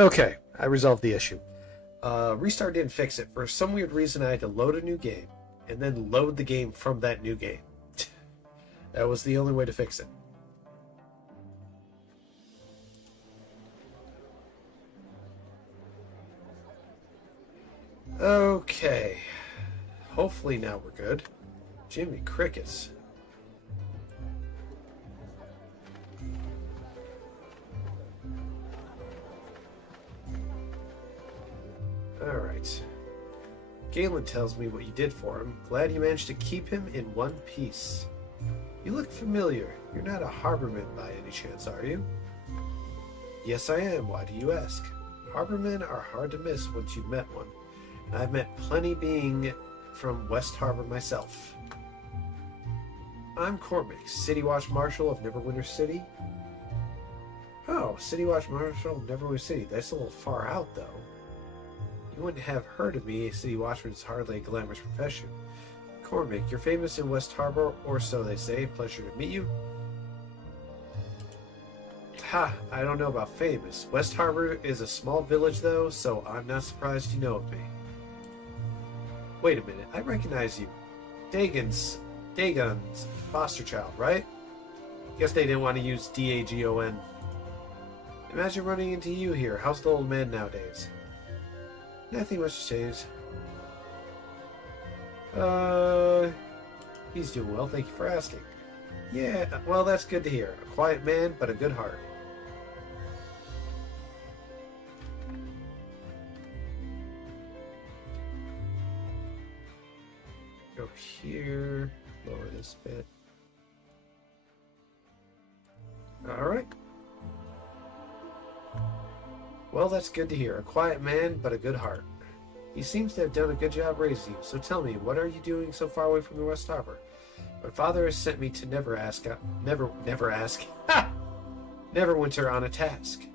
Okay, I resolved the issue. Restart didn't fix it. For some weird reason, I had to load a new game, and then load the game from that new game. That was the only way to fix it. Okay. Hopefully now we're good. Jimmy Crickets. Alright. Galen tells me what you did for him. Glad you managed to keep him in one piece. You look familiar. You're not a harborman by any chance, are you? Yes, I am. Why do you ask? Harbormen are hard to miss once you've met one. And I've met plenty being from West Harbor myself. I'm Cormac, City Watch Marshal of Neverwinter City. Oh, City Watch Marshal of Neverwinter City. That's a little far out, though. You wouldn't have heard of me. City Watchman is hardly a glamorous profession. Cormac, you're famous in West Harbor, or so they say. Pleasure to meet you. Ha! I don't know about famous. West Harbor is a small village, though, so I'm not surprised you know of me. Wait a minute, I recognize you. Dagon's foster child, right? Guess they didn't want to use D-A-G-O-N. Imagine running into you here. How's the old man nowadays? Nothing much changed. He's doing well, thank you for asking. Yeah, well, that's good to hear. A quiet man, but a good heart. Go here, lower this bit. Alright. Well, that's good to hear. A quiet man, but a good heart. He seems to have done a good job raising you, so tell me, what are you doing so far away from the West Harbor? My father has sent me to Neverwinter on a task.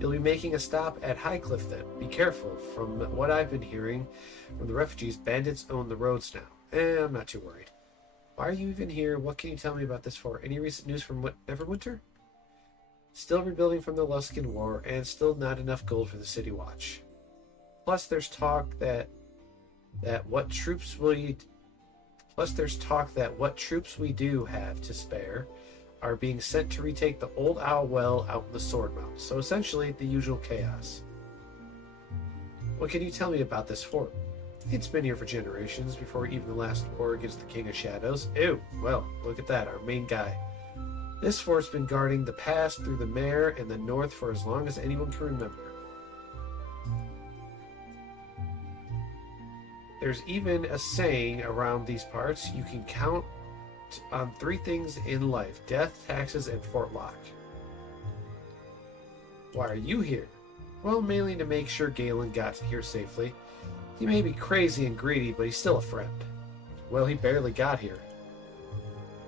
You'll be making a stop at Highcliff then. Be careful. From what I've been hearing from the refugees, bandits own the roads now. I'm not too worried. Why are you even here? What can you tell me about this for? Any recent news from Neverwinter? Still rebuilding from the Luskan War, and still not enough gold for the City Watch. Plus, there's talk that what troops we do have to spare are being sent to retake the old Owl Well out in the Sword Mountain. So essentially, the usual chaos. What can you tell me about this fort? It's been here for generations, before even the last war against the King of Shadows. Ew, well, look at that, our main guy. This fort's been guarding the pass through the Mare and the north for as long as anyone can remember. There's even a saying around these parts: you can count on 3 things in life: death, taxes, and Fort Lock. Why are you here? Well, mainly to make sure Galen got here safely. He may be crazy and greedy, but he's still a friend. Well, he barely got here.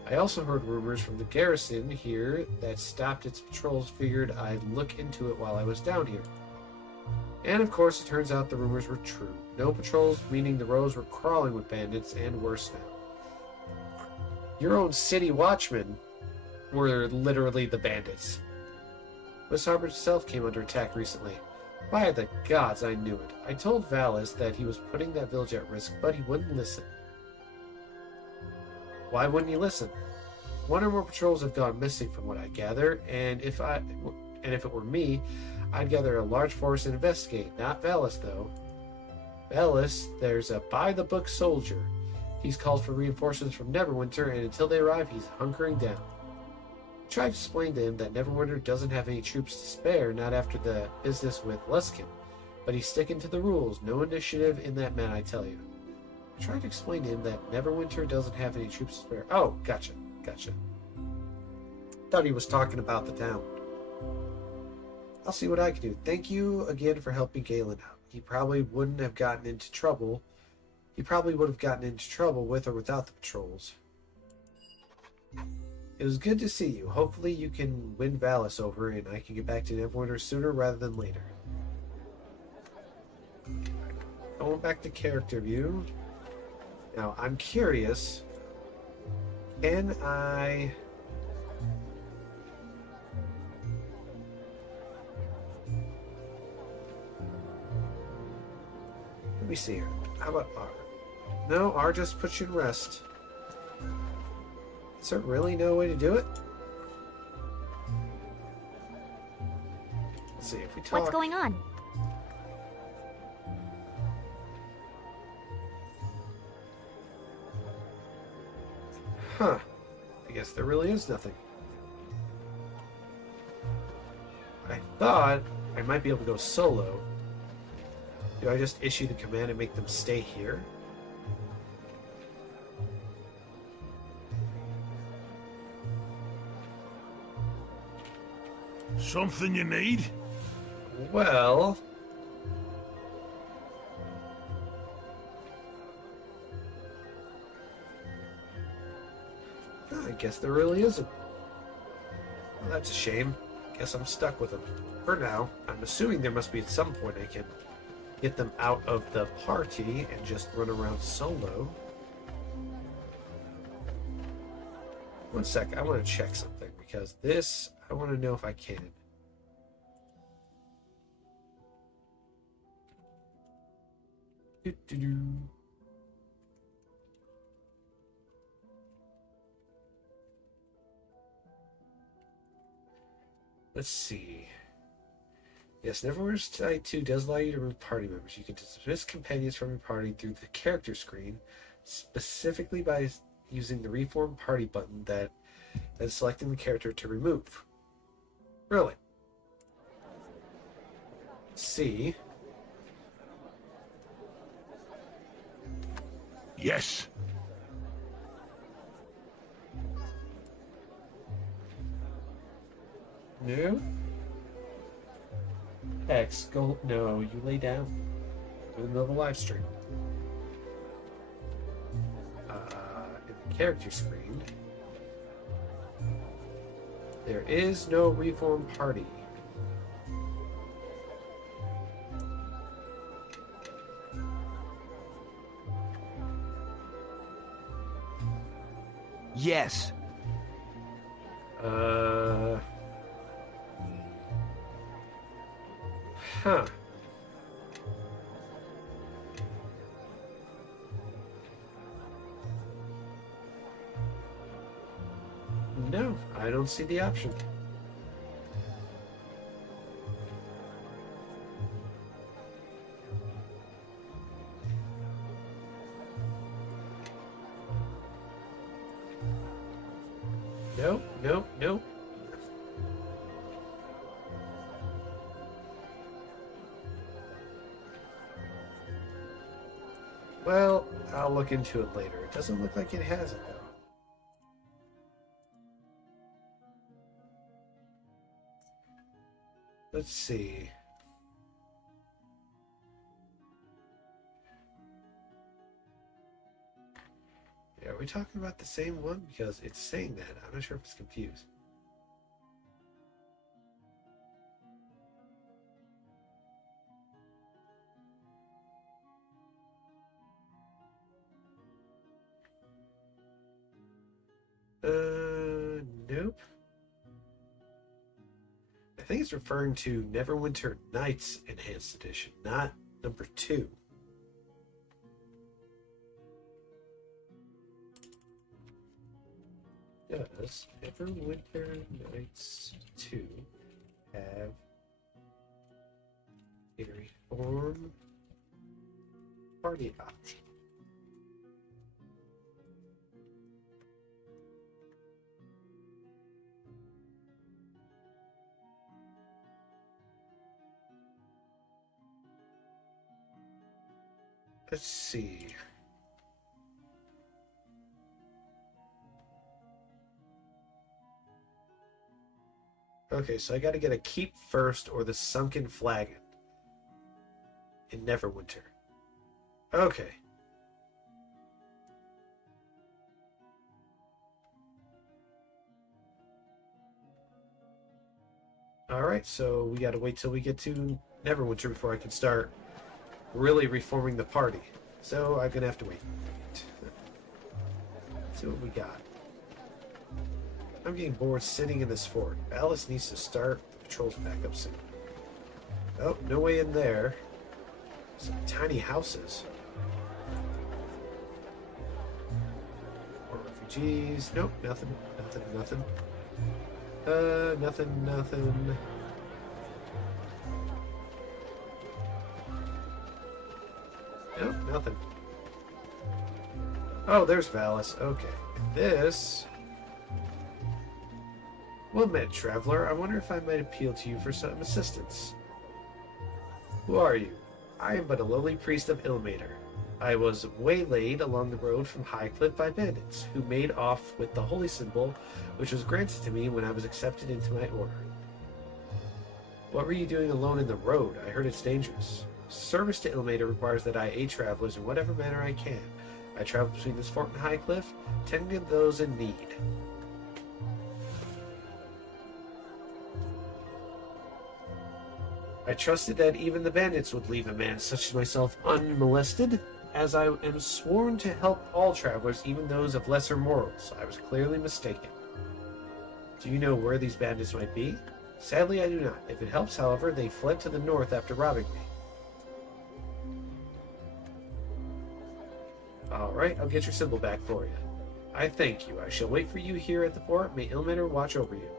I also heard rumors from the garrison here that stopped its patrols. Figured I'd look into it while I was down here. And of course, it turns out the rumors were true. No patrols, meaning the roads were crawling with bandits, and worse now. Your own city watchmen were literally the bandits. West Harbor itself came under attack recently. By the gods, I knew it. I told Valis that he was putting that village at risk, but he wouldn't listen. Why wouldn't he listen? 1 or more patrols have gone missing from what I gather, and if it were me, I'd gather a large force and investigate. Not Valis, though. Valis, there's a by-the-book soldier. He's called for reinforcements from Neverwinter, and until they arrive, he's hunkering down. I tried to explain to him that Neverwinter doesn't have any troops to spare, not after the business with Luskan, but he's sticking to the rules. No initiative in that man, I tell you. I tried to explain to him that Neverwinter doesn't have any troops to spare. Oh, gotcha. Thought he was talking about the town. I'll see what I can do. Thank you again for helping Galen out. He probably would have gotten into trouble with or without the patrols. It was good to see you. Hopefully you can win Valis over and I can get back to Neverwinter sooner rather than later. Going back to character view. Now, I'm curious. Can I... Let me see here. How about R? No, R just puts you in rest. Is there really no way to do it? Let's see if we talk. What's going on? Huh. I guess there really is nothing. I thought I might be able to go solo. Do I just issue the command and make them stay here? Something you need? Well... I guess there really isn't. Well, that's a shame. Guess I'm stuck with them. For now, I'm assuming there must be at some point I can get them out of the party and just run around solo. One sec, I want to check something because this, I want to know if I can. Doo-doo-doo. Let's see. Yes, Neverwinter's Type 2 does allow you to remove party members. You can dismiss companions from your party through the character screen, specifically by using the Reform Party button that and selecting the character to remove. Really? See. Yes. No? X, go. No, you lay down. In the middle of the live stream. In the character screen, there is no Reform Party. Yes. Huh. No, I don't see the option. No, no, no. Well, I'll look into it later. It doesn't look like it has it, though. Let's see. Yeah, are we talking about the same one? Because it's saying that. I'm not sure if it's confused. Nope. I think it's referring to Neverwinter Nights Enhanced Edition, not number 2. Does Neverwinter Nights 2 have a Reform Party option? Let's see. Okay, so I got to get a keep first or the sunken flagon in Neverwinter. Okay. Alright, so we got to wait till we get to Neverwinter before I can start really reforming the party. So I'm going to have to wait. Let's see what we got. I'm getting bored sitting in this fort. Alice needs to start the patrols back up soon. Oh, no way in there. Some tiny houses. More refugees. Nope, nothing. Nothing. Nothing. Nope, nothing. Oh, there's Valis. Okay. This... Well met, traveler. I wonder if I might appeal to you for some assistance. Who are you? I am but a lowly priest of Ilmater. I was waylaid along the road from Highcliff by bandits, who made off with the holy symbol, which was granted to me when I was accepted into my order. What were you doing alone in the road? I heard it's dangerous. Service to Ilmater requires that I aid travelers in whatever manner I can. I travel between this fort and Highcliff, tending to those in need. I trusted that even the bandits would leave a man such as myself unmolested, as I am sworn to help all travelers, even those of lesser morals. I was clearly mistaken. Do you know where these bandits might be? Sadly, I do not. If it helps, however, they fled to the north after robbing me. Alright, I'll get your symbol back for you. I thank you. I shall wait for you here at the fort. May Ilmater watch over you.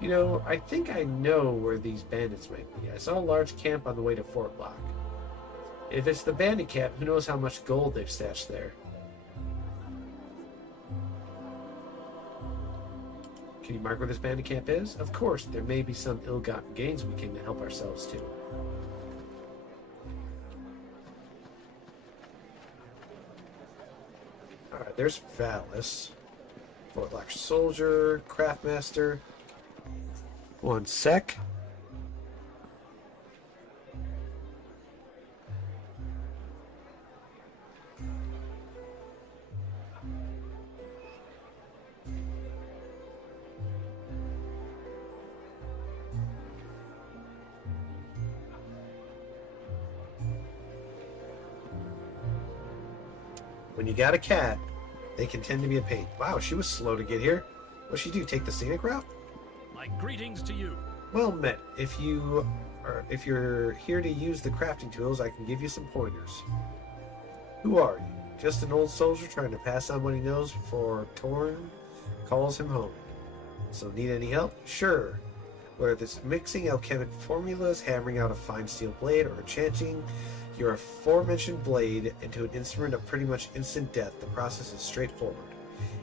You know, I think I know where these bandits might be. I saw a large camp on the way to Fort Block. If it's the bandit camp, who knows how much gold they've stashed there. Can you mark where this bandit camp is? Of course, there may be some ill-gotten gains we can help ourselves to. Alright, there's Valis. Fort Block Soldier, Craftmaster. One sec. When you got a cat, they can tend to be a pain. Wow, she was slow to get here. What'd she do, take the scenic route? My greetings to you. Well met. If you're here to use the crafting tools, I can give you some pointers. Who are you? Just an old soldier trying to pass on what he knows before Torn calls him home. So need any help? Sure. Whether it's mixing alchemic formulas, hammering out a fine steel blade, or enchanting your aforementioned blade into an instrument of pretty much instant death, the process is straightforward.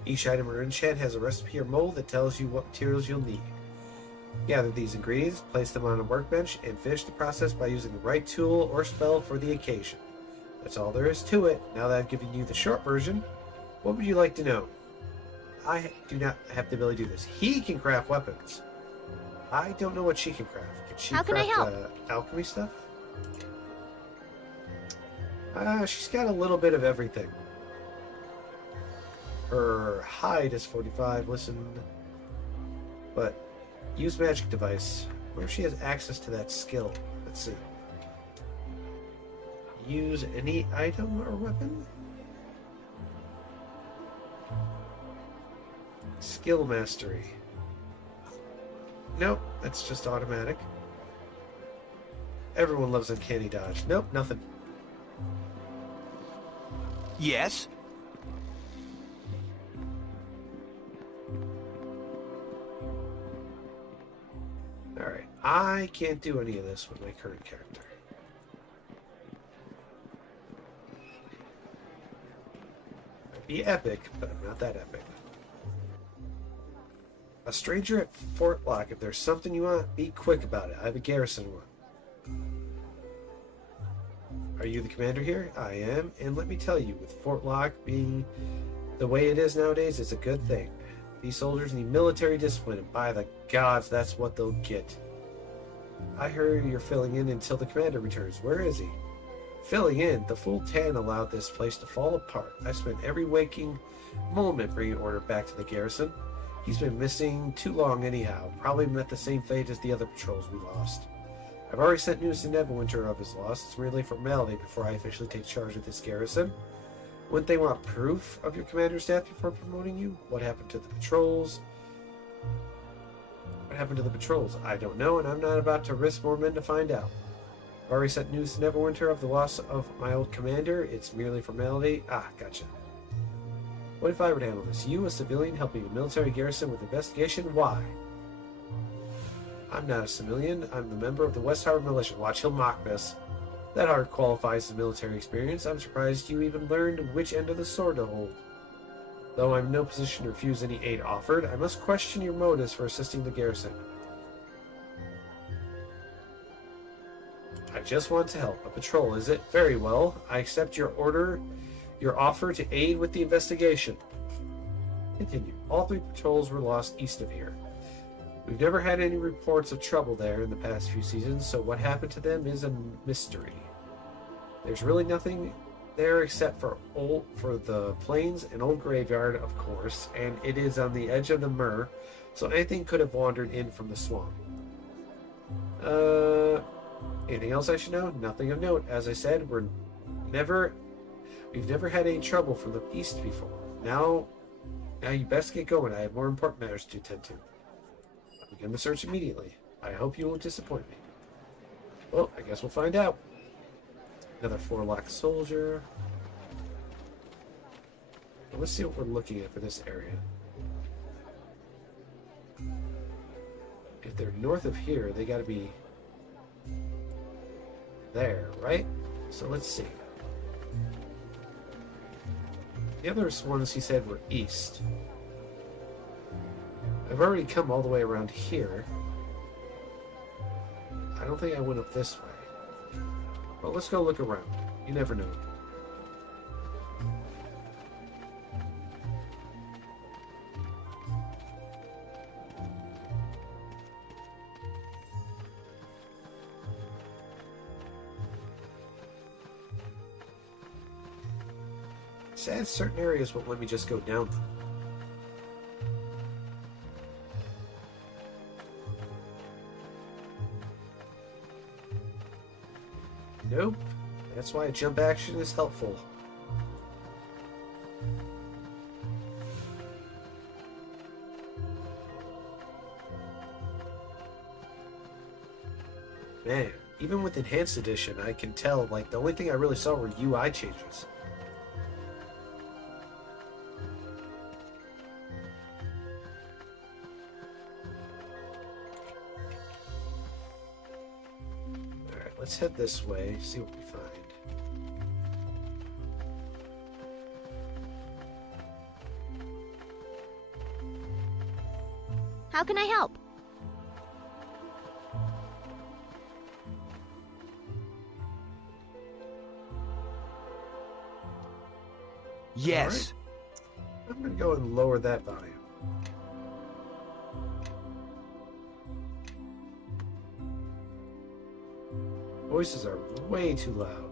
Each item or enchant has a recipe or mold that tells you what materials you'll need. Gather these ingredients, place them on a workbench, and finish the process by using the right tool or spell for the occasion. That's all there is to it. Now that I've given you the short version, what would you like to know? I do not have the ability to do this. He can craft weapons. I don't know what she can craft. Can she How can I craft help? Alchemy stuff? She's got a little bit of everything. Her hide is 45, listen. But use magic device. I wonder if she has access to that skill. Let's see. Use any item or weapon? Skill mastery. Nope, that's just automatic. Everyone loves uncanny dodge. Nope, nothing. Yes? Alright, I can't do any of this with my current character. I'd be epic, but I'm not that epic. A stranger at Fort Block, if there's something you want, be quick about it. I have a garrison one. Are you the commander here? I am, and let me tell you, with Fort Block being the way it is nowadays, it's a good thing. These soldiers need military discipline, and by the gods, that's what they'll get. I heard you're filling in until the commander returns. Where is he? Filling in? The full 10 allowed this place to fall apart. I spent every waking moment bringing order back to the garrison. He's been missing too long anyhow. Probably met the same fate as the other patrols we lost. I've already sent news to Neverwinter of his loss. It's merely formality before I officially take charge of this garrison. Wouldn't they want proof of your commander's death before promoting you? What happened to the patrols? What happened to the patrols? I don't know, and I'm not about to risk more men to find out. I've already sent news to Neverwinter of the loss of my old commander. It's merely formality. Ah, gotcha. What if I were to handle this? You, a civilian, helping a military garrison with investigation? Why? I'm not a civilian. I'm the member of the West Harbor Militia. Watch, he'll mock this. That hard qualifies as military experience. I'm surprised you even learned which end of the sword to hold. Though I'm in no position to refuse any aid offered, I must question your motives for assisting the garrison. I just want to help. A patrol, is it? Very well. I accept your offer to aid with the investigation. Continue. All 3 patrols were lost east of here. We've never had any reports of trouble there in the past few seasons, so what happened to them is a mystery. There's really nothing there except for the plains and old graveyard, of course, and it is on the edge of the Mur, so anything could have wandered in from the swamp. Anything else I should know? Nothing of note. As I said, we've never had any trouble from the east before. Now you best get going. I have more important matters to attend to. I'll begin the search immediately. I hope you won't disappoint me. Well, I guess we'll find out. Another 4-lock soldier. Well, let's see what we're looking at for this area. If they're north of here, they gotta be there, right? So let's see. The other ones he said were east. I've already come all the way around here. I don't think I went up this way. Well, let's go look around. You never know. Sad certain areas won't let me just go down them. Nope. That's why jump action is helpful. Man, even with Enhanced Edition, I can tell, like, the only thing I really saw were UI changes. Let's head this way, see what we find. How can I help? Yes. Right. I'm going to go and lower that volume. Voices are way too loud.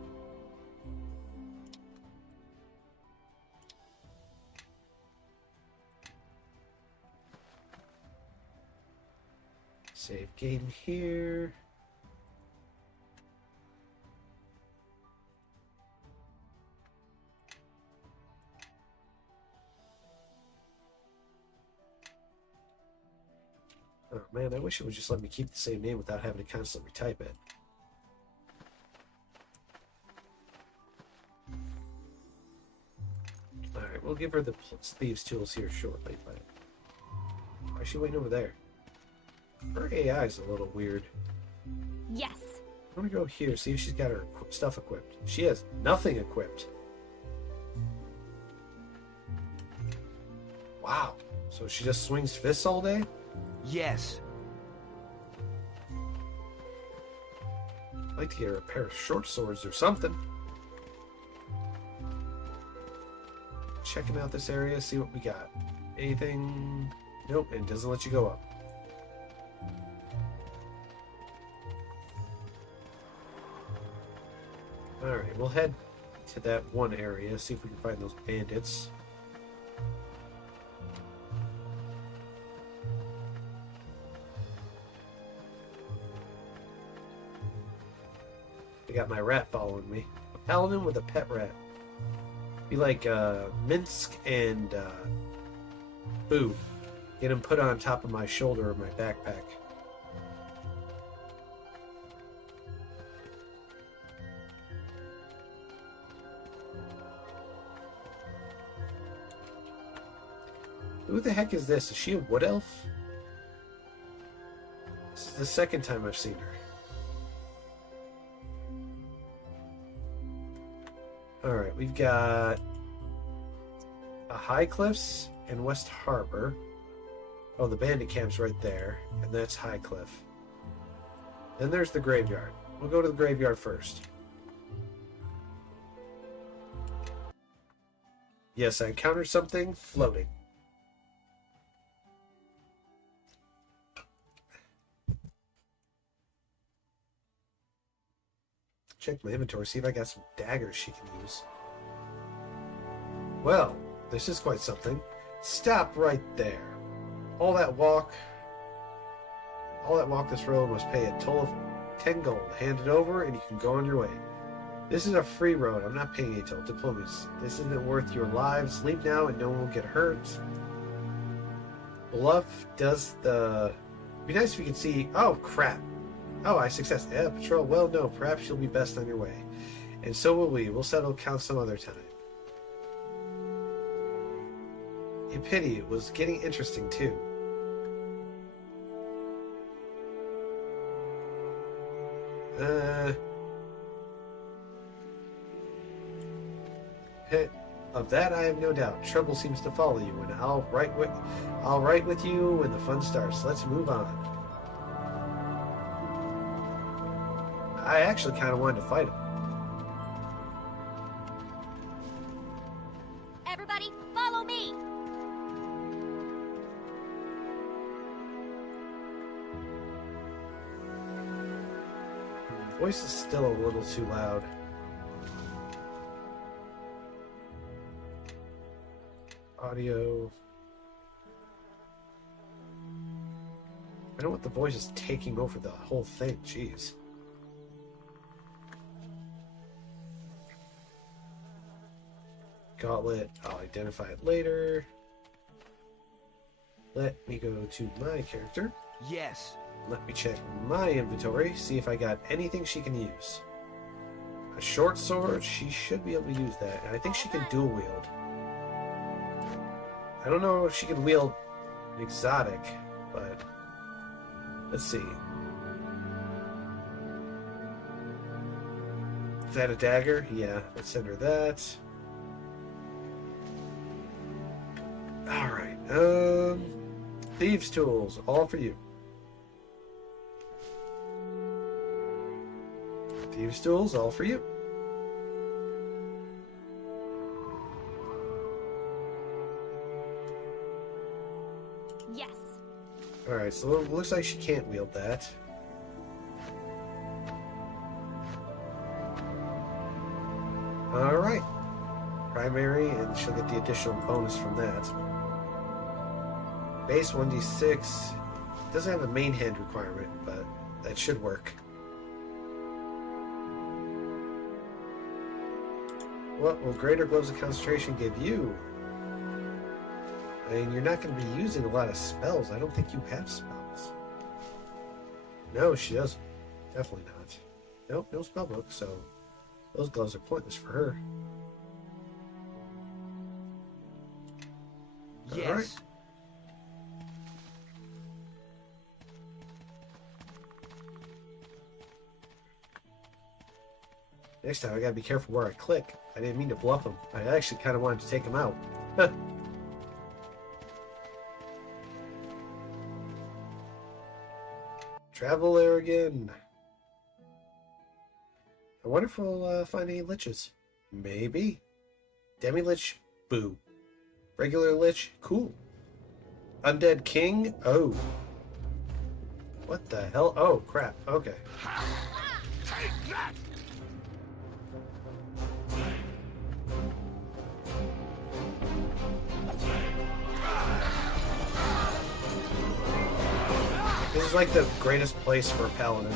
Save game here. Oh man, I wish it would just let me keep the same name without having to constantly retype it. Alright, we'll give her the thieves' tools here shortly, but why is she waiting over there? Her AI is a little weird. Yes. I'm gonna go here, see if she's got her stuff equipped. She has nothing equipped. Wow. So she just swings fists all day? Yes. I'd like to get her a pair of short swords or something. Checking out this area, see what we got. Anything? Nope, and it doesn't let you go up. Alright, we'll head to that one area, see if we can find those bandits. I got my rat following me. A paladin with a pet rat. Be like Minsk and Boo. Get him put on top of my shoulder of my backpack. Who the heck is this? Is she a wood elf? This is the second time I've seen her. Alright, we've got a High Cliffs and West Harbor. Oh, the bandit camp's right there, and that's High Cliff. Then there's the graveyard. We'll go to the graveyard first. Yes, I encountered something floating. Check my inventory, see if I got some daggers she can use. Well, this is quite something. Stop right there. All that walk this road must pay a toll of 10 gold. Hand it over and you can go on your way. This is a free road. I'm not paying a toll. Diplomas. This isn't worth your lives. Leave now and no one will get hurt. Bluff does the... It'd be nice if you could see... Oh, crap. Oh, I success. Yeah, patrol. Well, no. Perhaps you'll be best on your way. And so will we. We'll settle accounts some other time. A pity. It was getting interesting, too. Of that I have no doubt. Trouble seems to follow you, and I'll write with you when the fun starts. Let's move on. I actually kind of wanted to fight him. Everybody, follow me! The voice is still a little too loud. Audio. I don't want the voice is taking over the whole thing. Jeez. Gauntlet. I'll identify it later. Let me go to my character. Yes. Let me check my inventory, see if I got anything she can use. A short sword, she should be able to use that. And I think she can dual wield. I don't know if she can wield an exotic, but let's see. Is that a dagger? Yeah, let's send her that. Alright, thieves' tools, all for you. Thieves' tools, all for you. Yes. Alright, so it looks like she can't wield that. Alright. Primary, and she'll get the additional bonus from that. Base 1d6. Doesn't have a main hand requirement, but that should work. What will greater gloves of concentration give you? I mean, you're not going to be using a lot of spells. I don't think you have spells. No, she doesn't. Definitely not. Nope, no spell book, so those gloves are pointless for her. Yes. All right. Next time, I gotta be careful where I click. I didn't mean to bluff him. I actually kind of wanted to take him out. Travel there again. I wonder if we'll find any liches. Maybe. Demi-lich? Boo. Regular lich? Cool. Undead king? Oh. What the hell? Oh, crap. Okay. Take that! This is like the greatest place for a paladin.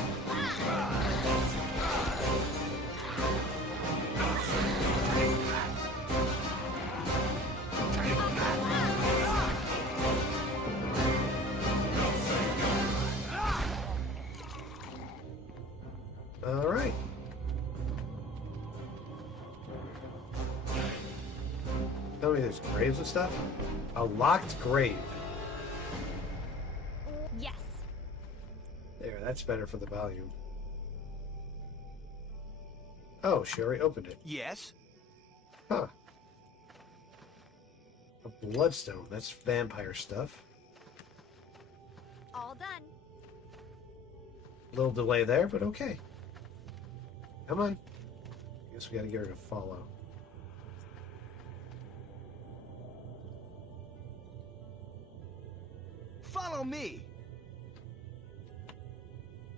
Tell me there's graves and stuff? A locked grave. Yes. There, that's better for the volume. Oh, she already opened it. Yes. Huh. A bloodstone. That's vampire stuff. All done. Little delay there, but okay. Come on. Guess we gotta get her to follow. Follow me.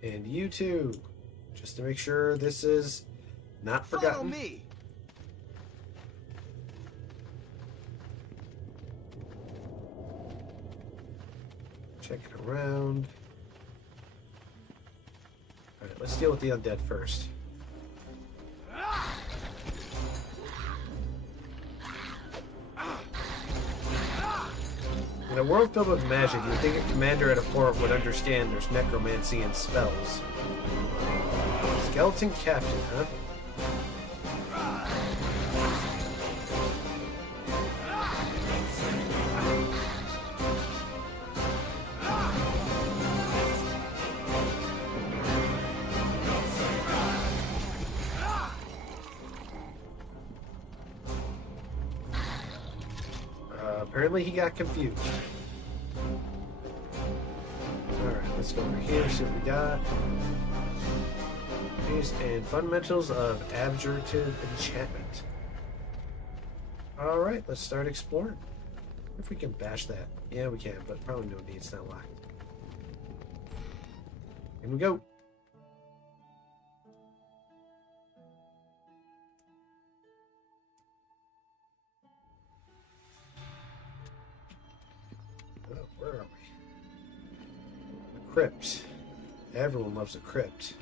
And you too. Just to make sure this is not Follow forgotten. me. Check it around. Alright, let's deal with the undead first. In a world filled with magic, you would think a commander at a fort would understand there's necromancy and spells. Skeleton captain, huh? Apparently he got confused. Alright, let's go over here, see what we got. And fundamentals of abjurative enchantment. Alright, let's start exploring. If we can bash that. Yeah, we can, but probably no need, it's not locked. Here we go. Oh, where are we? A crypt. Everyone loves a crypt.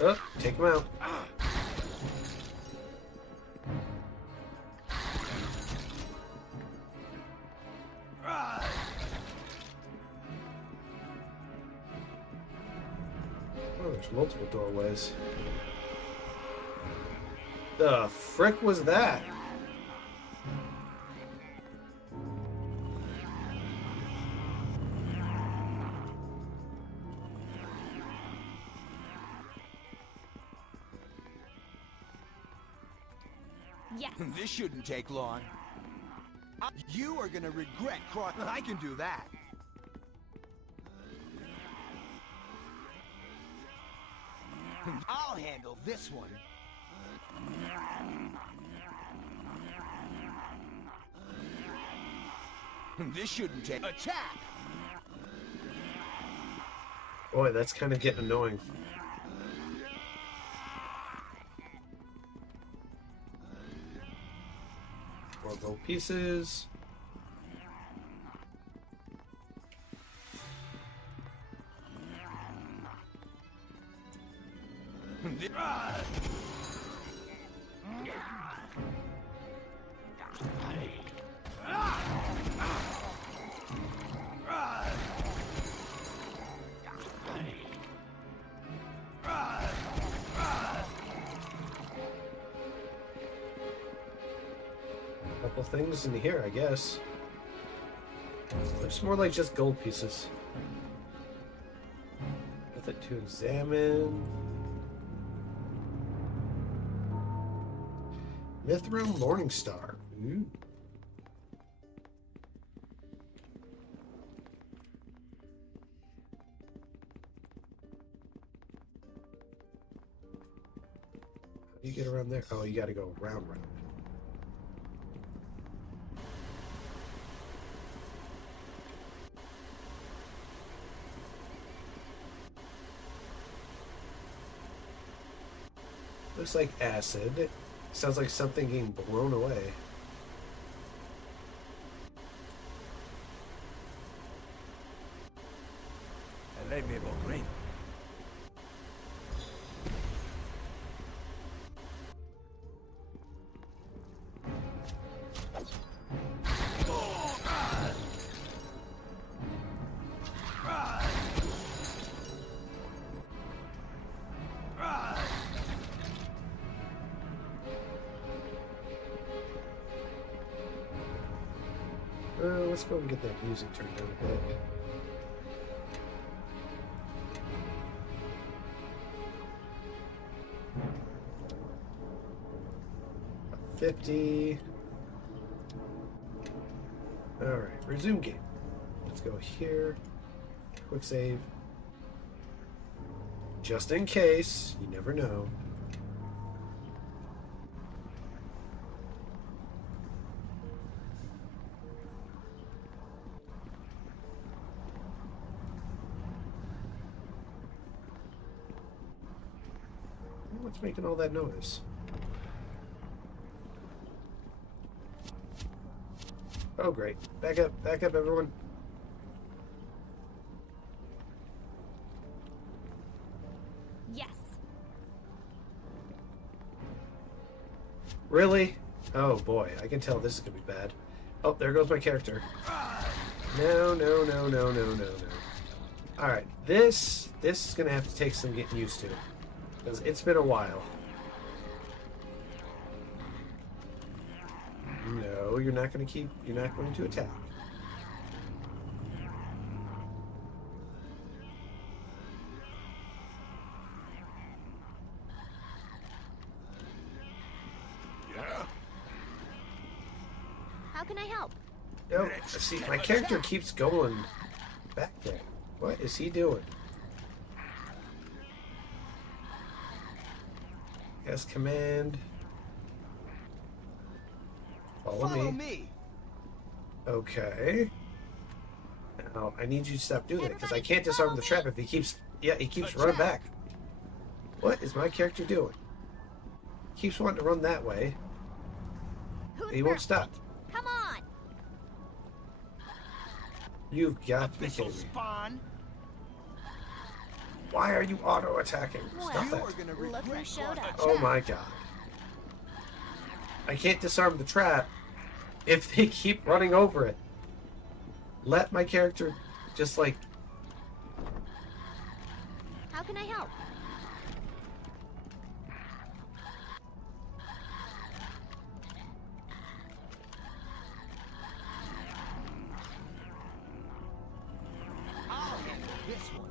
Oh, take him out. Oh, there's multiple doorways. The frick was that? Yes. This shouldn't take long. You are gonna regret crossing. I can do that. I'll handle this one. This shouldn't take. Attack! Boy, that's kind of getting annoying. 4 gold pieces. Couple things in here, I guess. Looks more like just gold pieces. Nothing to examine. Mithril Morningstar. Ooh. How do you get around there? Oh, you gotta go round. Looks like acid. Sounds like something getting blown away. let's go and get that music turned down a bit. $50. Alright, resume game. Let's go here. Quick save. Just in case. You never know. What's making all that noise? Oh, great. Back up, everyone. Yes. Really? Oh boy, I can tell this is gonna be bad. Oh, there goes my character. No. Alright, this is gonna have to take some getting used to. Because it's been a while. No, you're not going to attack. Yeah? How can I help? No, see, my character keeps going back there. What is he doing? Yes, command. Follow me. Okay. Now, I need you to stop doing that, because I can't disarm the trap if he keeps running back. What is my character doing? He keeps wanting to run that way. He won't stop. Come on. You've got to be Official kidding me. spawn. Why are you auto-attacking? Stop You that. are gonna Look who regret showed up. Oh my god. I can't disarm the trap if they keep running over it. Let my character just like... How can I help? I'll handle this one.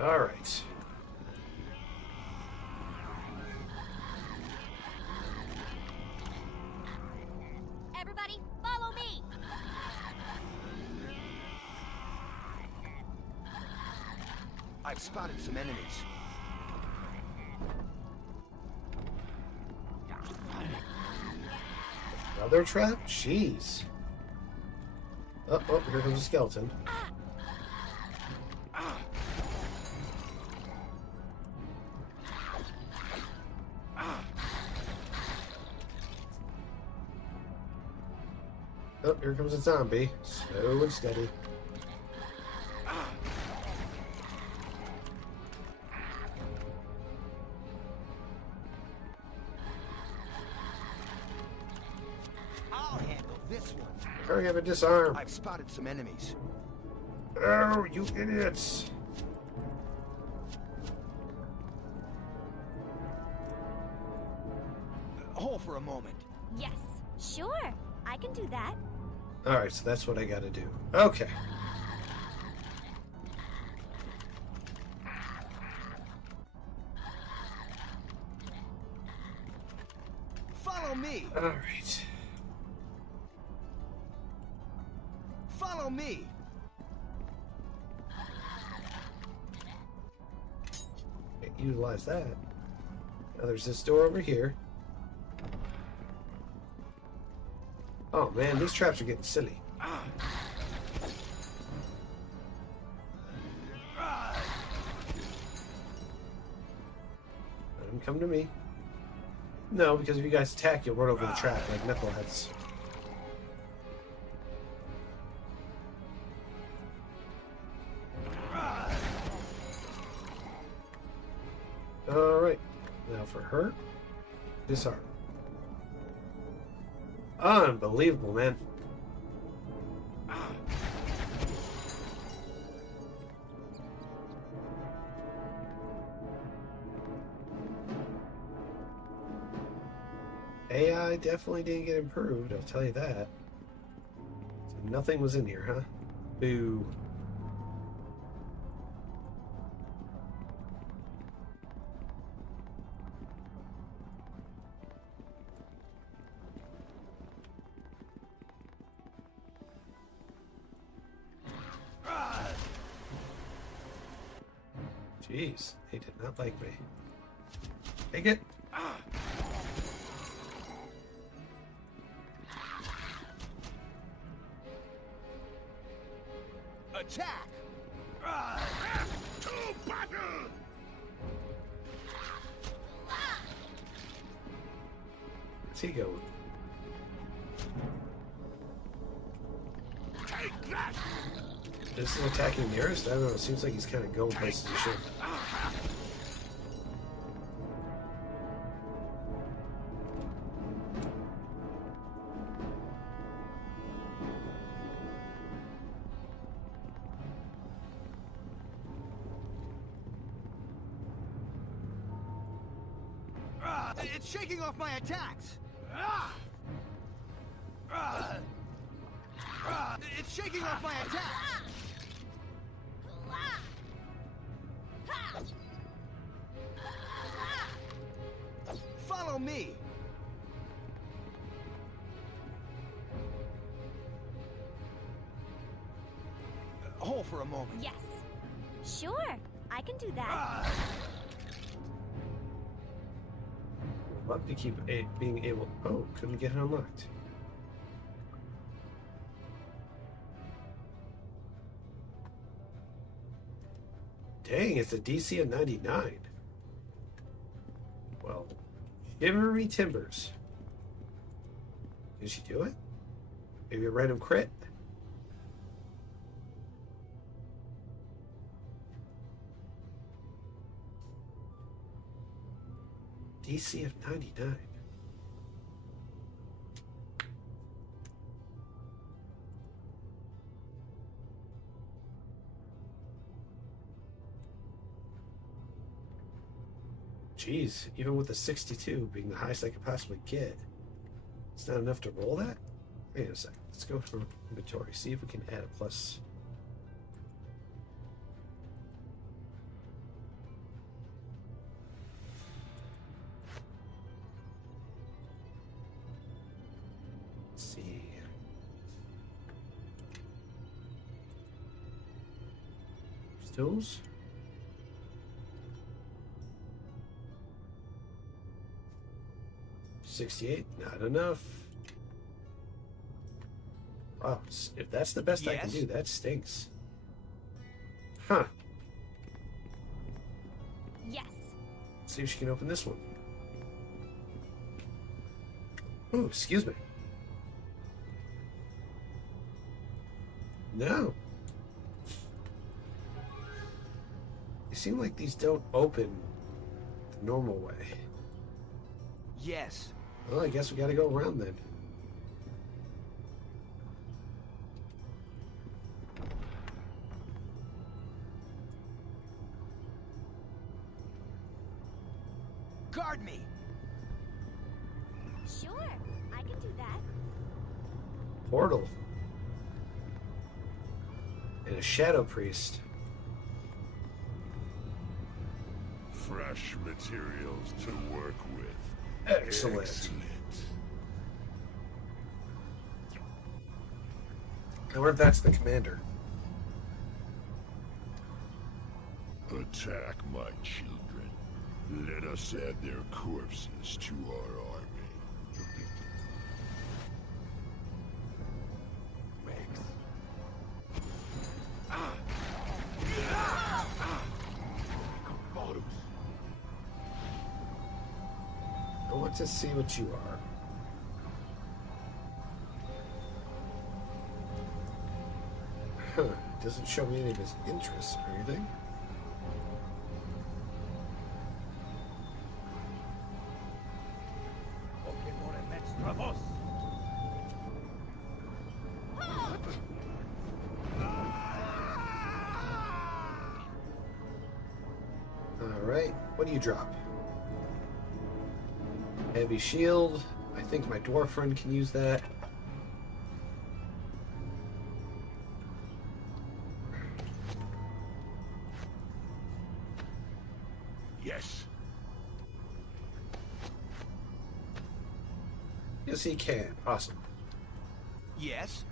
Alright. Everybody, follow me. I've spotted some enemies. Another trap? Jeez. Oh, here comes a skeleton. Oh, here comes a zombie. Slow and steady. I'll handle this one. Hurry up and disarm. I've spotted some enemies. Oh, you idiots. Hold for a moment. Yes. Sure. I can do that. Alright, so that's what I gotta do. Okay. Follow me. Alright. Follow me. Utilize that. Now there's this door over here. Oh man, these traps are getting silly. Let them come to me. No, because if you guys attack, you'll run over the trap like knuckleheads. Alright. Now for her, disarm. Unbelievable, man. definitely didn't get improved, I'll tell you that. So nothing was in here, huh? Boo. Jeez, they did not like me. Take it. Attack! To battle! Where's he going? Take that! This is attacking nearest? I don't know, it seems like he's kind of going places he shouldn't. It's shaking off my attacks! It's shaking off my attacks! Follow me! Hold for a moment. Yes. Sure, I can do that. Love to keep being able. Oh, couldn't get it unlocked. Dang, it's a DC of 99. Well, Shimmery Timbers. Did she do it? Maybe a random crit? DC of 99. Jeez, even with the 62 being the highest I could possibly get, it's not enough to roll that? Wait a second. Let's go through inventory, see if we can add a plus. Let's see. Stills? $68, not enough. Wow, if that's the best I can Yes. do, that stinks. Huh. Yes. Let's see if she can open this one. Oh, excuse me. No. They seem like these don't open the normal way. Yes. Well, I guess we gotta go around then. Guard me! Sure, I can do that. Portal. And a shadow priest. Fresh materials to work with. Excellent. I wonder if that's the commander. Attack my children. Let us add their corpses to our army. Rex. I want to see what you are. Huh. Doesn't show me any of his interests or anything. Alright, what do you drop? Heavy shield. I think my dwarf friend can use that. Yes. Yes, he can. Awesome. Yes?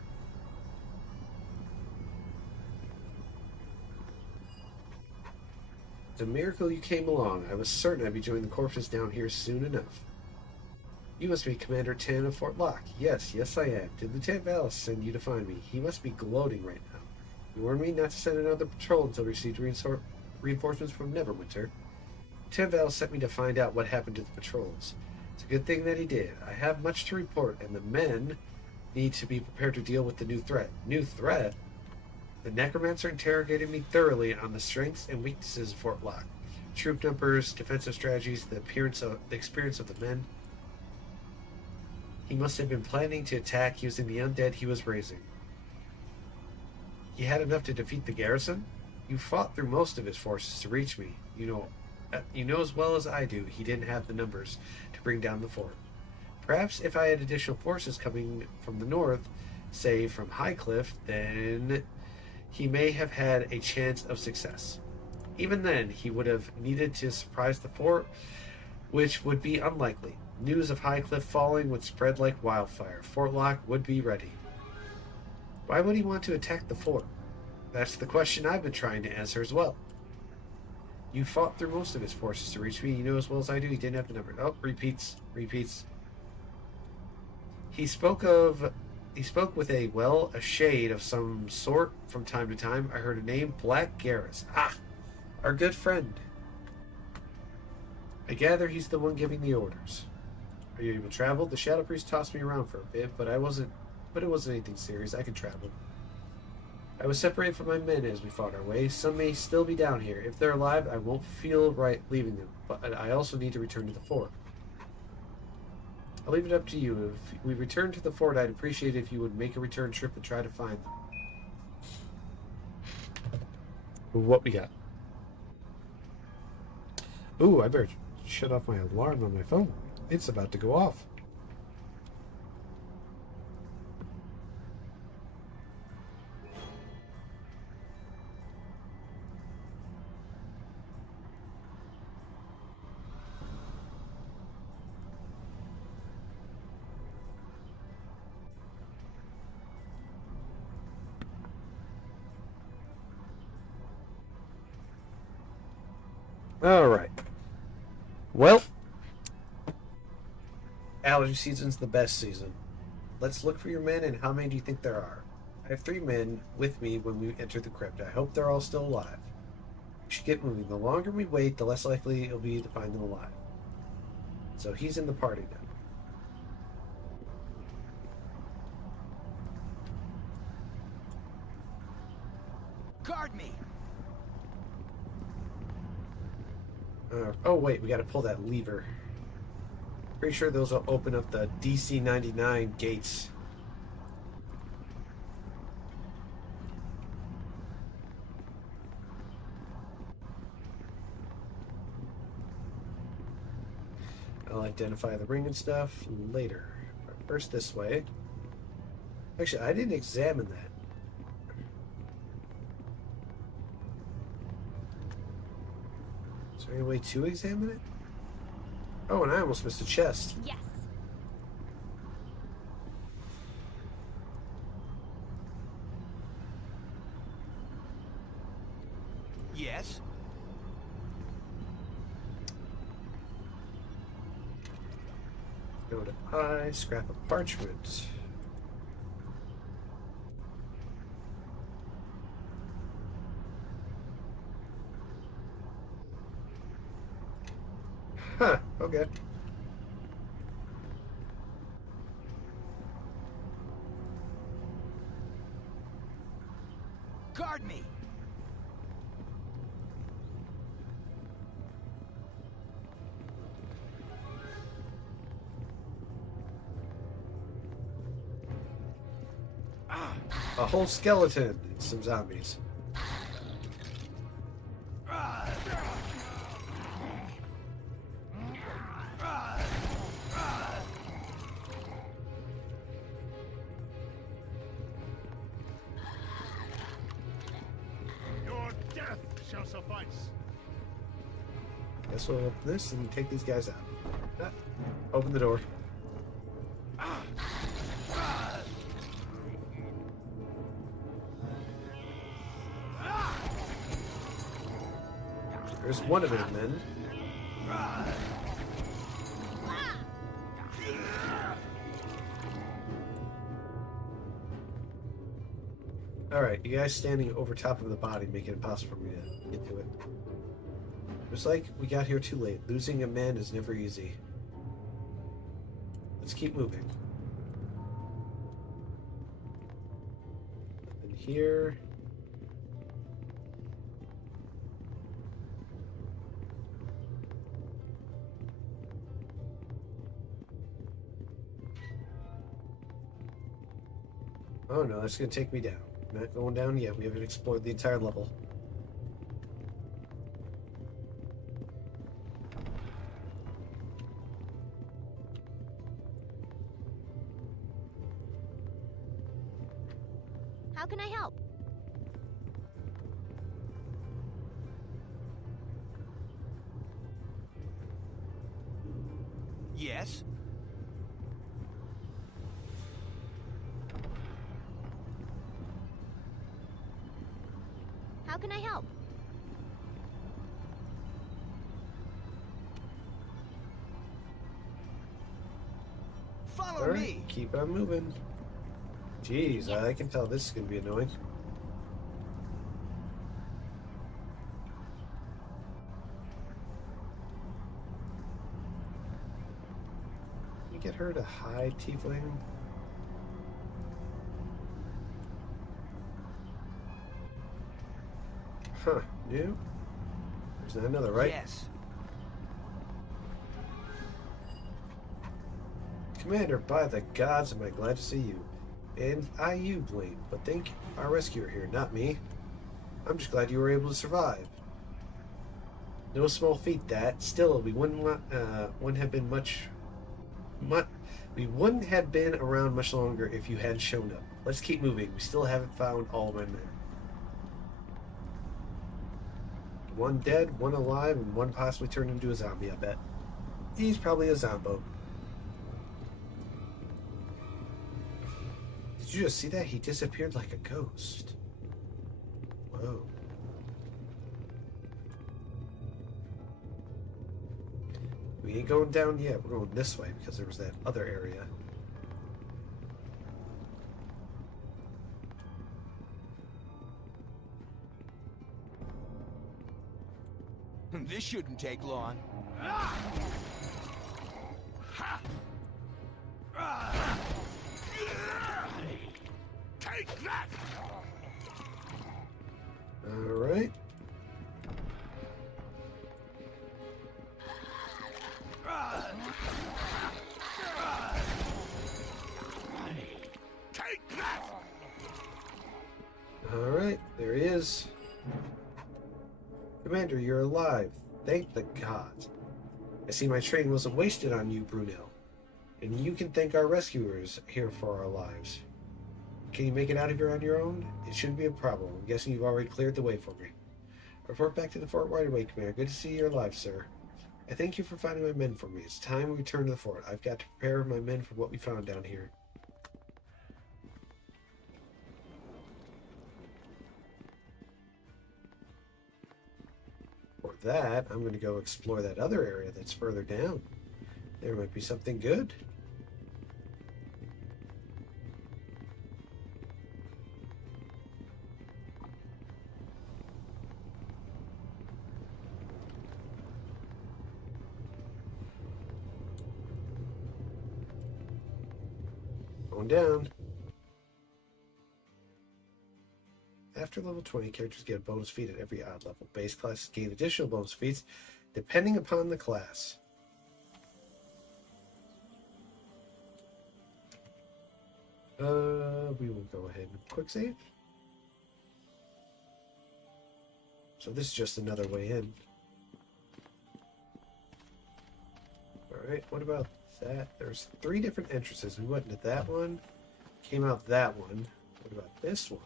It's a miracle you came along. I was certain I'd be joining the corpses down here soon enough. You must be Commander 10 of Fort Locke. Yes, I am. Did Lieutenant Vallis send you to find me? He must be gloating right now. He warned me not to send another patrol until we received reinforcements from Neverwinter. Lieutenant Vallis sent me to find out what happened to the patrols. It's a good thing that he did. I have much to report, and the men need to be prepared to deal with the new threat. New threat? The necromancer interrogated me thoroughly on the strengths and weaknesses of Fort Locke. Troop numbers, defensive strategies, the experience of the men. He must have been planning to attack using the undead he was raising. He had enough to defeat the garrison? You fought through most of his forces to reach me. You know as well as I do he didn't have the numbers to bring down the fort. Perhaps if I had additional forces coming from the north, say from Highcliff, then he may have had a chance of success. Even then, he would have needed to surprise the fort, which would be unlikely. News of Highcliff falling would spread like wildfire. Fort Locke would be ready. Why would he want to attack the fort? That's the question I've been trying to answer as well. You fought through most of his forces to reach me. You know as well as I do he didn't have the number. Oh, repeats. He spoke with a shade of some sort from time to time. I heard a name, Black Garrus. Ah, our good friend. I gather he's the one giving the orders. Are you able to travel? The Shadow Priest tossed me around for a bit, but it wasn't anything serious. I can travel. I was separated from my men as we fought our way. Some may still be down here. If they're alive, I won't feel right leaving them, but I also need to return to the fort. I'll leave it up to you. If we return to the fort, I'd appreciate it if you would make a return trip and try to find them. What we got? Ooh, I better shut off my alarm on my phone. It's about to go off. All right. Well, allergy season's the best season. Let's look for your men, and how many do you think there are? I have 3 men with me when we enter the crypt. I hope they're all still alive. We should get moving. The longer we wait, the less likely it'll be to find them alive. So he's in the party now. Guard me! Oh wait, we gotta pull that lever. Pretty sure those will open up the DC 99 gates. I'll identify the ring and stuff later. First this way. Actually, I didn't examine that. Is there any way to examine it? Oh, and I almost missed a chest. Yes. Yes? Go to I, scrap of parchment. Huh, okay. Guard me! A whole skeleton and some zombies. shall suffice. Guess we'll open this and take these guys out. Ah, open the door. There's one of them then. Alright, you guys standing over top of the body make it impossible for me to get to it. Looks like we got here too late. Losing a man is never easy. Let's keep moving. And here... Oh no, that's gonna take me down. Not going down yet. We haven't explored the entire level. How can I help? Yes? How can I help? Follow Alright, me! keep on moving. Jeez, I Yes. can tell this is gonna be annoying. Can you get her to hide, Tiefling? Huh, new? There's another, right? Yes. Commander, by the gods, am I glad to see you. And I you, Blaine, but think our rescuer here, not me. I'm just glad you were able to survive. No small feat that. Still, we wouldn't have been we wouldn't have been around much longer if you hadn't shown up. Let's keep moving. We still haven't found all my men. One dead, one alive, and one possibly turned into a zombie, I bet. He's probably a zombo. Did you just see that? He disappeared like a ghost. Whoa. We ain't going down yet. We're going this way because there was that other area. This shouldn't take long. Take that! All right. Take that! All right. There he is. Commander, you're alive. Thank the gods. I see my training wasn't wasted on you, Brunel. And you can thank our rescuers here for our lives. Can you make it out of here on your own? It shouldn't be a problem. I'm guessing you've already cleared the way for me. Report back to the fort right away, Commander. Good to see you're alive, sir. I thank you for finding my men for me. It's time we return to the fort. I've got to prepare my men for what we found down here. For that, I'm going to go explore that other area that's further down. There might be something good. Going down. After level 20, characters get a bonus feat at every odd level. Base classes gain additional bonus feats depending upon the class. We will go ahead and quick save. So this is just another way in. Alright, what about that? There's 3 different entrances. We went into that one, came out that one. What about this one?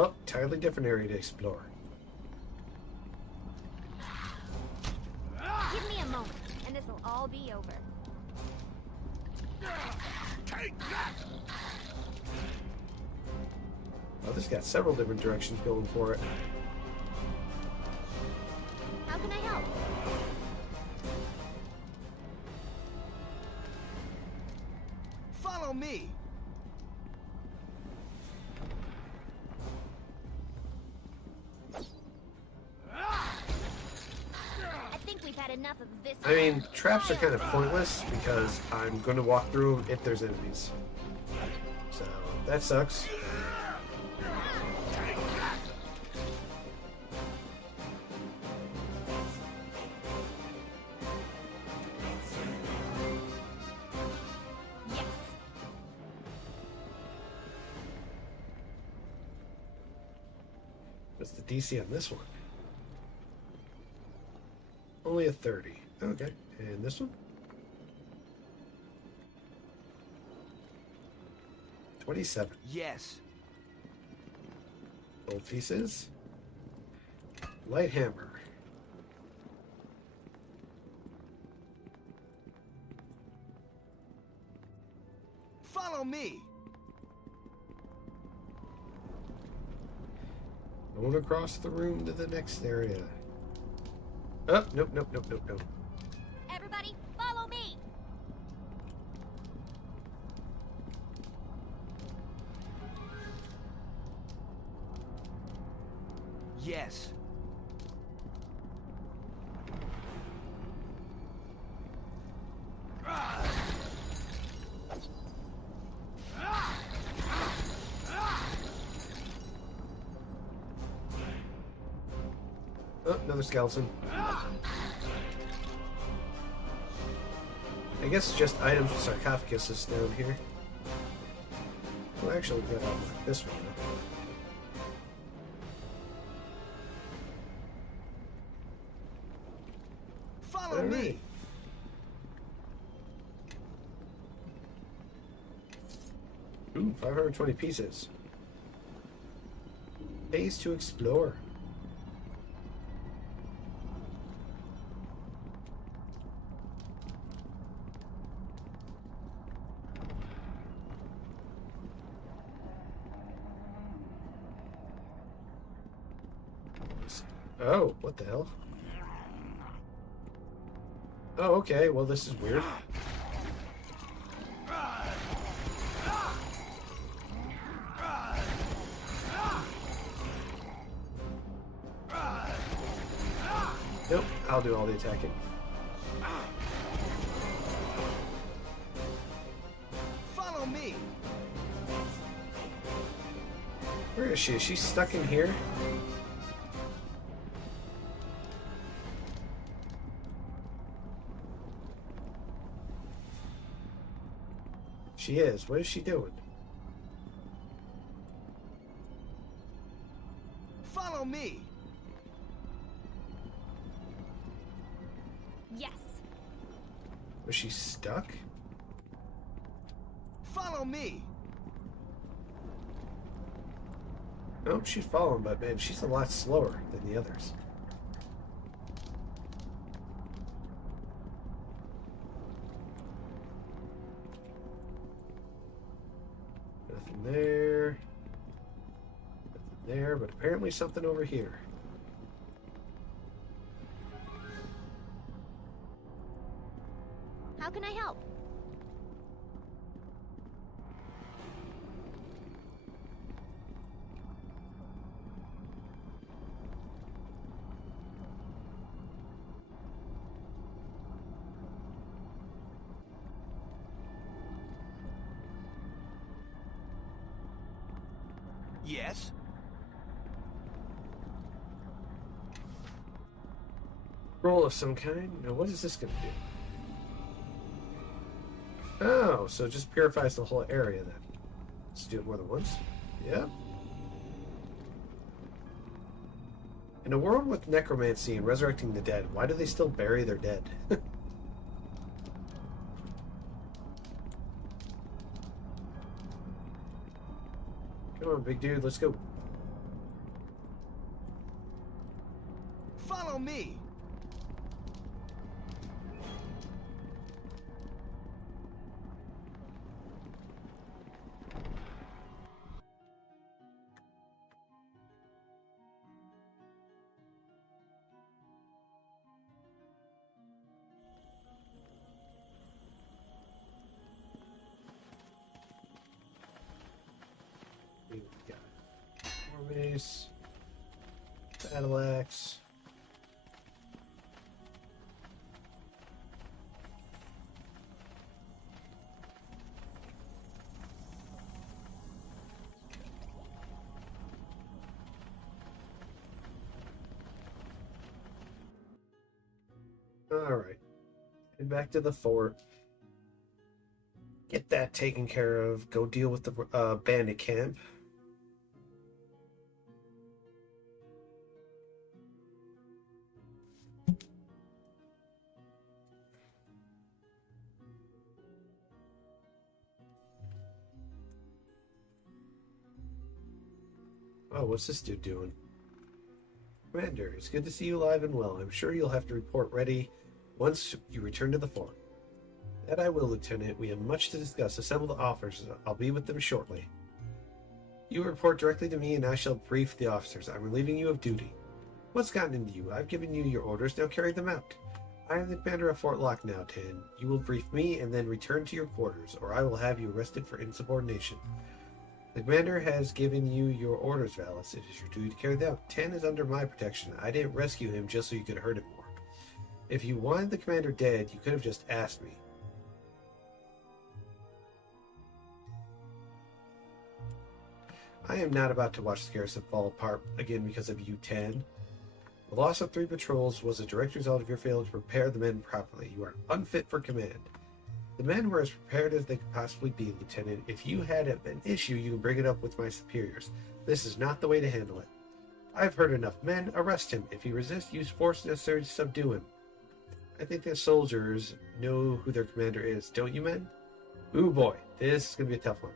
Oh, entirely different area to explore. Give me a moment, and this will all be over. Take that! Oh, this got several different directions going for it. How can I help? Follow me. I think we've had enough of this. I mean, traps are kind of pointless because I'm going to walk through them if there's enemies. So, that sucks. Yes. What's the DC on this one? Only a 30. Okay. And this one? 27. Yes. Gold pieces. Light hammer. Follow me. Going across the room to the next area. Oh, nope, nope, nope, nope, nope. Everybody, follow me. Yes. Oh, another skeleton. I guess it's just item sarcophagus down here. Well, actually, we got this one. Follow me. Alright. Ooh, 520 pieces. Pays to explore. Oh, what the hell? Oh, okay. Well, this is weird. Nope, I'll do all the attacking. Follow me. Where is she? Is she stuck in here? She is. What is she doing? Follow me. Yes. Was she stuck? Follow me. No, she's following, but man, she's a lot slower than the others. Nothing there. Nothing there, but apparently something over here. How can I help? Yes. Roll of some kind. Now, what is this going to do? Oh, so it just purifies the whole area then. Let's do it more than once. Yep. In a world with necromancy and resurrecting the dead, why do they still bury their dead? Come on, big dude, let's go. Follow me. We got War Mace, Battle Axe. Alright. Head back to the fort. Get that taken care of. Go deal with the bandit camp. Oh, what's this dude doing? Commander, it's good to see you alive and well. I'm sure you'll have to report ready once you return to the fort. That I will, Lieutenant. We have much to discuss. Assemble the officers. I'll be with them shortly. You report directly to me and I shall brief the officers. I'm relieving you of duty. What's gotten into you? I've given you your orders. Now carry them out. I am the commander of Fort Lock now, Tan. You will brief me and then return to your quarters, or I will have you arrested for insubordination. The commander has given you your orders, Valis. It is your duty to carry them out. Tan is under my protection. I didn't rescue him just so you could hurt him more. If you wanted the commander dead, you could have just asked me. I am not about to watch the garrison fall apart again because of you, Tan. The loss of 3 patrols was a direct result of your failure to prepare the men properly. You are unfit for command. The men were as prepared as they could possibly be, Lieutenant. If you had an issue, you can bring it up with my superiors. This is not the way to handle it. I've heard enough. Men, arrest him. If he resists, use force necessary to subdue him. I think the soldiers know who their commander is, don't you, men? Ooh boy, this is going to be a tough one.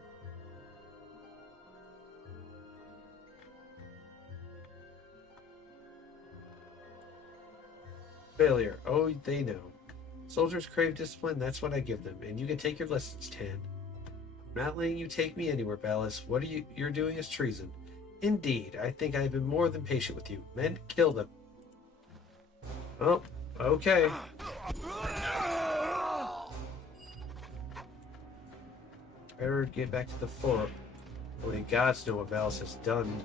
Failure. Oh, they know. Soldiers crave discipline, that's what I give them, and you can take your lessons, Tan. I'm not letting you take me anywhere, Valis. What you're doing is treason. Indeed, I think I've been more than patient with you. Men, kill them. Oh, okay. Better get back to the fort. Only gods know what Valis has done.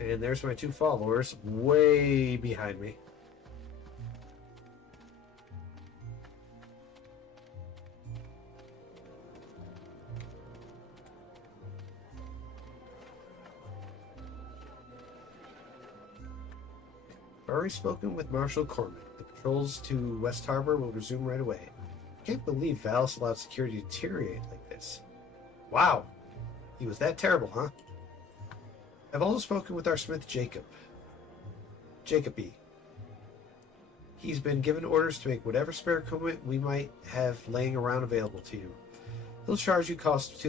And there's my 2 followers way behind me. Already spoken with Marshal Corman. The patrols to West Harbor will resume right away. I can't believe Valis allowed security to deteriorate like this. Wow. He was that terrible, huh? I've also spoken with our smith, Jacoby. He's been given orders to make whatever spare equipment we might have laying around available to you. He'll charge you costs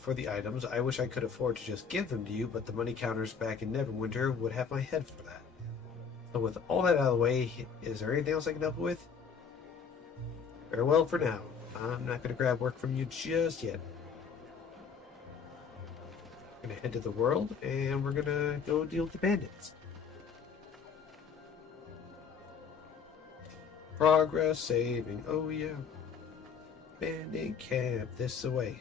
for the items. I wish I could afford to just give them to you, but the money counters back in Neverwinter would have my head for that. So with all that out of the way, is there anything else I can help with? Farewell for now. I'm not going to grab work from you just yet. We're going to head to the world, and we're going to go deal with the bandits. Progress saving, oh yeah. Bandit camp, this away.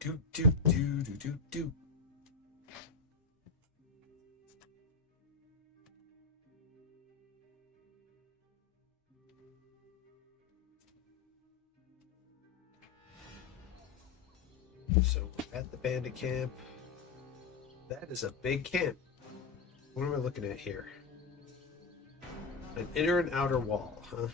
Do do do do do do. So at the bandit camp, that is a big camp. What am I looking at here? An inner and outer wall, huh?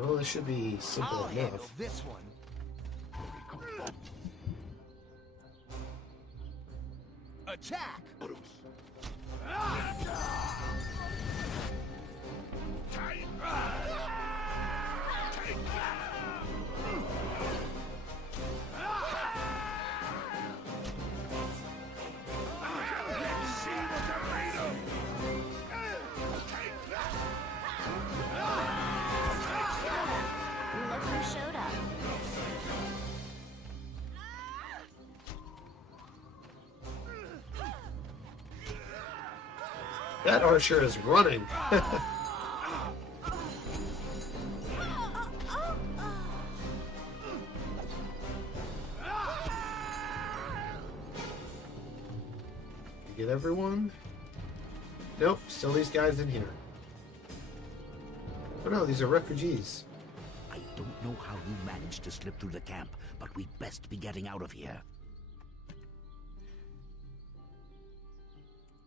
Well, this should be simple I'll handle enough. this one. Attack! Look who showed up. That archer is running. You get everyone? Nope, still these guys in here. Oh no, these are refugees. I don't know how you managed to slip through the camp, but we'd best be getting out of here.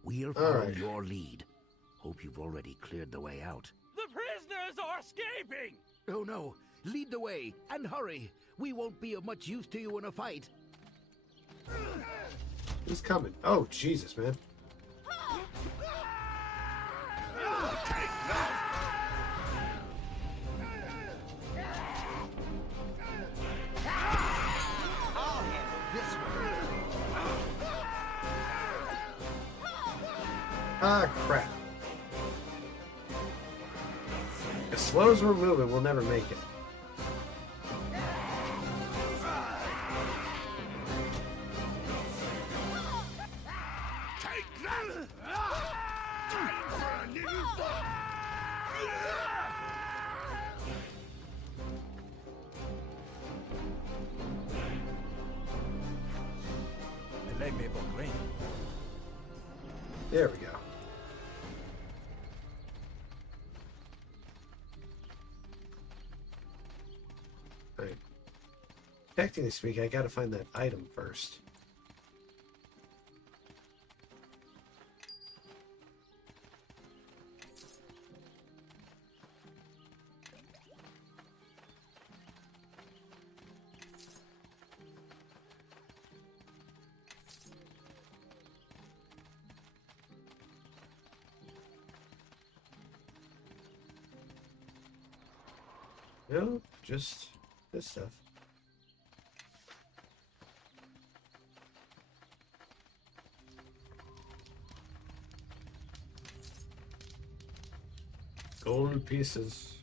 We'll follow right. your lead. Hope you've already cleared the way out. The prisoners are escaping! Oh no! Lead the way, and hurry! We won't be of much use to you in a fight. Who's coming? Oh, Jesus, man. I'll handle this one. Ah, crap. As slow as we're moving, we'll never make it. There we go. Alright. Technically speaking, I gotta find that item first. No, just this stuff. Gold pieces.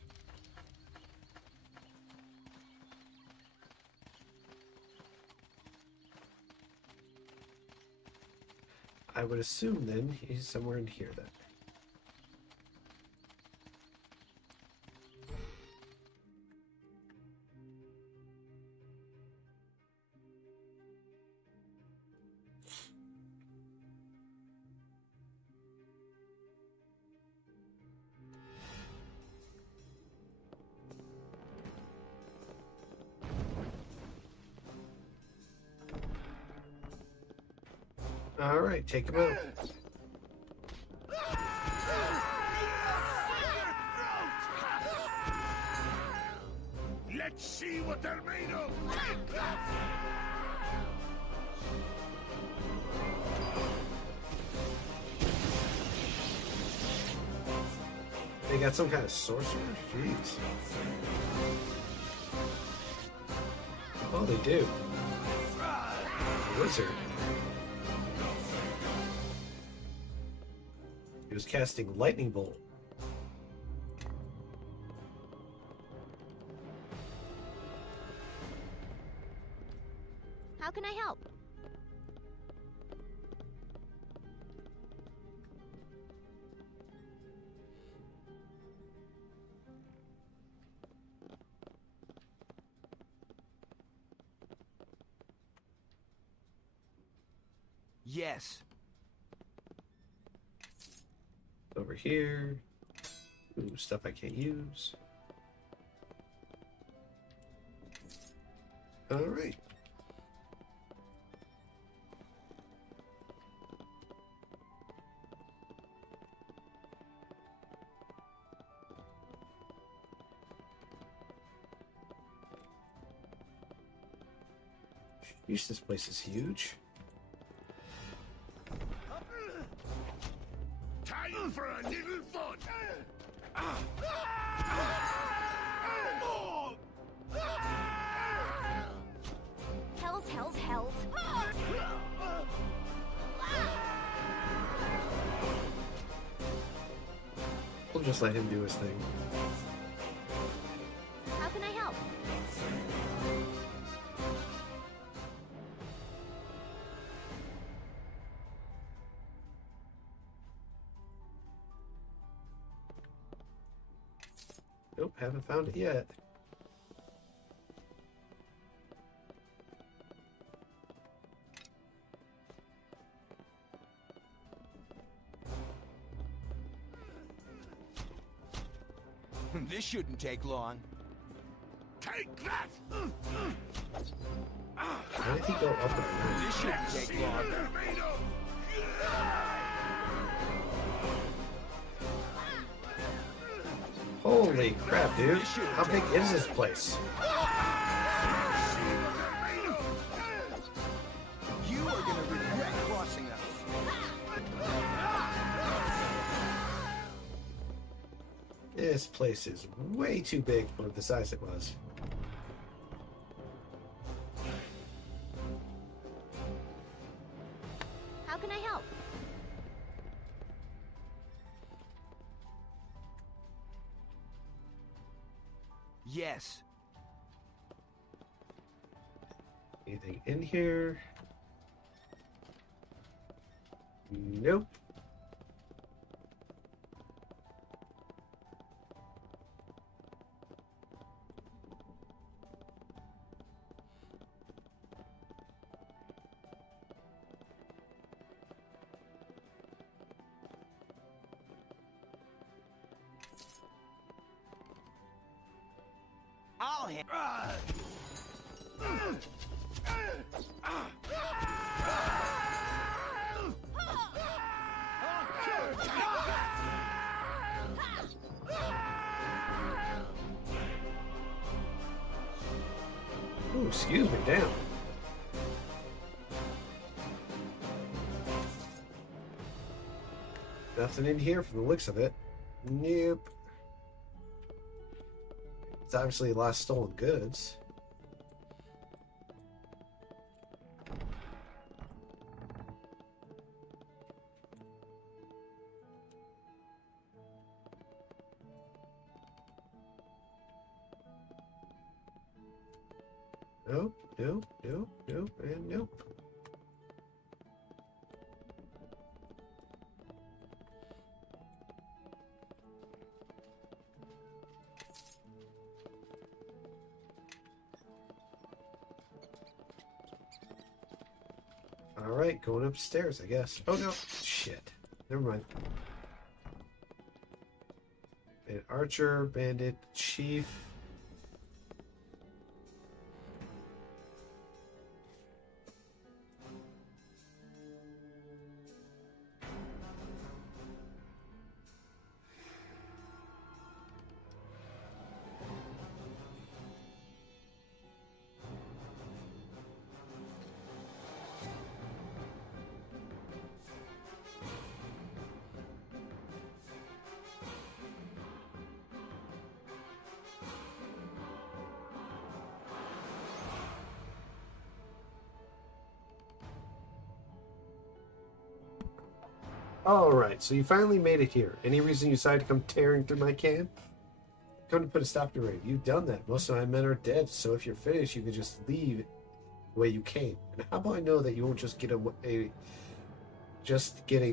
I would assume then he's somewhere in here then. All right, take him out. Let's see what they're made of! They got some kind of sorcerer? Jeez. Oh, they do. Wizard. He was casting lightning bolt. How can I help? Yes. Over here. Ooh, stuff I can't use. All right. Yeesh, this place is huge. Time for a little fun. Hells. We'll just let him do his thing. How can I help? Nope, haven't found it yet. This shouldn't take long. Take that! Why did he go up and around? This shouldn't take long. They're made of. Holy crap, dude. How big is this place? You are gonna regret crossing us. This place is way too big for the size it was. How can I help? Yes. Anything in here? Nope. I'll handle. Ooh, excuse me, damn. Nothing in here from the looks of it. Nope. It's obviously a lot of stolen goods. Nope, nope, nope, nope, and nope. Alright, going upstairs, I guess. Oh no, shit. Never mind. An archer, bandit, chief. Alright, so you finally made it here. Any reason you decided to come tearing through my camp? Come to put a stop to your raid. You've done that. Most of my men are dead, so if you're finished, you can just leave the way you came. And how about I know that you won't just get a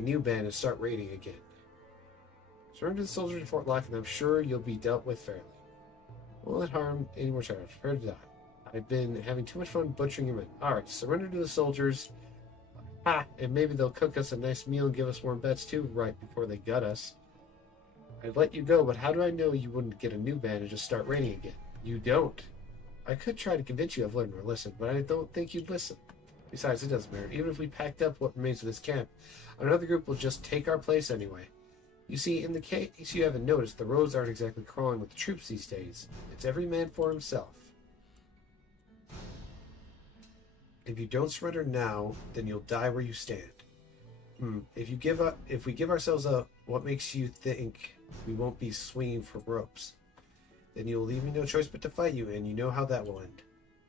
new band and start raiding again? Surrender to the soldiers in Fort Lock, and I'm sure you'll be dealt with fairly. Won't let harm any more charge. Prepare to die. I've been having too much fun butchering your men. Alright, surrender to the soldiers. Ha! And maybe they'll cook us a nice meal and give us warm beds too, right before they gut us. I'd let you go, but how do I know you wouldn't get a new band and just start raining again? You don't. I could try to convince you I've learned to listen, but I don't think you'd listen. Besides, it doesn't matter. Even if we packed up what remains of this camp, another group will just take our place anyway. You see, in the case you haven't noticed, the roads aren't exactly crawling with the troops these days. It's every man for himself. If you don't surrender now, then you'll die where you stand. If we give ourselves up, what makes you think we won't be swinging from ropes? Then you'll leave me no choice but to fight you, and you know how that will end.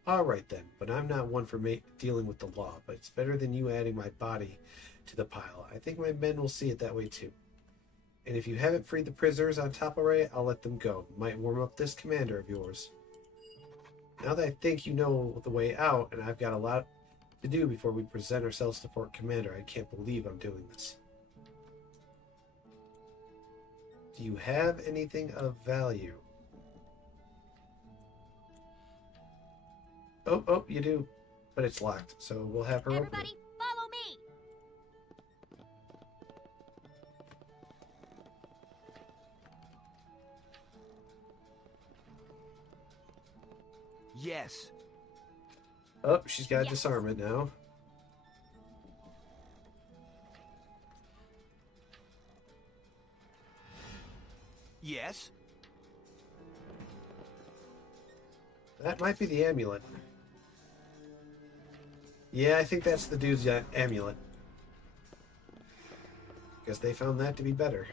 All right then, but I'm not one for dealing with the law, but it's better than you adding my body to the pile. I think my men will see it that way too. And if you haven't freed the prisoners on top already, I'll let them go. Might warm up this commander of yours. Now that I think you know the way out, and I've got a lot to do before we present ourselves to Fort Commander, I can't believe I'm doing this. Do you have anything of value? Oh, you do. But it's locked, so we'll have her open it. Everybody, follow me! Yes. Oh, she's got to Yes. disarm it now. Yes. That might be the amulet. Yeah, I think that's the dude's amulet. Guess they found that to be better.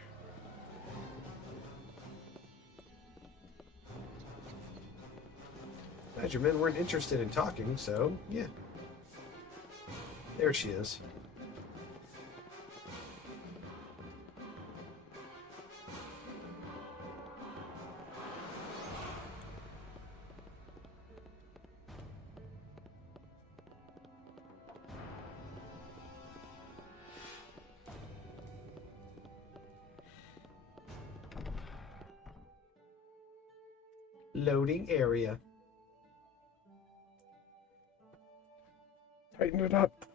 Glad your men weren't interested in talking, so yeah. There she is. Loading area. Tighten it up.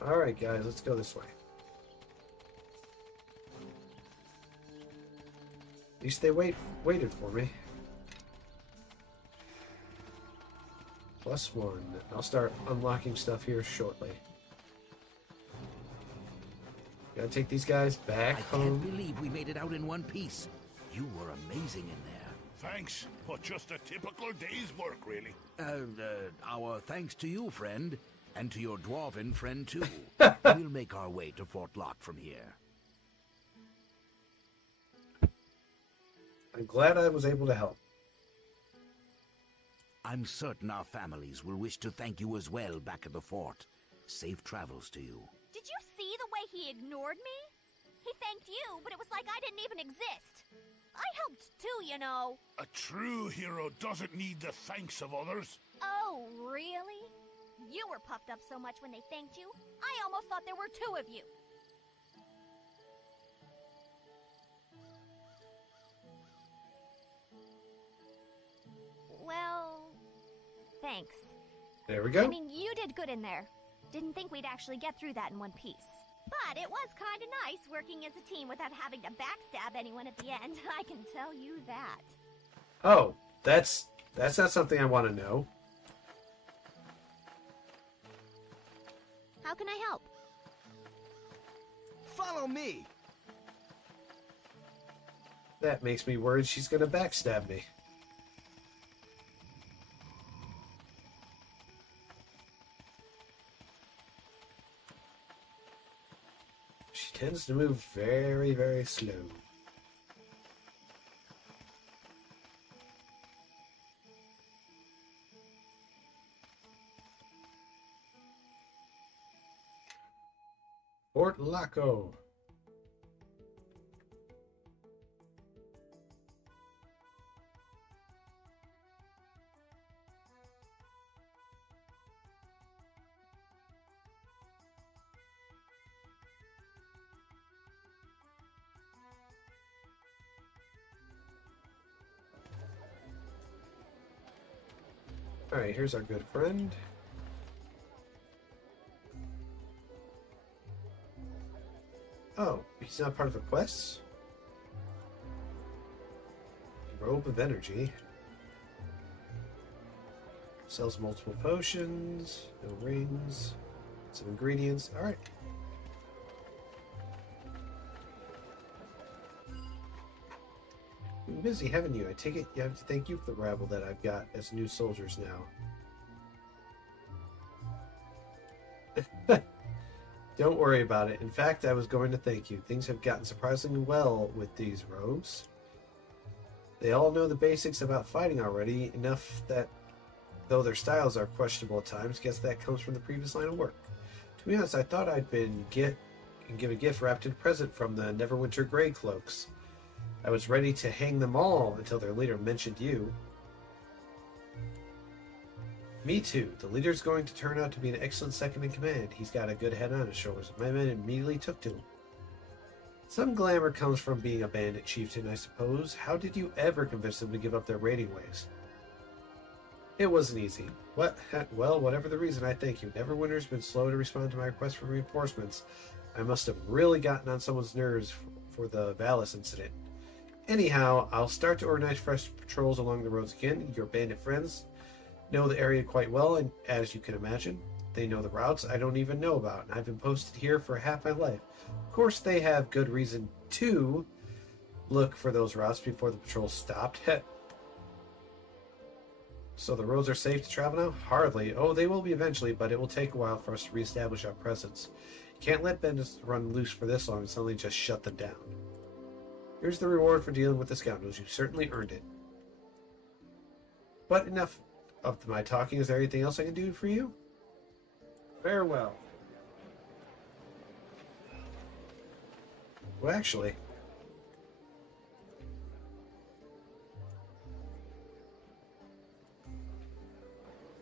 All right, guys, let's go this way. At least they waited for me. +1. I'll start unlocking stuff here shortly. Gotta take these guys back I home. can't believe we made it out in one piece. You were amazing in there. Thanks, but just a typical day's work, really. Our thanks to you, friend, and to your dwarven friend, too. We'll make our way to Fort Locke from here. I'm glad I was able to help. I'm certain our families will wish to thank you as well back at the fort. Safe travels to you. Did you see the way he ignored me? He thanked you, but it was like I didn't even exist. I helped too, you know. A true hero doesn't need the thanks of others. Oh, really? You were puffed up so much when they thanked you, I almost thought there were two of you. Well, thanks. There we go. I mean, you did good in there. Didn't think we'd actually get through that in one piece. But it was kind of nice working as a team without having to backstab anyone at the end, I can tell you that. Oh, that's not something I want to know. How can I help? Follow me. That makes me worried she's gonna backstab me. She tends to move very, very slow. Fort Laco. Alright, here's our good friend. Oh, he's not part of the quest? Robe of Energy. Sells multiple potions, no rings, some ingredients. Alright. busy, haven't you? I take it you have to thank you for the rabble that I've got as new soldiers now. Don't worry about it. In fact, I was going to thank you. Things have gotten surprisingly well with these rogues. They all know the basics about fighting already, enough that, though their styles are questionable at times, guess that comes from the previous line of work. To be honest, I thought I'd been give a gift wrapped in a present from the Neverwinter Grey Cloaks. I was ready to hang them all until their leader mentioned you. Me too. The leader's going to turn out to be an excellent second in command. He's got a good head on his shoulders. My men immediately took to him. Some glamour comes from being a bandit chieftain, I suppose. How did you ever convince them to give up their raiding ways? It wasn't easy. What? Well, whatever the reason, I thank you. Neverwinter's been slow to respond to my request for reinforcements. I must have really gotten on someone's nerves for the Valis incident. Anyhow, I'll start to organize fresh patrols along the roads again. Your bandit friends know the area quite well, and as you can imagine, they know the routes I don't even know about, and I've been posted here for half my life. Of course, they have good reason to look for those routes before the patrol stopped. So the roads are safe to travel now? Hardly. Oh, they will be eventually, but it will take a while for us to reestablish our presence. Can't let bandits run loose for this long and suddenly just shut them down. Here's the reward for dealing with the scoundrels. You certainly earned it. But enough of my talking. Is there anything else I can do for you? Farewell. Well, actually...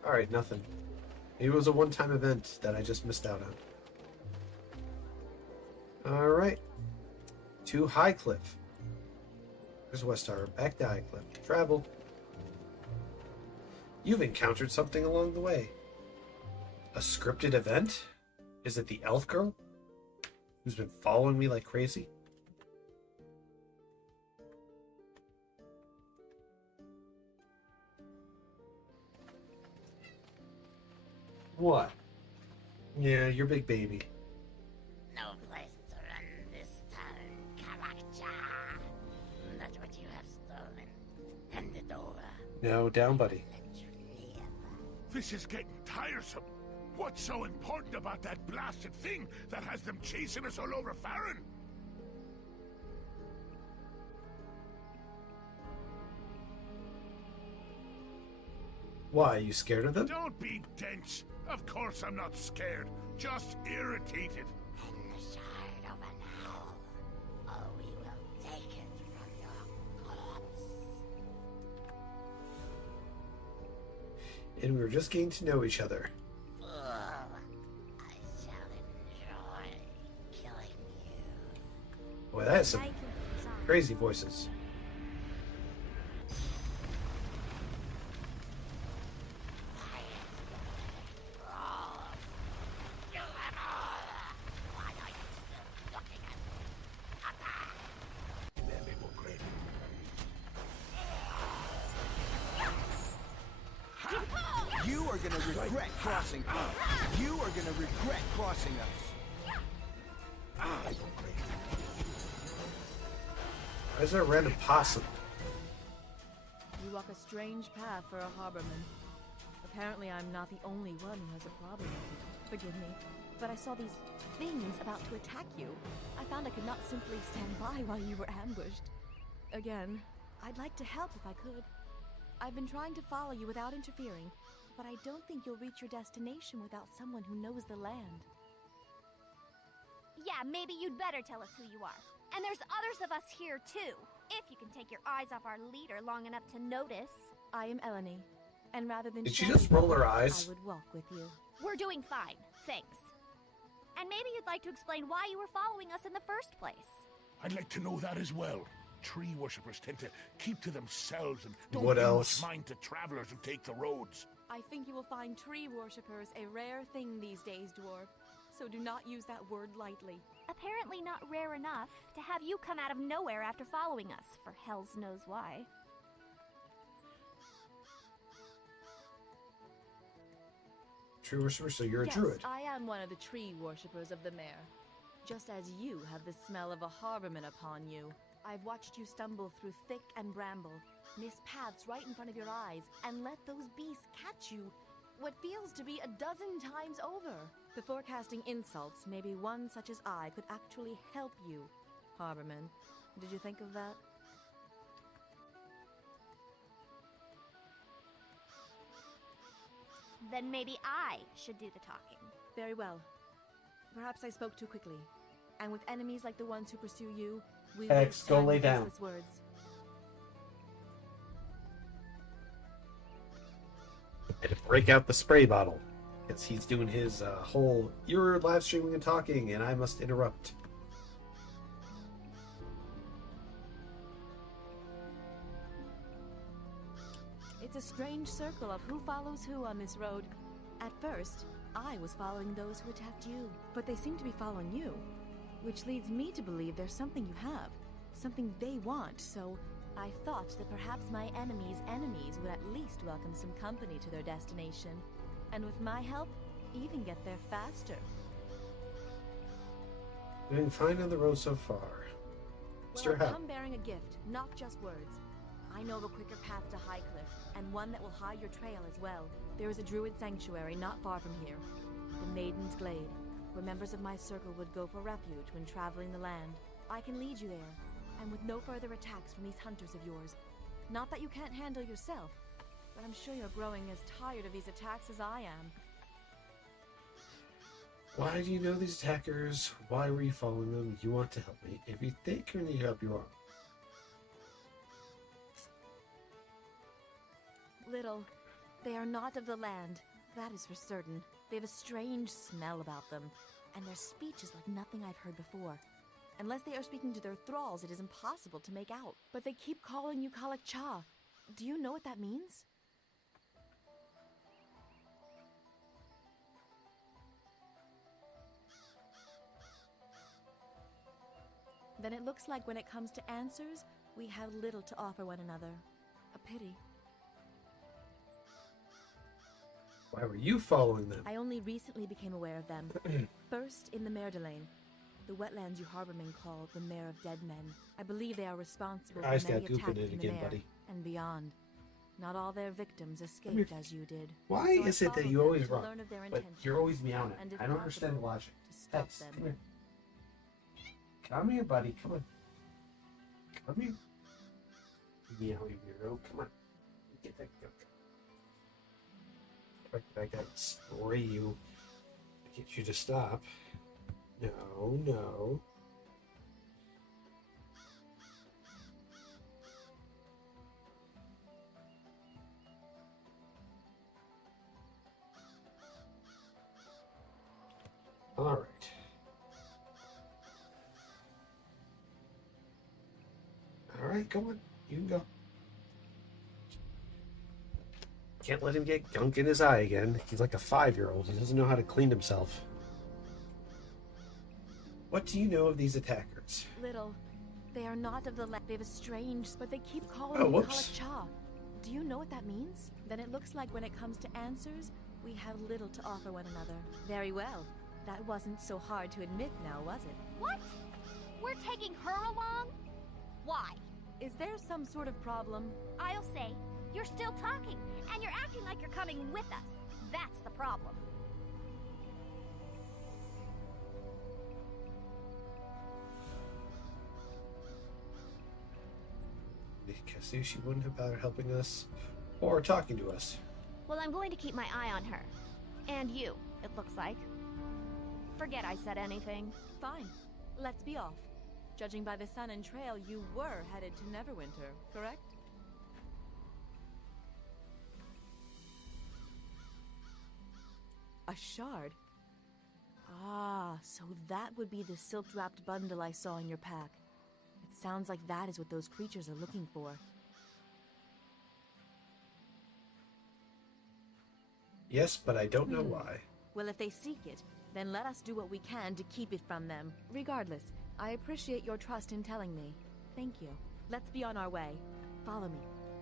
Alright, nothing. Maybe it was a one-time event that I just missed out on. Alright. To Highcliff. There's West Tower. Back to Highcliff. Travel. You've encountered something along the way. A scripted event? Is it the elf girl? Who's been following me like crazy? What? Yeah, your big baby. No place to run this town, Karakcha. That's what you have stolen. Hand it over. No, down, buddy. Let you live. This is getting tiresome. What's so important about that blasted thing that has them chasing us all over Farron? Why, are you scared of them? Don't be dense. Of course I'm not scared. Just irritated. And the shard over now, or we will take it from your corpse. And we were just getting to know each other. Fool, I shall enjoy killing you. Boy, that is some I can design. crazy voices. You are gonna regret crossing. You are gonna regret crossing us. Why is there a random possum? You walk a strange path for a harborman. Apparently I'm not the only one who has a problem with it. Forgive me, but I saw these things about to attack you. I found I could not simply stand by while you were ambushed. Again, I'd like to help if I could. I've been trying to follow you without interfering, but I don't think you'll reach your destination without someone who knows the land. Yeah, maybe you'd better tell us who you are. And there's others of us here too, if you can take your eyes off our leader long enough to notice. I am Eleni, and rather than Did she shouting just roll her I eyes? would walk with you. We're doing fine, thanks. And maybe you'd like to explain why you were following us in the first place. I'd like to know that as well. Tree worshippers tend to keep to themselves and don't What give else? much mind to travelers who take the roads. I think you will find tree worshippers a rare thing these days, dwarf. So do not use that word lightly. Apparently not rare enough to have you come out of nowhere after following us, for hells knows why. True worshiper, so you're a Yes, druid. I am one of the tree worshippers of the mare. Just as you have the smell of a harborman upon you. I've watched you stumble through thick and bramble, miss paths right in front of your eyes, and let those beasts catch you what feels to be a dozen times over. Before casting insults, maybe one such as I could actually help you, Harborman. Did you think of that? Then maybe I should do the talking. Very well. Perhaps I spoke too quickly. And with enemies like the ones who pursue you, we X, waste go time lay with down. useless words. And to break out the spray bottle. Because he's doing his whole, you're live streaming and talking, and I must interrupt. It's a strange circle of who follows who on this road. At first, I was following those who attacked you, but they seem to be following you. Which leads me to believe there's something you have, something they want, so I thought that perhaps my enemy's enemies would at least welcome some company to their destination. And with my help, even get there faster. Doing fine on the road so far. Well, Sir, I how? come bearing a gift, not just words. I know of a quicker path to Highcliff, and one that will hide your trail as well. There is a druid sanctuary not far from here, the Maiden's Glade, where members of my circle would go for refuge when traveling the land. I can lead you there, and with no further attacks from these hunters of yours. Not that you can't handle yourself, but I'm sure you're growing as tired of these attacks as I am. Why do you know these attackers? Why were you following them? You want to help me. If you think you need help, you are. Little, they are not of the land, that is for certain. They have a strange smell about them, and their speech is like nothing I've heard before. Unless they are speaking to their thralls, it is impossible to make out. But they keep calling you Kalak-Cha. Do you know what that means? Then it looks like when it comes to answers, we have little to offer one another. A pity. Why were you following them? I only recently became aware of them. First, in the Merdelane, the wetlands you harbormen call the Mare of Dead Men. I believe they are responsible Your eyes for many got goop attacks in it from again, the mare buddy. and beyond. Not all their victims escaped as you did. Why So I is it that followed you them always to run, learn of their but intentions, you're always meowing? and if I don't understand the possible, logic. to stop Hex, them. come here. Come here, buddy. Come on. Come here. Meowy weirdo. Come on. Get that goat. I gotta spray you. Get you to stop. No, no. All right. All right, go on. You can go. Can't let him get gunk in his eye again. He's like a 5-year-old. He doesn't know how to clean himself. What do you know of these attackers? Little, they are not of the land. They have a strange, but they keep calling Oh, you whoops. Kalak-Cha. Do you know what that means? Then it looks like when it comes to answers, we have little to offer one another. Very well. That wasn't so hard to admit now, was it? What? We're taking her along? Why? Is there some sort of problem? I'll say, you're still talking, and you're acting like you're coming with us. That's the problem. Because she wouldn't have bothered helping us or talking to us. Well, I'm going to keep my eye on her. And you, it looks like. Forget I said anything. Fine. Let's be off. Judging by the sun and trail, you were headed to Neverwinter, correct? A shard? Ah, so that would be the silk-wrapped bundle I saw in your pack. It sounds like that is what those creatures are looking for. Yes, but I don't know why. Well, if they seek it, then let us do what we can to keep it from them. Regardless, I appreciate your trust in telling me. Thank you. Let's be on our way. Follow me.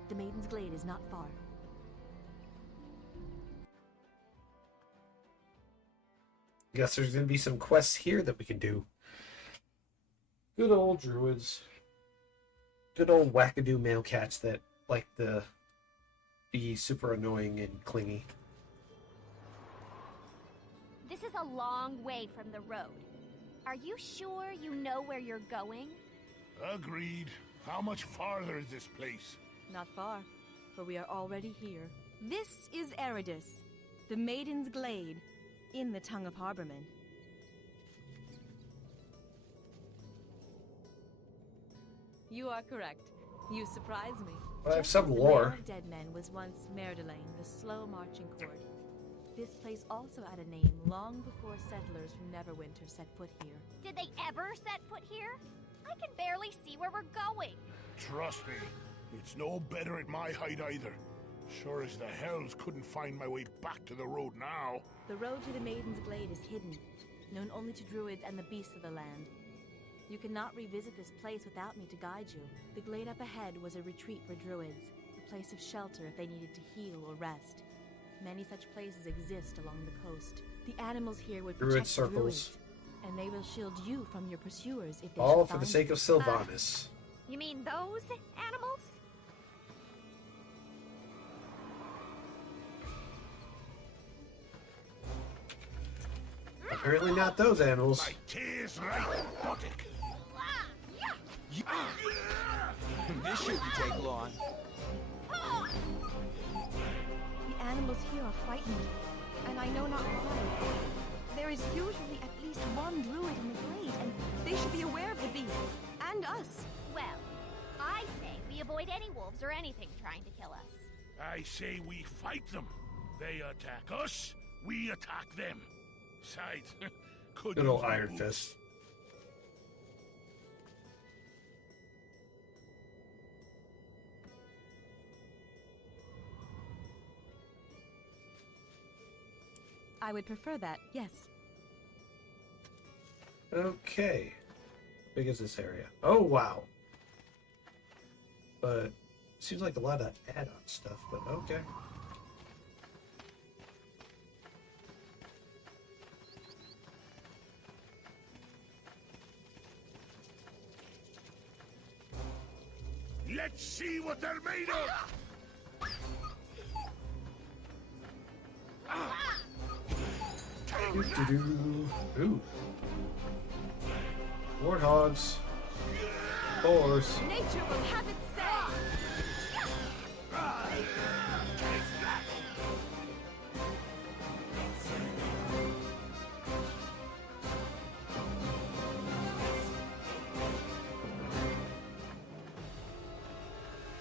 The Maiden's Glade is not far. Guess there's going to be some quests here that we can do. Good old druids. Good old wackadoo male cats that like to be super annoying and clingy. This is a long way from the road. Are you sure you know where you're going? Agreed. How much farther is this place? Not far, for we are already here. This is Eridus, the Maiden's Glade, in the Tongue of Harbormen. You are correct. You surprise me. Well, I have Just some as the lore. Vale of Dead Men was once Merdelaine, the slow marching court. This place also had a name long before settlers from Neverwinter set foot here. Did they ever set foot here? I can barely see where we're going. Trust me, it's no better at my height either. Sure as the hells couldn't find my way back to the road now. The road to the Maiden's Glade is hidden, known only to druids and the beasts of the land. You cannot revisit this place without me to guide you. The glade up ahead was a retreat for druids, a place of shelter if they needed to heal or rest. Many such places exist along the coast. The animals here would Druid protect the circles. druids, and they will shield you from your pursuers if they All should for the find sake you. of Sylvanas. You mean those animals? Apparently not those animals. My tears right, Buttock. This shouldn't take long. The animals here are frightened, and I know not why. There is usually at least one druid in the glade, and they should be aware of the beasts, and us. Well, I say we avoid any wolves or anything trying to kill us. I say we fight them. They attack us, we attack them. Besides, could Good old use my Iron boots. Fist. I would prefer that, yes. Okay. Big is this area? Oh, wow. But seems like a lot of add-on stuff, but okay. Let's see what they're made of! Doo-doo-doo. Ooh. Warthogs. Boars. Nature will have its say!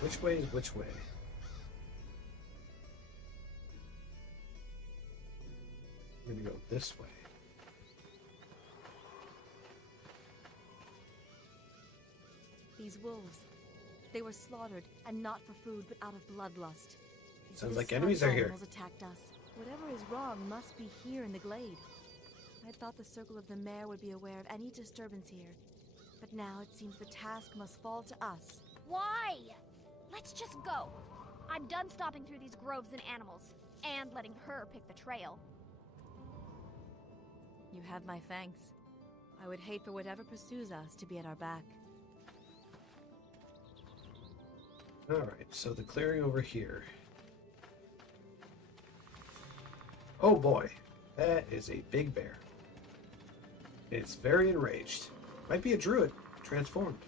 Which way is which way? I'm gonna go this way. These wolves, they were slaughtered, and not for food, but out of bloodlust. Sounds This like enemies are here. animals attacked us. Whatever is wrong must be here in the glade. I thought the Circle of the Mare would be aware of any disturbance here, but now it seems the task must fall to us. Why? Let's just go. I'm done stopping through these groves and animals, and letting her pick the trail. You have my thanks. I would hate for whatever pursues us to be at our back. Alright, so the clearing over here. Oh boy, that is a big bear. It's very enraged. Might be a druid, transformed.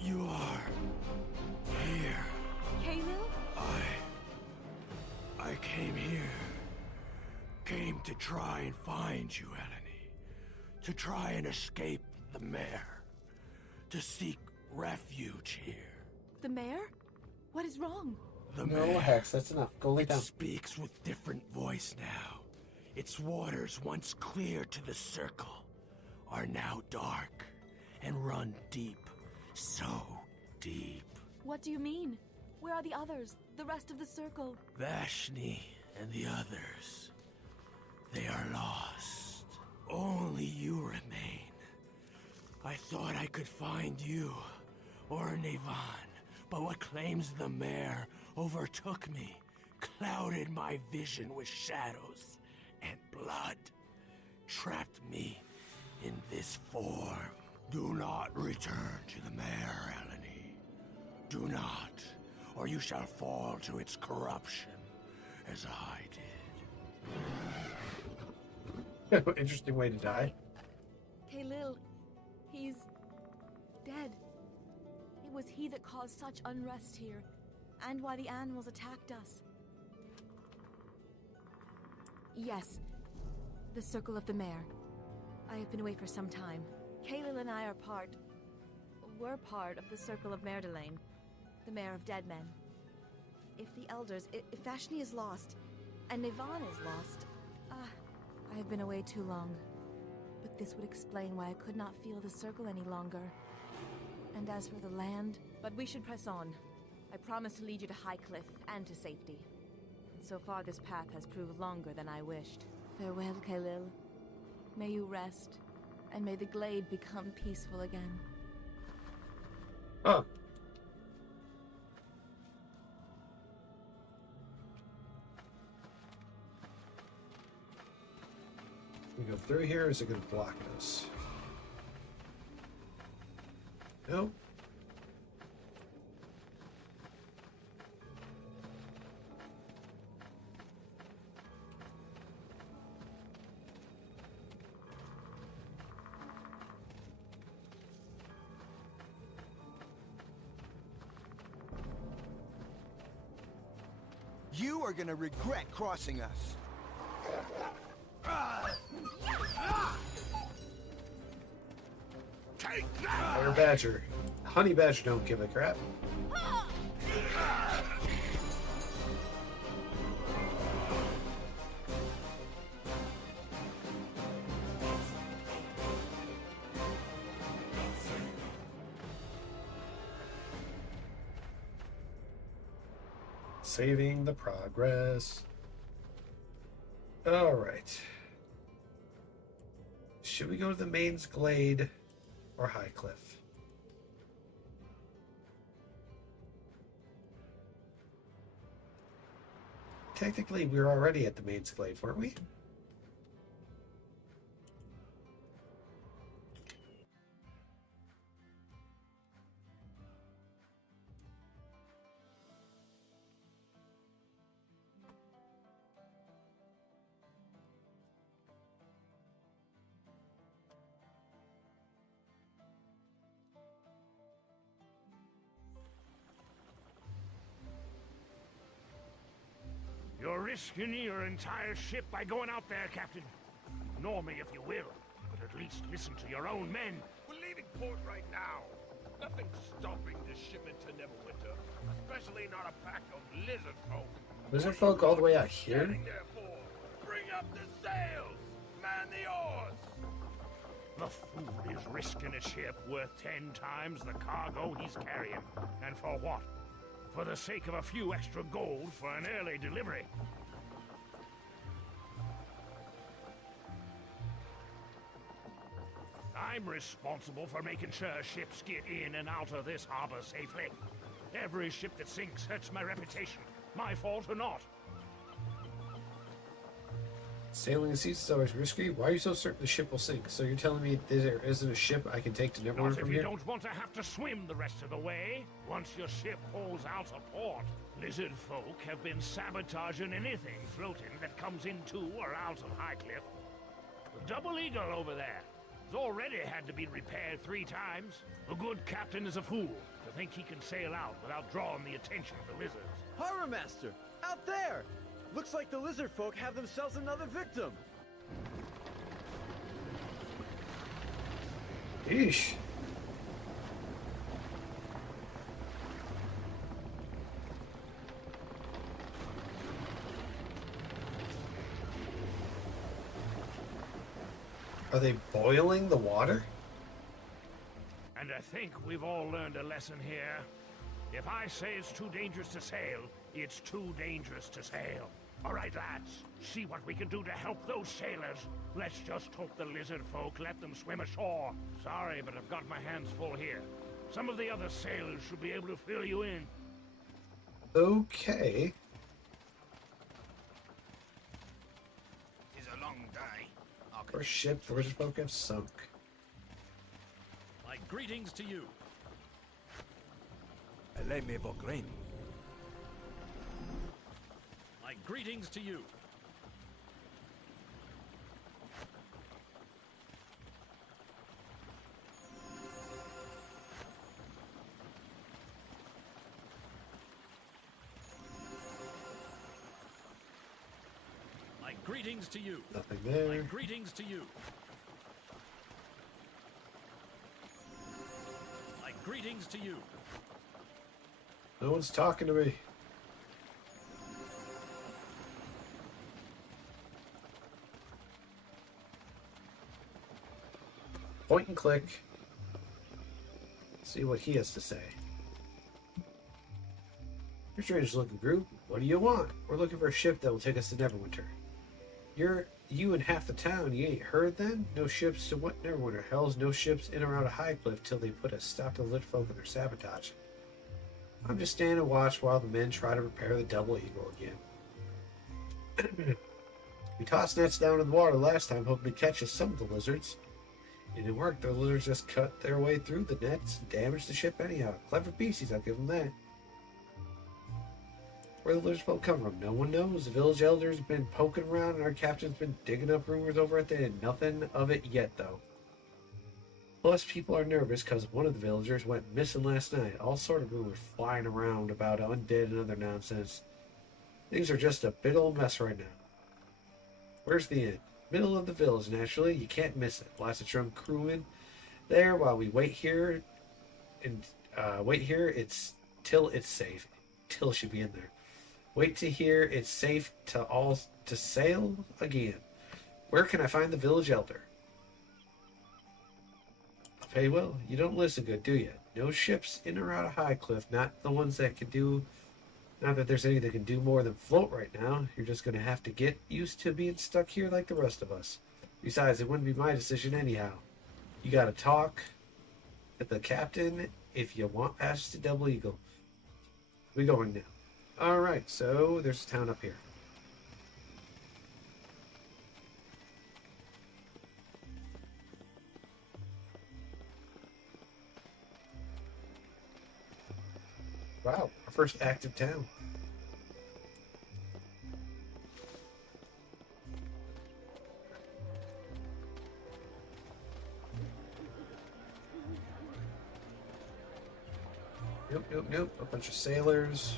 You are here. Kaelil? I came here. Came to try and find you, Eleni. To try and escape the mare. To seek refuge here. The mayor? What is wrong? The No, mare. Hex, that's enough. Go lay It down. speaks with different voice now. Its waters, once clear to the circle, are now dark and run deep. So deep. What do you mean? Where are the others? The rest of the circle? Vashni and the others. They are lost. Only you remain. I thought I could find you, or Nevan, But what claims the mare overtook me, clouded my vision with shadows and blood, trapped me in this form. Do not return to the mare, Eleni. Do not, or you shall fall to its corruption, as I did. Interesting way to die. Kahlil, he's dead. It was he that caused such unrest here, and why the animals attacked us. Yes, the Circle of the Mare. I have been away for some time. Kahlil and I were part of the Circle of Merdelaine, the Mare of Dead Men. If the Elders, if Vashni is lost, and Nivan is lost, I have been away too long. But this would explain why I could not feel the Circle any longer. And as for the land, but we should press on. I promise to lead you to Highcliffe and to safety. And so far this path has proved longer than I wished. Farewell, Kahlil. May you rest, and may the glade become peaceful again. Oh. We go through here, or is it going to block us? Nope. You are gonna regret crossing us. Take that! Fire badger. Honey badger don't give a crap. Saving the progress. All right. Should we go to the Mains Glade or Highcliffe? Technically, we were already at the Mains Glade, weren't we? You're risking your entire ship by going out there, Captain. Ignore me if you will, but at least listen to your own men. We're leaving port right now. Nothing's stopping this shipment to Neverwinter, especially not a pack of lizard folk. Lizard folk all the way out here? Standing there for? Bring up the sails! Man the oars! The fool is risking a ship worth 10 times the cargo he's carrying. And for what? For the sake of a few extra gold for an early delivery. I'm responsible for making sure ships get in and out of this harbor safely. Every ship that sinks hurts my reputation, my fault or not. Sailing the seas is always risky. Why are you so certain the ship will sink? So you're telling me there isn't a ship I can take to Neverwinter Not from if you here? don't want to have to swim the rest of the way, once your ship pulls out of port. Lizard folk have been sabotaging anything floating that comes into or out of Highcliffe. The Double Eagle over there has already had to be repaired 3 times. A good captain is a fool to think he can sail out without drawing the attention of the lizards. Harbor Master! Out there! Looks like the lizard folk have themselves another victim. Yeesh. Are they boiling the water? And I think we've all learned a lesson here. If I say it's too dangerous to sail, it's too dangerous to sail. All right, lads, see what we can do to help those sailors. Let's just hope the lizard folk let them swim ashore. Sorry, but I've got my hands full here. Some of the other sailors should be able to fill you in. Okay. It's a long day. First ship, village folk have sunk. My greetings to you. Aleme Vogren. My greetings to you. My greetings to you. Nothing My there. greetings to you. My greetings to you. No one's talking to me. Point and click. See what he has to say. You're strange looking group. What do you want? We're looking for a ship that will take us to Neverwinter. You and half the town, you ain't heard then? No ships to what Neverwinter? Hell's no ships in or out of Highcliff till they put a stop to the lit folk and their sabotage. I'm just standing and watch while the men try to repair the double eagle again. We tossed nets down in the water last time, hoping to catch us some of the lizards. It didn't work. The lizards just cut their way through the nets and damaged the ship anyhow. Clever beasties, I'll give them that. Where the lizard folk come from, no one knows. The village elders have been poking around and our captain's been digging up rumors over at the inn. Nothing of it yet, though. Plus, people are nervous because one of the villagers went missing last night. All sort of rumors flying around about undead and other nonsense. Things are just a big old mess right now. Where's the inn? Middle of the village, naturally. You can't miss it. Lots of drum crewmen there while we wait here. And it's till it's safe. Till should be in there. Wait to hear it's safe to sail again. Where can I find the village elder? I'll pay well. You don't listen good, do you? No ships in or out of Highcliff. Not the ones that can do. Not that there's any that can do more than float right now. You're just going to have to get used to being stuck here like the rest of us. Besides, it wouldn't be my decision anyhow. You got to talk to the captain if you want passage to Double Eagle. We're going now. Alright, so there's a town up here. Wow, our first active town. Nope. A bunch of sailors.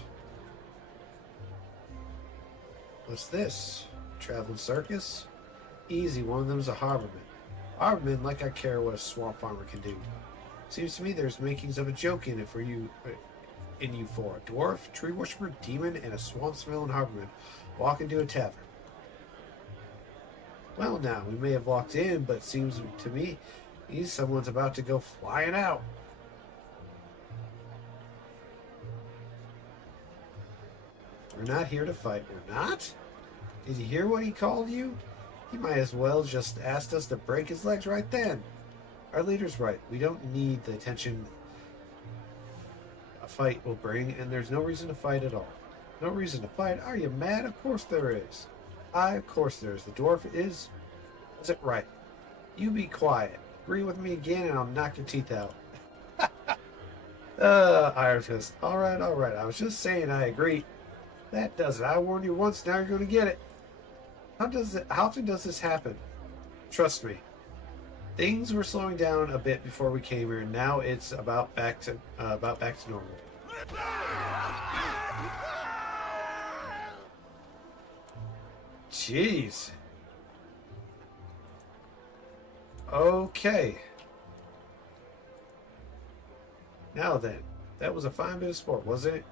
What's this? Traveling circus? Easy, one of them's a harborman. Harborman, like I care what a swamp farmer can do. Seems to me there's makings of a joke in it for you. In you four. A dwarf, tree worshiper, demon, and a swamp-smelling harborman walk into a tavern. Well now, we may have walked in, but it seems to me someone's about to go flying out. We're not here to fight. We're not? Did you hear what he called you? He might as well just asked us to break his legs right then. Our leader's right. We don't need the attention a fight will bring, and there's no reason to fight at all. No reason to fight? Are you mad? Of course there is. Of course there is. The dwarf is it right? You be quiet. Agree with me again, and I'll knock your teeth out. Iron Fist. Alright. I was just saying I agree. That does it. I warned you once, now you're going to get it. How often does this happen? Trust me. Things were slowing down a bit before we came here, and now it's about back to normal. Jeez. Okay. Now then, that was a fine bit of sport, wasn't it?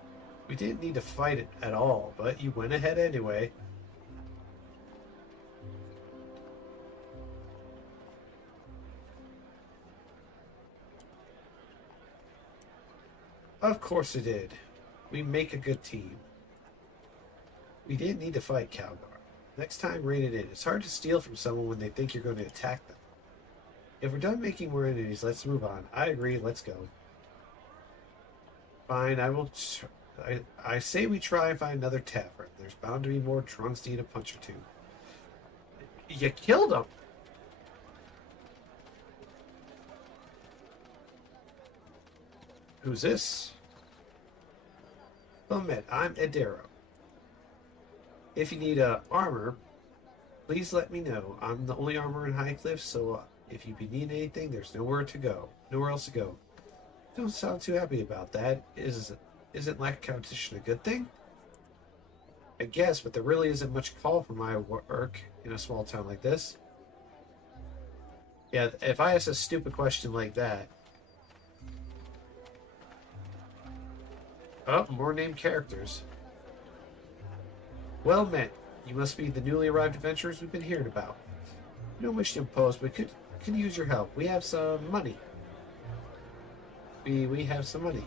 We didn't need to fight it at all, but you went ahead anyway. Of course it did. We make a good team. We didn't need to fight, Calgar. Next time, rein it in. It's hard to steal from someone when they think you're going to attack them. If we're done making more enemies, let's move on. I agree, let's go. Fine, I will. I say we try and find another tavern. There's bound to be more drunks to eat a punch or two. You killed him. Who's this? Well met, I'm Edero. If you need armor, please let me know. I'm the only armorer in Highcliff, so if you need anything, there's nowhere else to go. Don't sound too happy about that. Isn't lack of competition a good thing? I guess, but there really isn't much call for my work in a small town like this. Yeah, if I ask a stupid question like that. Oh, more named characters. Well met. You must be the newly arrived adventurers we've been hearing about. No wish to impose, but could use your help. We have some money. We have some money.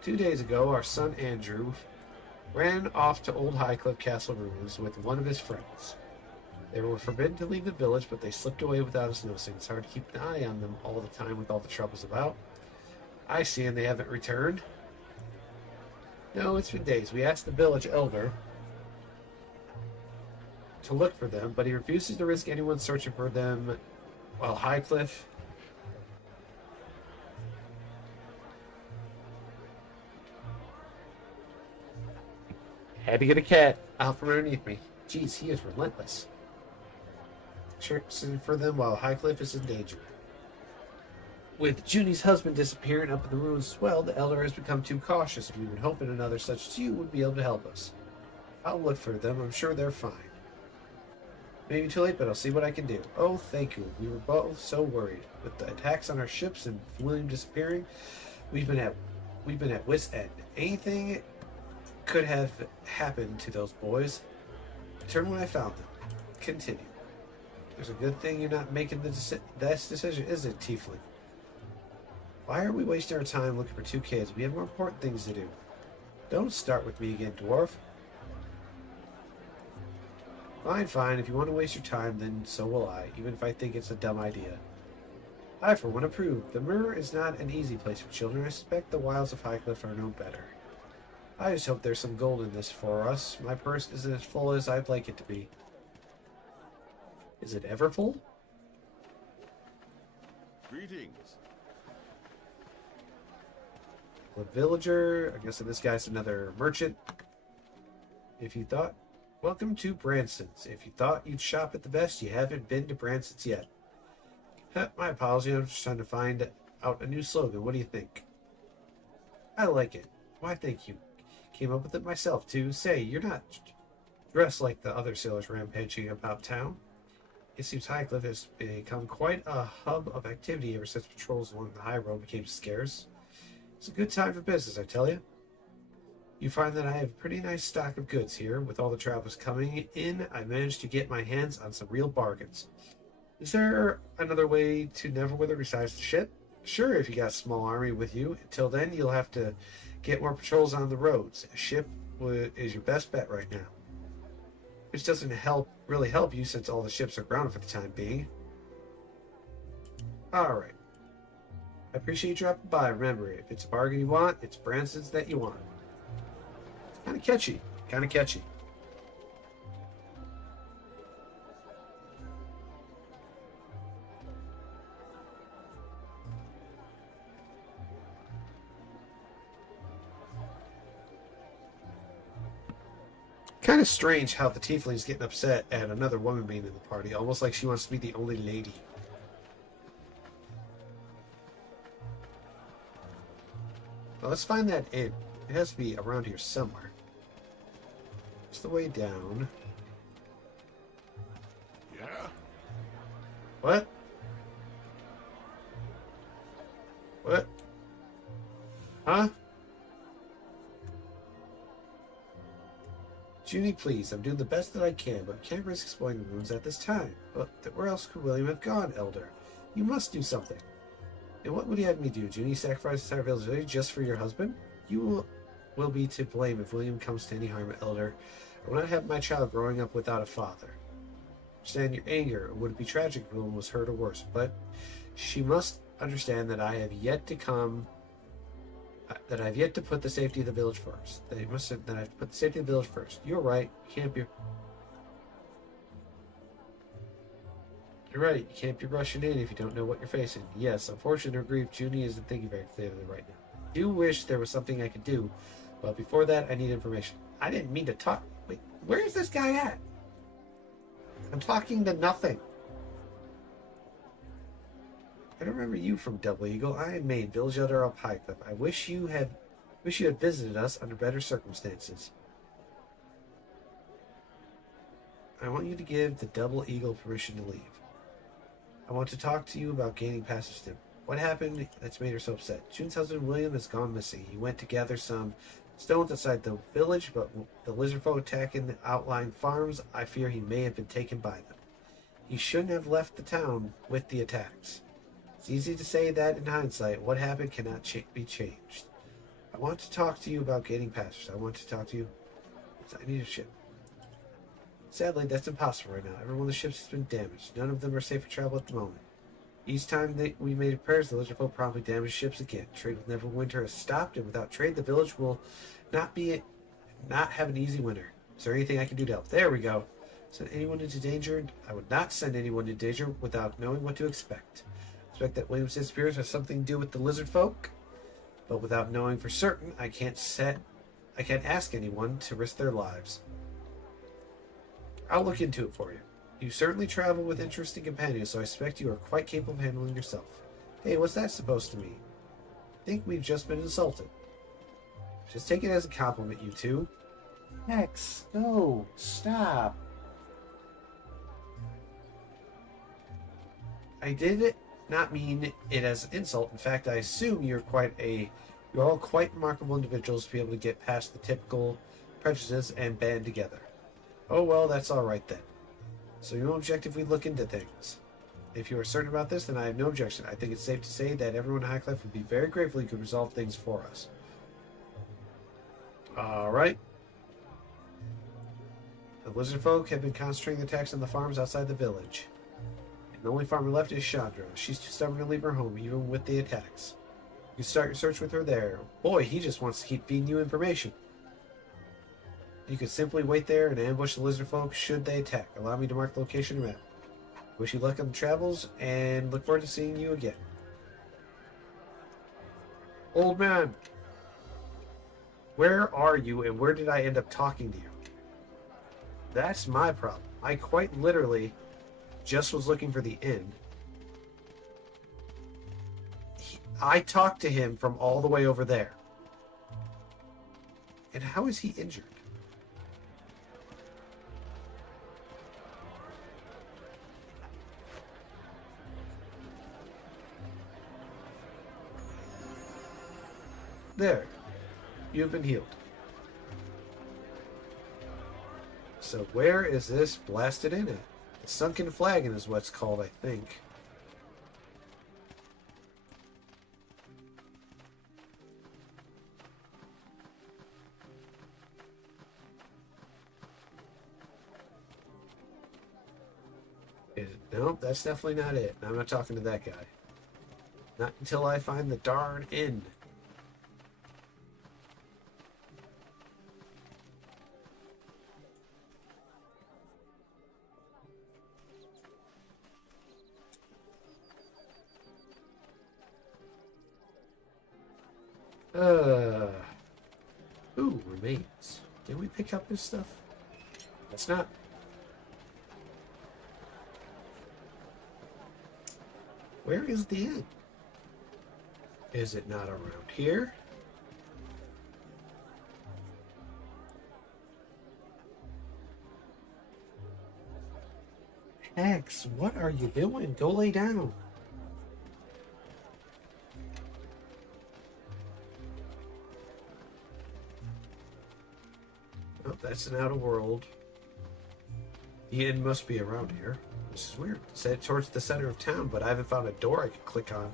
Two days ago, our son Andrew ran off to Old Highcliff Castle ruins with one of his friends. They were forbidden to leave the village, but they slipped away without us noticing. It's hard to keep an eye on them all the time with all the troubles about. I see, and they haven't returned. No, it's been days. We asked the village elder to look for them, but he refuses to risk anyone searching for them while Highcliff. Had to get a cat out from underneath me. Jeez, he is relentless. Searching for them while Highcliff is in danger. With Junie's husband disappearing up in the ruins as well, the elder has become too cautious. We were hoping another such as you would be able to help us. I'll look for them. I'm sure they're fine. Maybe too late, but I'll see what I can do. Oh, thank you. We were both so worried. With the attacks on our ships and William disappearing, we've been at wit's end. Anything could have happened to those boys. Turn when I found them. Continue. There's a good thing you're not making that decision, is it, Tiefling? Why are we wasting our time looking for two kids? We have more important things to do. Don't start with me again, dwarf. Fine. If you want to waste your time, then so will I, even if I think it's a dumb idea. I, for one, approve. The Mirror is not an easy place for children. I suspect the wilds of Highcliff are no better. I just hope there's some gold in this for us. My purse isn't as full as I'd like it to be. Is it ever full? Greetings. A villager. I guess this guy's another merchant. Welcome to Branson's. If you thought you'd shop at the best, you haven't been to Branson's yet. My apologies, I'm just trying to find out a new slogan. What do you think? I like it. Why, thank you. Came up with it myself, too. Say, you're not dressed like the other sailors rampaging about town. It seems Highcliff has become quite a hub of activity ever since patrols along the high road became scarce. It's a good time for business, I tell you. You find that I have a pretty nice stock of goods here. With all the travelers coming in, I managed to get my hands on some real bargains. Is there another way to Neverwinter besides the ship? Sure, if you got a small army with you. Until then, you'll have to get more patrols on the roads. A ship is your best bet right now. Which doesn't really help you since all the ships are grounded for the time being. Alright. I appreciate you dropping by. Remember, if it's a bargain you want, it's Branson's that you want. Kind of catchy. Kind of strange how the tiefling's getting upset at another woman being in the party, almost like she wants to be the only lady. Well, let's find that inn. It has to be around here somewhere. It's the way down. Yeah? What? What? Huh? Junie, please, I'm doing the best that I can, but can't risk exploring the ruins at this time. But where else could William have gone, Elder? You must do something. And what would you have me do, Junie? Sacrifice our village just for your husband? You will be to blame if William comes to any harm, Elder. I will not have my child growing up without a father. understand your anger. It would be tragic if anyone was hurt or worse, but she must understand that I have yet to put the safety of the village first. That I have to put the safety of the village first. You're right. You're right. You can't be rushing in if you don't know what you're facing. Yes, unfortunately or grief, Junie isn't thinking very clearly right now. I do wish there was something I could do, but before that, I need information. I didn't mean to talk. Wait, where is this guy at? I'm talking to nothing. I don't remember you from Double Eagle. I am Maine, village elder of Highcliffe. I wish you had visited us under better circumstances. I want you to give the Double Eagle permission to leave. I want to talk to you about gaining passage to him. What happened that's made her so upset? June's husband William has gone missing. He went to gather some stones outside the village, but the lizard folk attacking the outlying farms, I fear he may have been taken by them. He shouldn't have left the town with the attacks. It's easy to say that in hindsight. What happened cannot be changed. I want to talk to you about gaining passage. I want to talk to you. I need a ship. Sadly, that's impossible right now. Every one of the ships has been damaged. None of them are safe for travel at the moment. Each time we made repairs, the lizard folk promptly damaged ships again. Trade with Neverwinter has stopped, and without trade, the village will not have an easy winter. Is there anything I can do to help? There we go. Send anyone into danger? I would not send anyone into danger without knowing what to expect. Expect that William's disappearance has something to do with the lizard folk, but without knowing for certain, I can't ask anyone to risk their lives. I'll look into it for you. You certainly travel with interesting companions, so I expect you are quite capable of handling yourself. Hey, what's that supposed to mean? I think we've just been insulted. Just take it as a compliment, you two. Hex, no, stop. I did not mean it as an insult. In fact, I assume you're all quite remarkable individuals to be able to get past the typical prejudices and band together. Oh well, that's all right then. So you won't object if we look into things. If you are certain about this, then I have no objection. I think it's safe to say that everyone in Highcliffe would be very grateful you could resolve things for us. Alright. The lizard folk have been concentrating attacks on the farms outside the village. And the only farmer left is Chandra. She's too stubborn to leave her home, even with the attacks. You start your search with her there. Boy, he just wants to keep feeding you information. You could simply wait there and ambush the lizard folk should they attack. Allow me to mark the location map. Wish you luck on the travels, and look forward to seeing you again. Old man! Where are you, and where did I end up talking to you? That's my problem. I quite literally just was looking for the inn. I talked to him from all the way over there. And how is he injured? There. You've been healed. So where is this blasted inn at? The Sunken Flagon is what's called, I think. Nope, that's definitely not it. I'm not talking to that guy. Not until I find the darn inn. Ooh, remains. Did we pick up this stuff? That's not. Where is the inn? Is it not around here? Hex, what are you doing? Go lay down. Oh, that's an outer world. The inn must be around here. This is weird. It's headed towards the center of town, but I haven't found a door I can click on.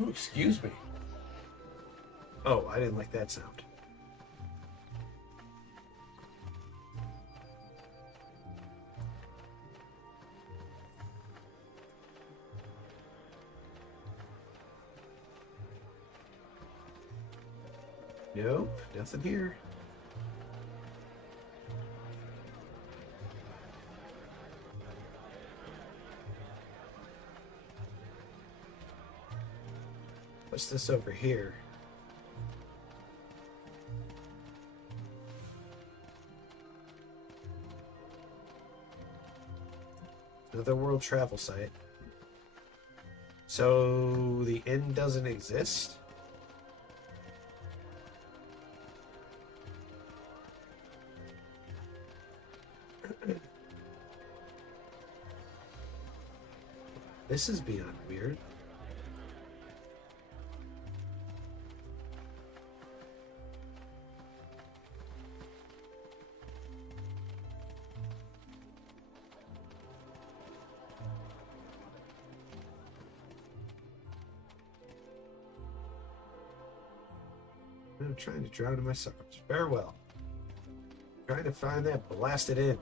Oh, excuse me. Oh, I didn't like that sound. Nope, nothing here. What's this over here? Another world travel site. So the inn doesn't exist? This is beyond weird. I'm trying to drown in my sorrows. Farewell. Trying to find that blasted inn.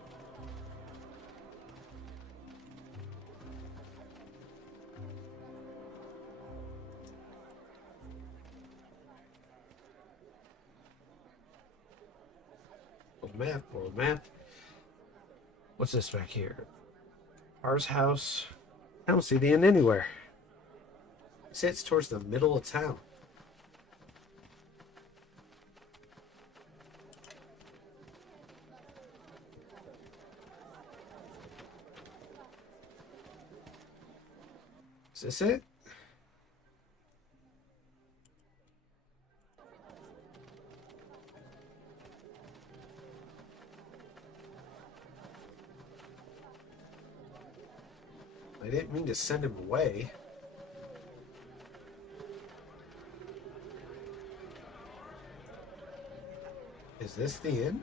World map. What's this back here? Ours house. I don't see the inn anywhere. It sits towards the middle of town. Is this it? I didn't mean to send him away. Is this the inn?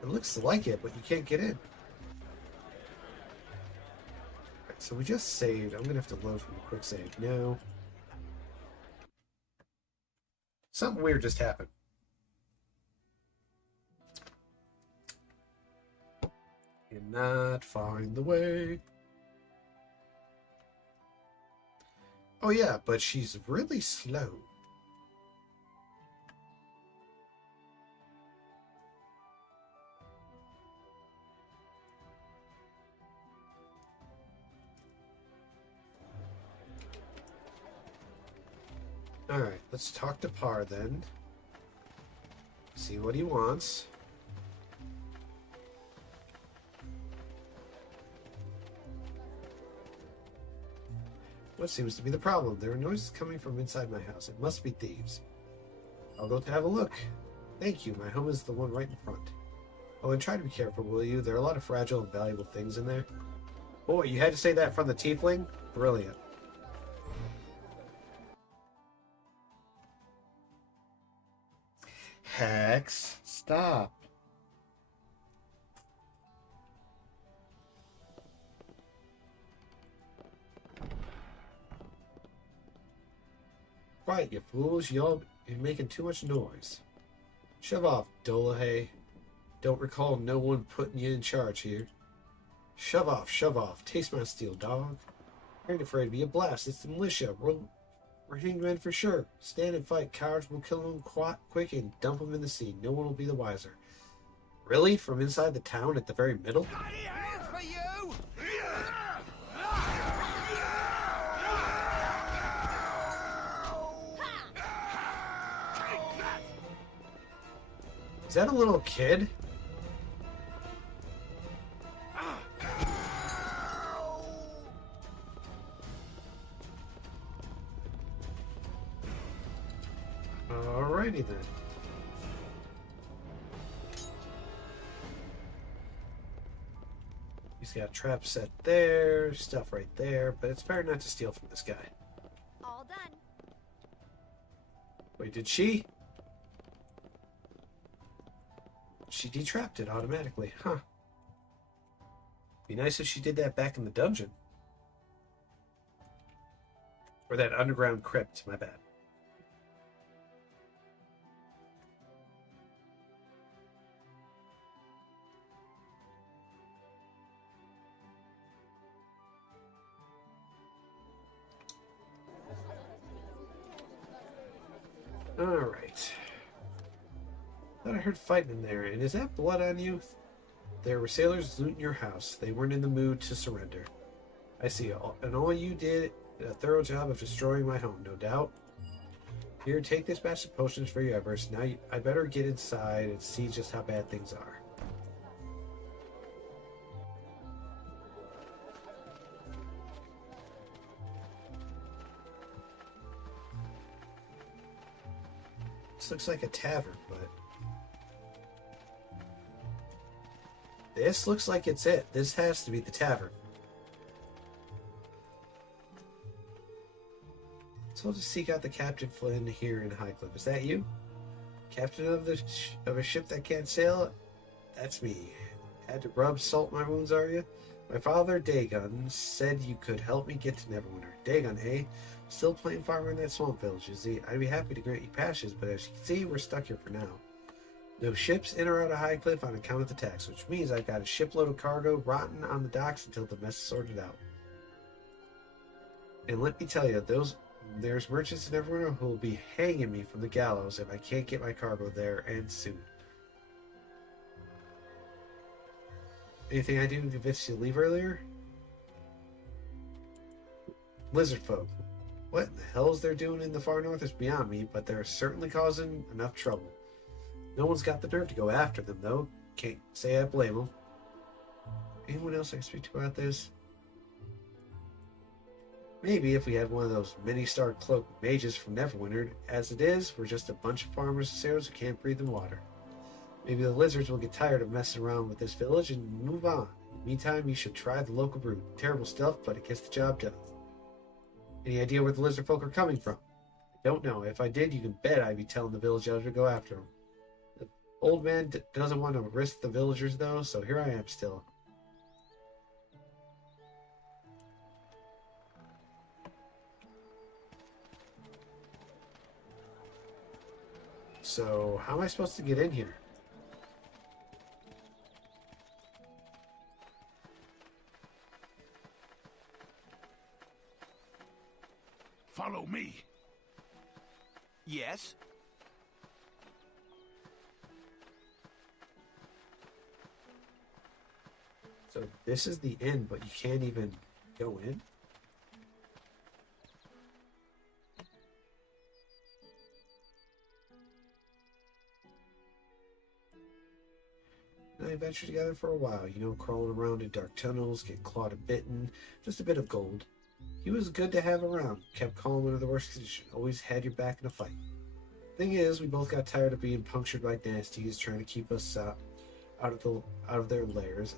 It looks like it, but you can't get in. Right, so we just saved. I'm gonna have to load from a quick save. No. Something weird just happened. Cannot find the way. Oh yeah, but she's really slow. Alright, let's talk to Par then. See what he wants. What seems to be the problem? There are noises coming from inside my house. It must be thieves. I'll go to have a look. Thank you. My home is the one right in front. Oh, and try to be careful, will you? There are a lot of fragile and valuable things in there. Boy, you had to say that from the tiefling? Brilliant. Hex, stop. Quiet, you fools. You're making too much noise. Shove off, Dolahay. Don't recall no one putting you in charge here. Shove off, shove off. Taste my steel, dog. I ain't afraid to be a blast. It's the militia. We're hanged men for sure. Stand and fight. Cowards will kill them quick and dump them in the sea. No one will be the wiser. Really? From inside the town at the very middle? Bloody hands for you! Is that a little kid? Alrighty then. He's got traps set there, stuff right there, but it's better not to steal from this guy. All done. Wait, did she? She detrapped it automatically, huh? Be nice if she did that back in the dungeon. Or that underground crypt, my bad. Alright. Thought I heard fighting in there, and is that blood on you? There were sailors looting your house. They weren't in the mood to surrender. I see, and all you did a thorough job of destroying my home, no doubt. Here, take this batch of potions for your Everest. Now I better get inside and see just how bad things are. This looks like a tavern, but this looks like it's it. This has to be the tavern. Told to seek out the Captain Flynn here in Highcliffe. Is that you? Captain of a ship that can't sail? That's me. Had to rub salt in my wounds, are you? My father, Dagon, said you could help me get to Neverwinter. Dagon, eh? Still playing farmer in that swamp village, is he? I'd be happy to grant you passage, but as you can see, we're stuck here for now. No ships in or out of Highcliffe on account of the tax, which means I've got a shipload of cargo rotting on the docks until the mess is sorted out. And let me tell you, there's merchants in Neverwinter who will be hanging me from the gallows if I can't get my cargo there, and soon. Anything I do to convince you to leave earlier? Lizard folk. What in the hell is they're doing in the far north is beyond me, but they're certainly causing enough trouble. No one's got the nerve to go after them, though. Can't say I blame them. Anyone else I can speak to about this? Maybe if we had one of those many-starred cloak mages from Neverwinter. As it is, we're just a bunch of farmers and sailors who can't breathe in water. Maybe the lizards will get tired of messing around with this village and move on. In the meantime, you should try the local brew. Terrible stuff, but it gets the job done. Any idea where the lizard folk are coming from? I don't know. If I did, you can bet I'd be telling the village elder to go after them. The old man doesn't want to risk the villagers, though, so here I am still. So, how am I supposed to get in here? Follow me. Yes? So this is the end, but you can't even go in? I adventured together for a while, crawling around in dark tunnels, getting clawed and bitten, just a bit of gold. He was good to have around, kept calm under the worst condition, always had your back in a fight. Thing is, we both got tired of being punctured by nasties trying to keep us out of their lairs.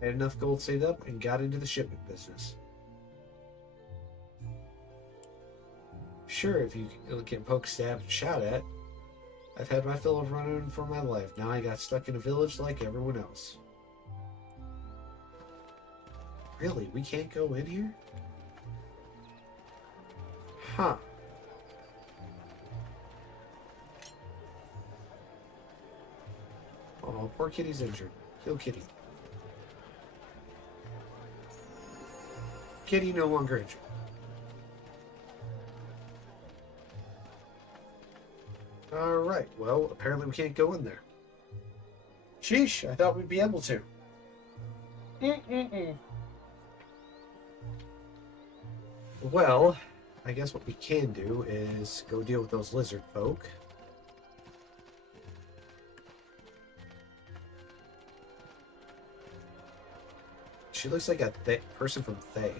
I had enough gold saved up and got into the shipping business. Sure, if you get poked, stabbed, and shot at, I've had my fill of running for my life. Now I got stuck in a village like everyone else. Really? We can't go in here? Huh. Oh, poor Kitty's injured. Heal Kitty. Kitty no longer injured. Alright, well, apparently we can't go in there. Sheesh, I thought we'd be able to. Well, I guess what we can do is go deal with those lizard folk. She looks like a person from Thay.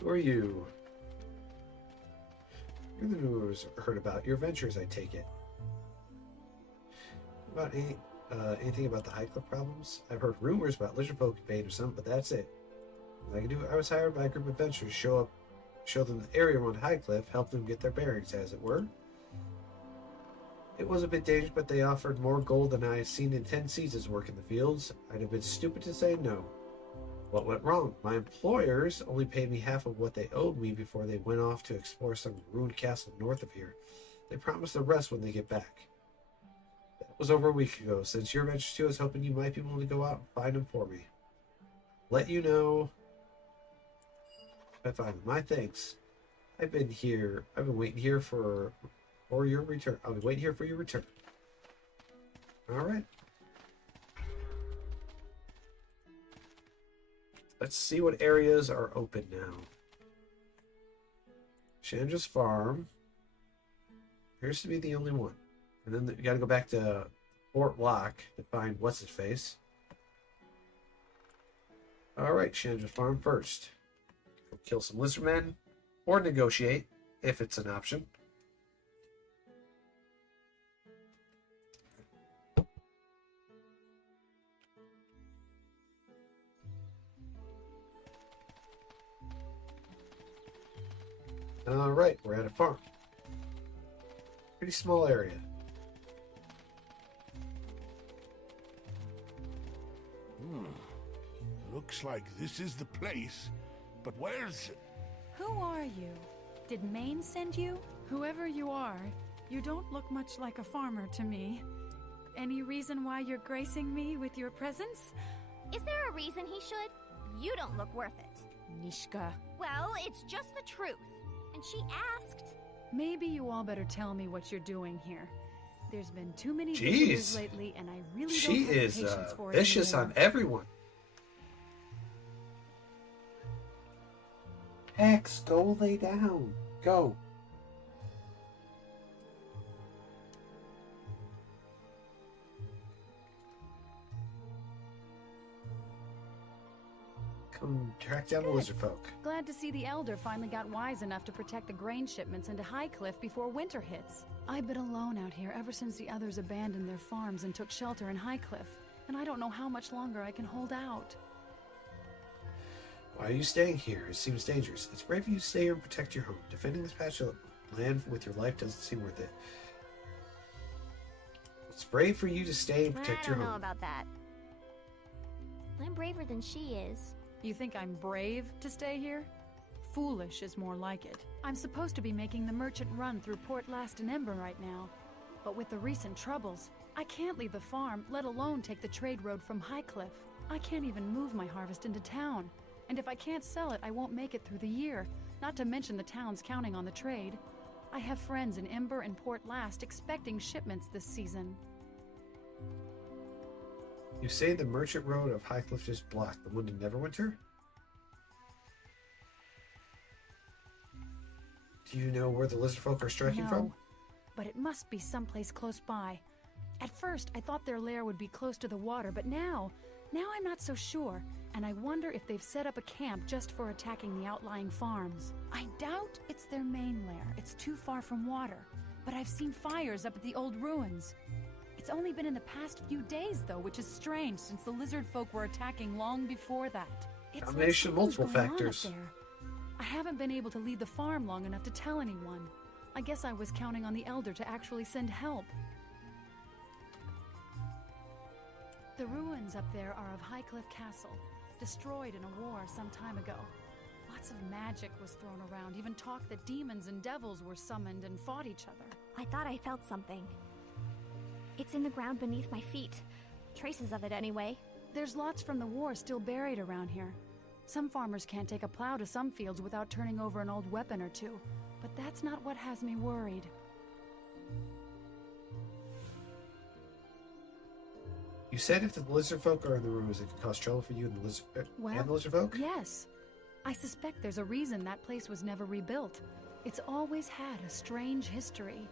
Who are you? You're the news heard about your ventures, I take it. About anything about the Highcliffe problems? I've heard rumors about lizard folk invading or something, but that's it. I was hired by a group of adventurers to show them the area around Highcliffe, help them get their bearings, as it were. It was a bit dangerous, but they offered more gold than I had seen in 10 seasons work in the fields. I'd have been stupid to say no. What went wrong? My employers only paid me half of what they owed me before they went off to explore some ruined castle north of here. They promised the rest when they get back. It was over a week ago. Since your adventure too, I was hoping you might be able to go out and find him for me. Let you know if I find him. My thanks. I've been waiting here for your return. I'll be waiting here for your return. Alright. Let's see what areas are open now. Chandra's Farm appears to be the only one. And then we gotta go back to Fort Locke to find what's-his-face. Alright, Chandra's Farm first. We'll kill some lizardmen, or negotiate, if it's an option. Alright, we're at a farm. Pretty small area. Looks like this is the place. But where's... Who are you? Did Maine send you? Whoever you are, you don't look much like a farmer to me. Any reason why you're gracing me with your presence? Is there a reason he should? You don't look worth it. Nishka. Well, it's just the truth. And she asked. Maybe you all better tell me what you're doing here. There's been too many visitors lately, and I really don't have patience for it vicious anymore. on everyone. Hex, go lay down. Go. Come track down the lizard folk. Glad to see the Elder finally got wise enough to protect the grain shipments into Highcliff before winter hits. I've been alone out here ever since the others abandoned their farms and took shelter in Highcliff, and I don't know how much longer I can hold out. Why are you staying here? It seems dangerous. It's brave of you to stay here and protect your home. Defending this patch of land with your life doesn't seem worth it. It's brave for you to stay and protect your home. I don't know about that. I'm braver than she is. You think I'm brave to stay here? Foolish is more like it. I'm supposed to be making the merchant run through Port Last and Ember right now. But with the recent troubles, I can't leave the farm, let alone take the trade road from Highcliff. I can't even move my harvest into town. And if I can't sell it, I won't make it through the year, not to mention the town's counting on the trade. I have friends in Ember and Port Last expecting shipments this season. You say the merchant road of Highcliff is blocked, the one in Neverwinter? Do you know where the lizard folk are striking from? But it must be someplace close by. At first, I thought their lair would be close to the water, but now I'm not so sure, and I wonder if they've set up a camp just for attacking the outlying farms. I doubt it's their main lair. It's too far from water, but I've seen fires up at the old ruins. It's only been in the past few days, though, which is strange since the lizard folk were attacking long before that. It's Combination of multiple factors. I haven't been able to leave the farm long enough to tell anyone. I guess I was counting on the Elder to actually send help. The ruins up there are of Highcliff Castle, destroyed in a war some time ago. Lots of magic was thrown around, even talk that demons and devils were summoned and fought each other. I thought I felt something. It's in the ground beneath my feet. Traces of it, anyway. There's lots from the war still buried around here. Some farmers can't take a plow to some fields without turning over an old weapon or two. But that's not what has me worried. You said if the lizard folk are in the ruins, it could cause trouble for you and the lizard folk? Yes. I suspect there's a reason that place was never rebuilt. It's always had a strange history.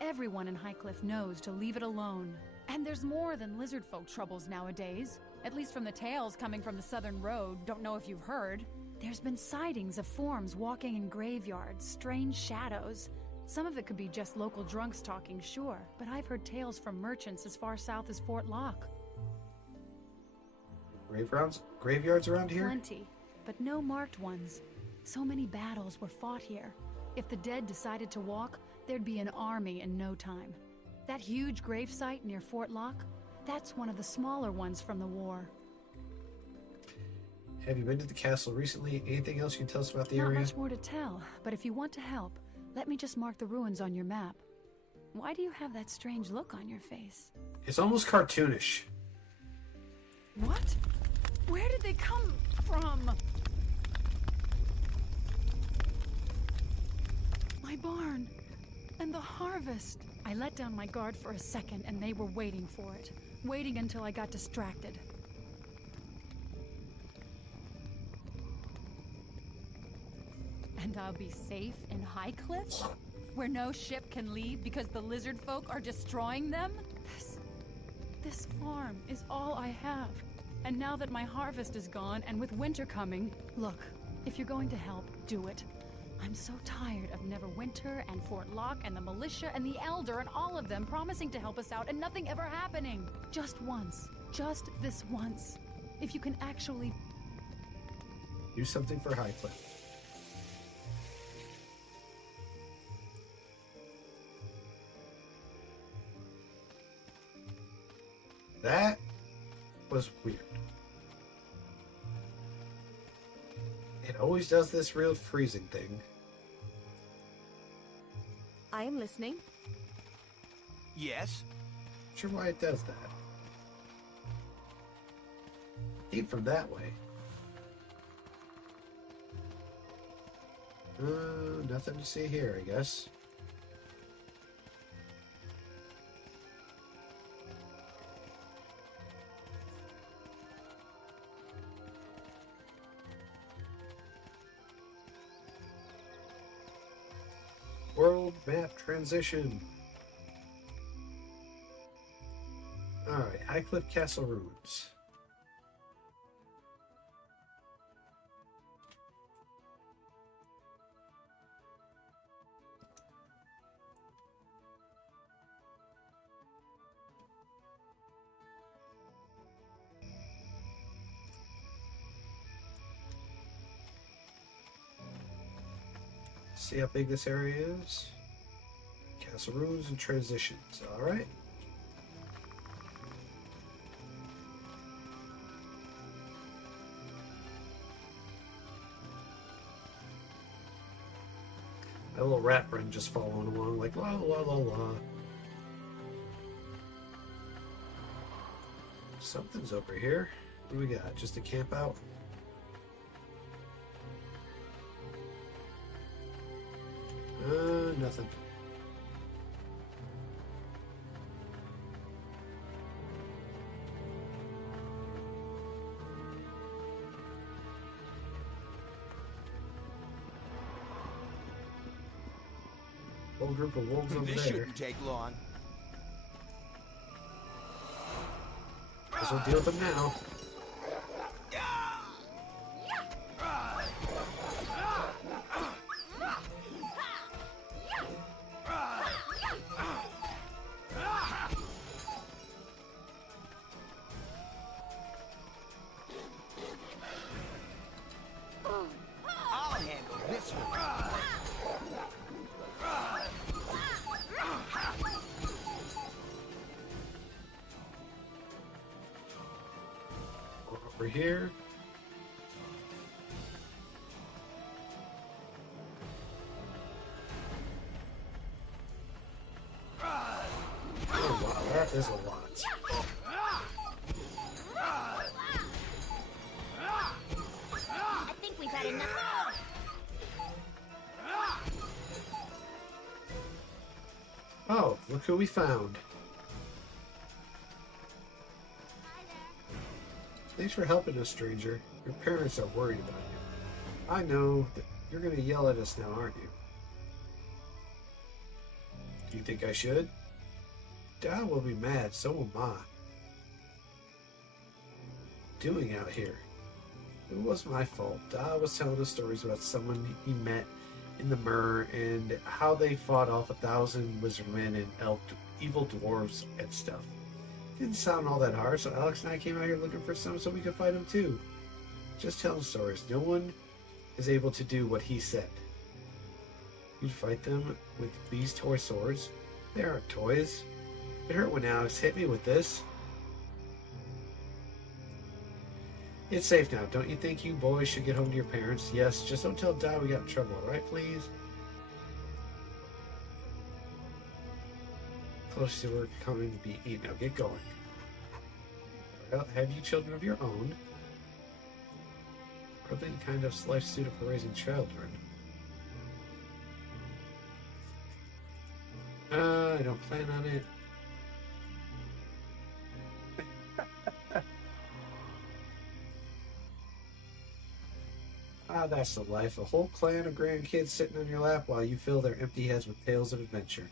Everyone in Highcliff knows to leave it alone. And there's more than lizard folk troubles nowadays. At least from the tales coming from the southern road. Don't know if you've heard. There's been sightings of forms walking in graveyards, strange shadows. Some of it could be just local drunks talking, sure. But I've heard tales from merchants as far south as Fort Locke. Graveyards around here? Plenty, but no marked ones. So many battles were fought here. If the dead decided to walk, there'd be an army in no time. That huge gravesite near Fort Locke, that's one of the smaller ones from the war. Have you been to the castle recently? Anything else you can tell us about the area? Not much more to tell, but if you want to help, let me just mark the ruins on your map. why do you have that strange look on your face? It's almost cartoonish. What? Where did they come from? My barn. And the harvest. I let down my guard for a second and they were waiting for it. Waiting until I got distracted. And I'll be safe in Highcliff? Where no ship can leave because the lizard folk are destroying them? This farm is all I have. And now that my harvest is gone, and with winter coming... Look, if you're going to help, do it. I'm so tired of Neverwinter, and Fort Locke, and the militia, and the Elder, and all of them promising to help us out, and nothing ever happening. Just once. Just this once. If you can actually... Do something for Highcliff. That was weird. It always does this real freezing thing. I am listening. Yes? Not sure why it does that. Came from that way. Nothing to see here, I guess. World map transition. Alright, Highcliff Castle ruins. See how big this area is? Castle ruins and transitions, alright. That little rat friend just following along like la la la la. Something's over here. What do we got? Just a camp out? Nothing. Whole group of wolves over This there. shouldn't take long. Guess we'll deal with them now. I'll handle this one. Over here. Oh wow, that is a lot. I think we've had enough. Oh, look who we found. Thanks for helping us, stranger. Your parents are worried about you. I know that you're going to yell at us now, aren't you? Do you think I should? Dad will be mad, so will Ma. Doing out here? It was my fault. Dad was telling us stories about someone he met in the Myrrh and how they fought off 1,000 lizardmen and evil dwarves and stuff. Didn't sound all that hard, so Alex and I came out here looking for some so we could fight them too. Just telling stories. No one is able to do what he said. You'd fight them with these toy swords? They aren't toys. It hurt when Alex hit me with this. It's safe now. Don't you think you boys should get home to your parents? Yes, just don't tell Dad we got in trouble, alright, please? close to we're coming to be eaten. Now get going. Well, have you children of your own? Probably the kind of life suited for raising children. I don't plan on it. Ah, that's the life. A whole clan of grandkids sitting on your lap while you fill their empty heads with tales of adventure.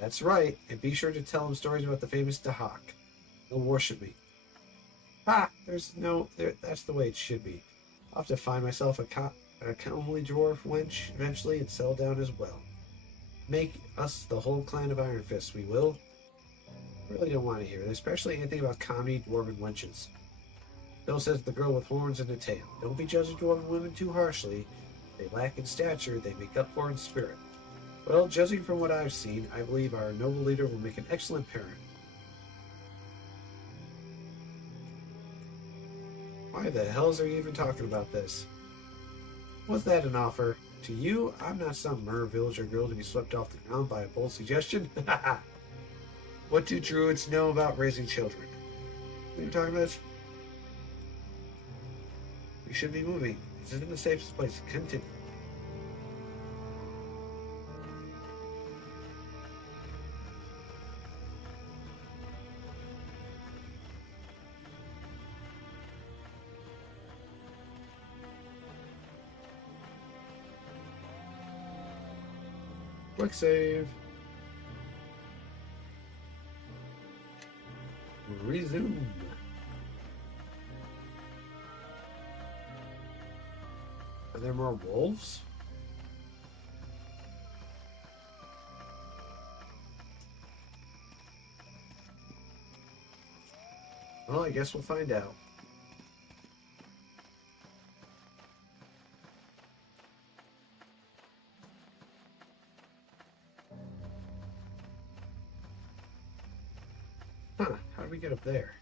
That's right, and be sure to tell them stories about the famous Dahak. They'll worship me. That's the way it should be. I'll have to find myself a comely dwarf wench eventually and settle down as well. Make us the whole clan of Iron Fists, we will. I really don't want to hear it, especially anything about comedy dwarven wenches. Bill says the girl with horns and a tail. Don't be judging dwarven women too harshly. They lack in stature, they make up for in spirit. Well, judging from what I've seen, I believe our noble leader will make an excellent parent. Why the hells are you even talking about this? Was that an offer? To you, I'm not some mer villager girl to be swept off the ground by a bold suggestion. What do druids know about raising children? What are you talking about? We should be moving. This isn't the safest place. Continue. Quick save. Resume. Are there more wolves? Well, I guess we'll find out. How do we get up there?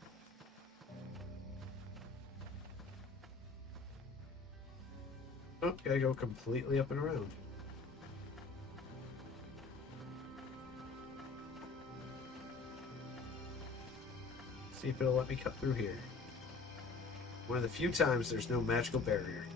Oh, gotta go completely up and around. See if it'll let me cut through here. One of the few times there's no magical barrier.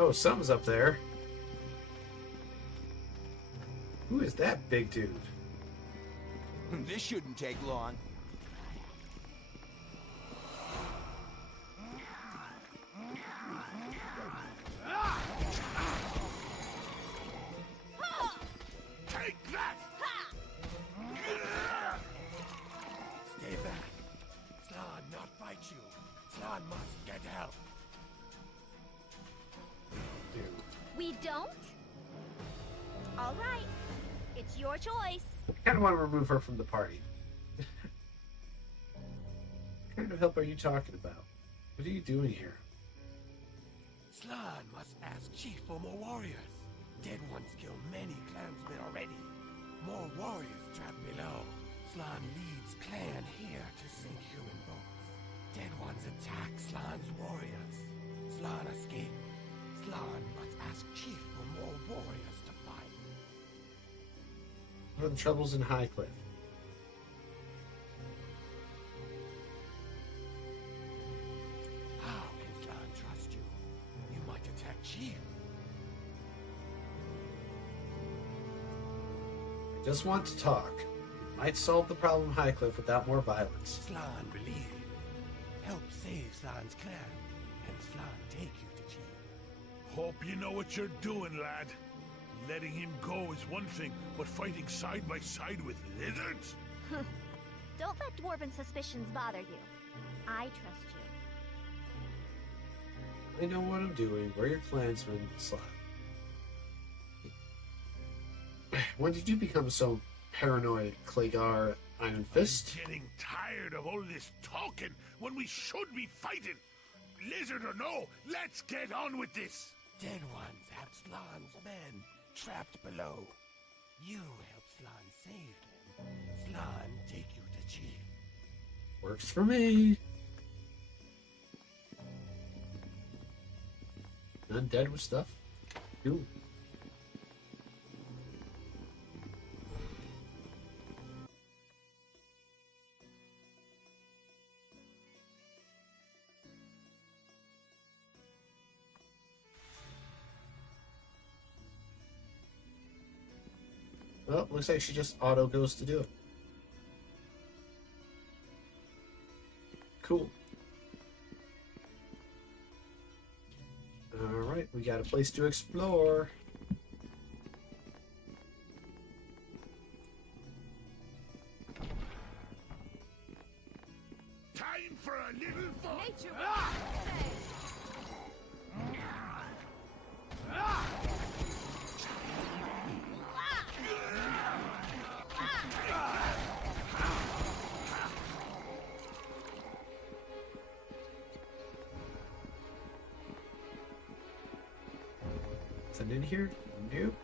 Oh, something's up there. Who is that big dude? This shouldn't take long. Take that! Stay back. Slan not fight you. Slan must get help. Dude. We don't? All right. It's your choice. I kind of want to remove her from the party. What kind of help are you talking about? What are you doing here? Slan must ask Chief for more warriors. Dead ones kill many clansmen already. More warriors trapped below. Slan leads clan here to sink human boats. Dead ones attack Slan's warriors. Slan escape. Slan must ask Chief for more warriors to fight. What are the troubles in Highcliff? How can Slan trust you? You might attack Chief. I just want to talk. Might solve the problem in Highcliff without more violence. Slan believe. Help save Slan's clan, and Slan take you to Chief. Hope you know what you're doing, lad. Letting him go is one thing, but fighting side by side with lizards? Don't let dwarven suspicions bother you. I trust you. I know what I'm doing. We're your clansmen, Slan. When did you become so paranoid, Claygar Iron Fist? I'm getting tired of all this talking when we should be fighting. Lizard or no, let's get on with this. Dead ones have Slan's men trapped below. You help Slan save them. Slan take you to Chief. Works for me. Undead with stuff? Cool. Well, looks like she just auto goes to do it. Cool. Alright, we got a place to explore. Time for a little fun. Nature Nothing in here? Nope.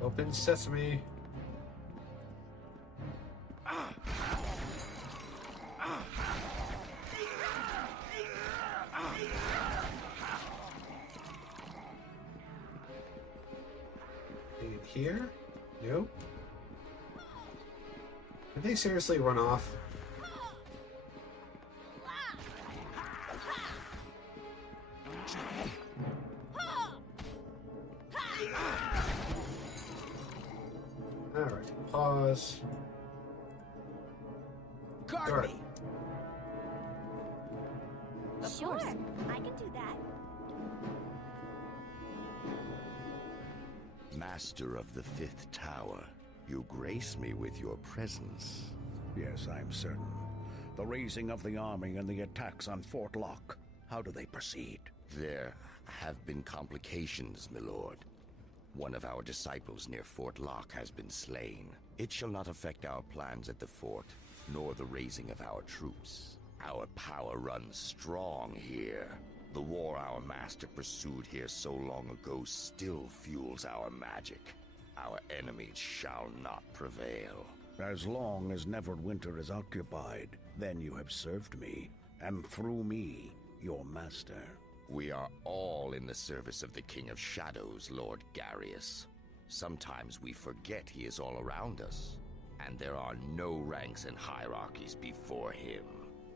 Open sesame. In here? Nope. Did they seriously run off? Alright, pause. Guard me. Sure, I can do that. Master of the Fifth Tower, you grace me with your presence. Yes, I'm certain. The raising of the army and the attacks on Fort Locke, how do they proceed? There have been complications, my lord. One of our disciples near Fort Locke has been slain. It shall not affect our plans at the fort, nor the raising of our troops. Our power runs strong here. The war our master pursued here so long ago still fuels our magic. Our enemies shall not prevail. As long as Neverwinter is occupied, then you have served me, and through me, your master. We are all in the service of the King of Shadows, Lord Garius. Sometimes we forget he is all around us, and there are no ranks and hierarchies before him.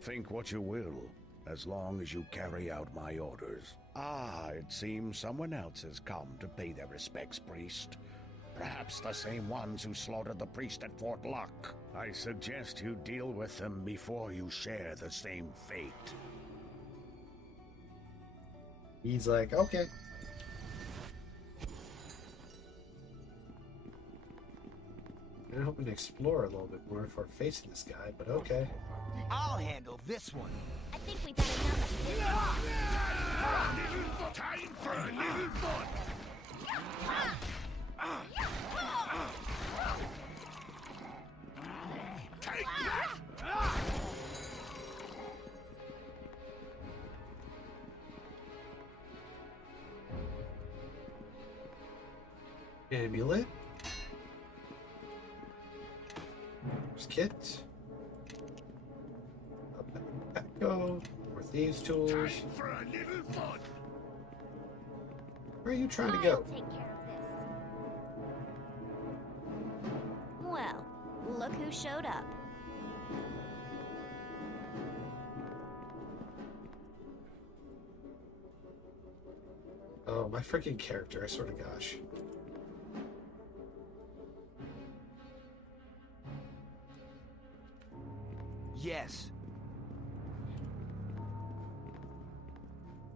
Think what you will, as long as you carry out my orders. Ah, it seems someone else has come to pay their respects, priest. Perhaps the same ones who slaughtered the priest at Fort Locke. I suggest you deal with them before you share the same fate. He's like, okay. I'm hoping to explore a little bit more before facing this guy, but okay. I'll handle this one. I think we've had enough of this. Time for a little fun. Take that. Amulet. There's Kit. Up and back go. More thieves' tools. Time for a little fun. Where are you trying to I'll go? take care of this. Well, look who showed up. Oh, my freaking character, I swear to gosh. Yes.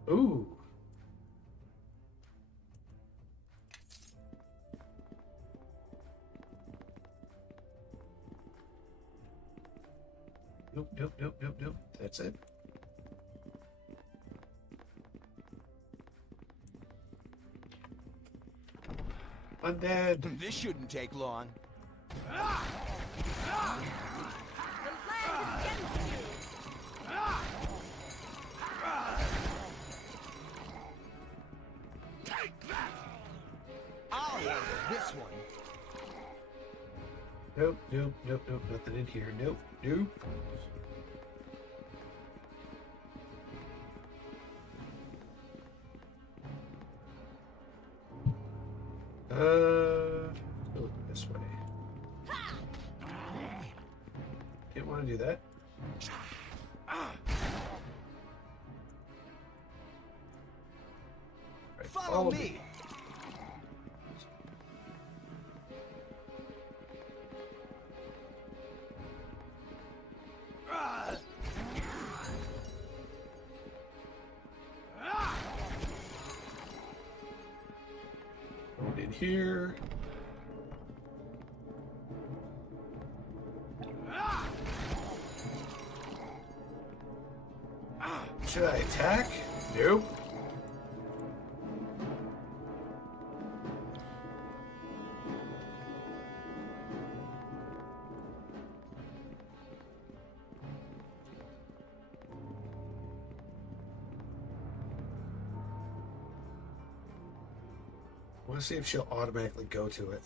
Ooh. Nope. That's it. Undead. This shouldn't take long. The land is against you! Take that. I'll handle this one. Nope, nope, nope, nope, nothing in here. Nope, nope. Go this way. Didn't want to do that. Right, Follow me. Going in here. Should I attack? Nope. I want to see if she'll automatically go to it.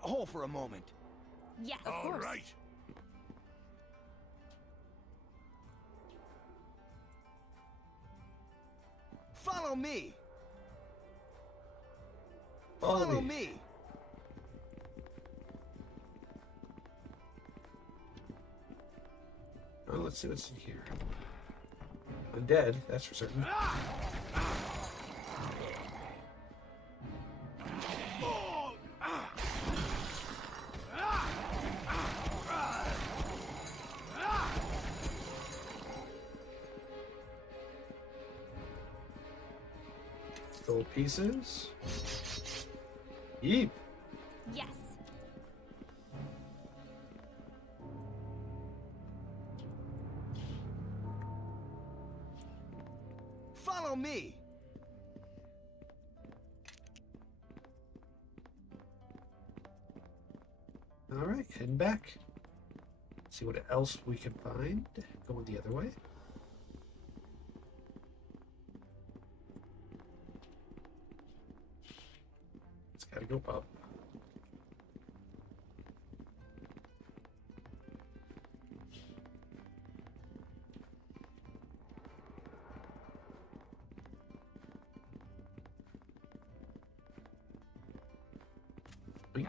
Hold for a moment. Yes, of All course. right. Follow me. Follow me. me. Oh, let's see what's in here. Undead, that's for certain. Gold pieces. Yeep. Yes. Follow me. All right, heading back. See what else we can find. Going the other way. It's gotta go up. Wait.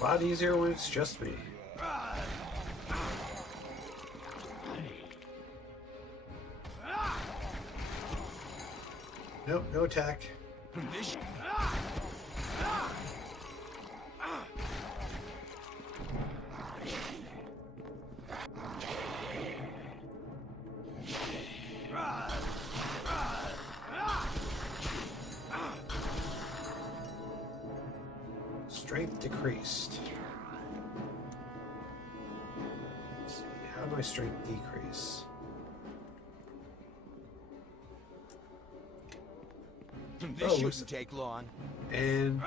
A lot easier when it's just me. Nope, no attack. This Strength decreased. Let's see, how do my strength decrease? This Oh, shouldn't take long. And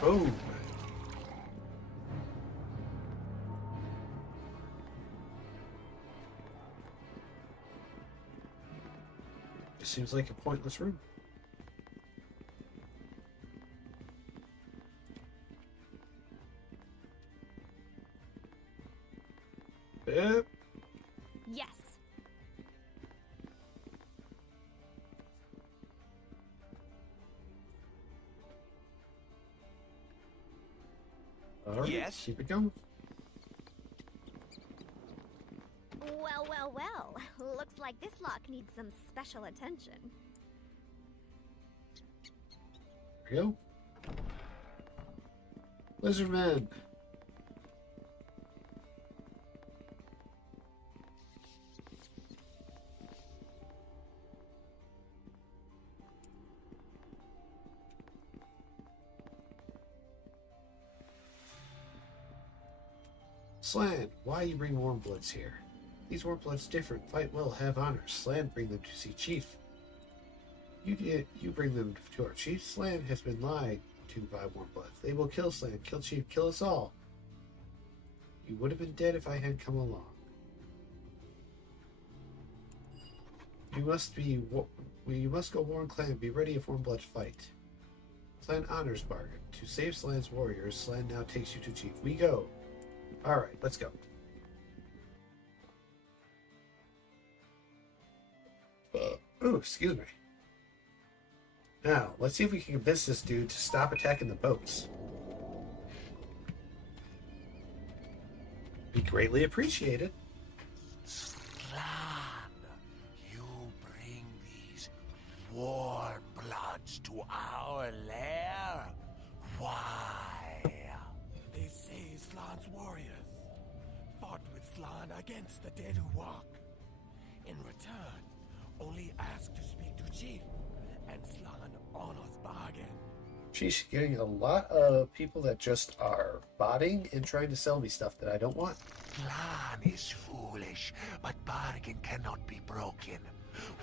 boom. Just seems like a pointless room. Yep. Yes. All right, Yes. keep it going. Well, well, well. Looks like this lock needs some special attention. There we go. Lizard Man. Slan, why you bring Warmbloods here? These Warmbloods different, fight well, have honors. Slan, bring them to see Chief. You bring them to our chief. Slan has been lied to by Warmbloods. They will kill Slan, kill Chief, kill us all. You would have been dead if I had come along. You must go Warren Clan. Be ready if Warmblood fight. Slan honors bargain. To save Slan's warriors, Slan now takes you to Chief. We go. Alright, let's go. Ooh, excuse me. Now, let's see if we can convince this dude to stop attacking the boats. Be greatly appreciated. Slan, you bring these warm bloods to our lair? Why? They say Slan's warriors fought with Slan against the dead who walk. In return, only ask to speak to Chief, and Slan honors bargain. She's getting a lot of people that just are botting and trying to sell me stuff that I don't want. Slan is foolish, but bargain cannot be broken.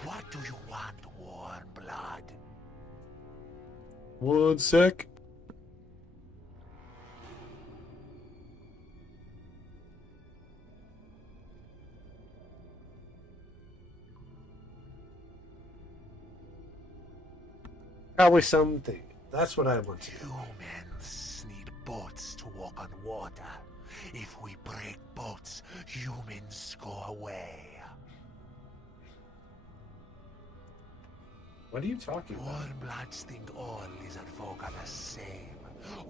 What do you want, Warm Blood? One sec. Probably something. That's what I want to do. Humans need boats to walk on water. If we break boats, humans go away. What are you talking about? Warmbloods think all lizard folk are the same.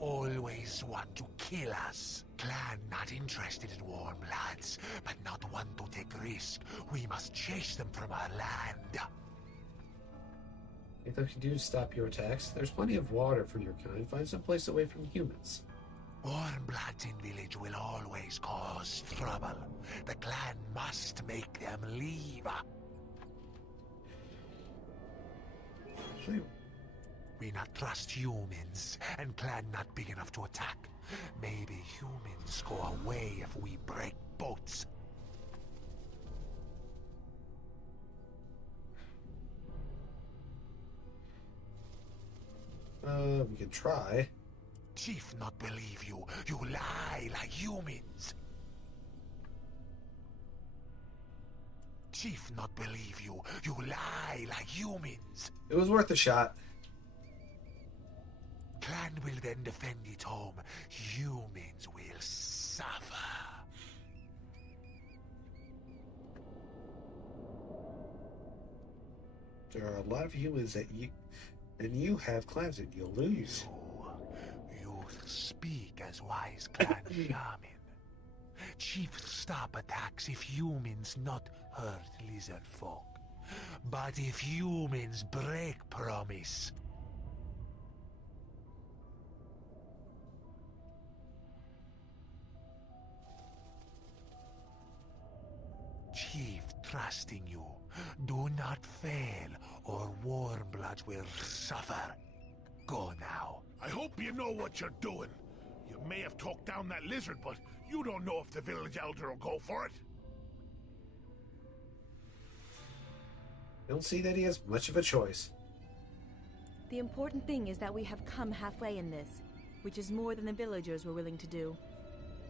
Always want to kill us. Clan not interested in warmbloods, but not one to take risk. We must chase them from our land. If I can do to stop your attacks, there's plenty of water for your kind. Find some place away from humans. Warmbloods in village will always cause trouble. The clan must make them leave. We not trust humans, and clan not big enough to attack. Maybe humans go away if we break boats. We can try. Chief not believe you. You lie like humans. Chief not believe you. You lie like humans. It was worth a shot. Clan will then defend its home. Humans will suffer. There are a lot of humans that you have clans and you'll lose. You speak as wise clan shaman. Chief stop attacks if humans not hurt lizard folk. But if humans break promise, Chief trusting you. Do not fail, or Warmbloods will suffer. Go now. I hope you know what you're doing. You may have talked down that lizard, but you don't know if the village elder will go for it. I don't see that he has much of a choice. The important thing is that we have come halfway in this, which is more than the villagers were willing to do.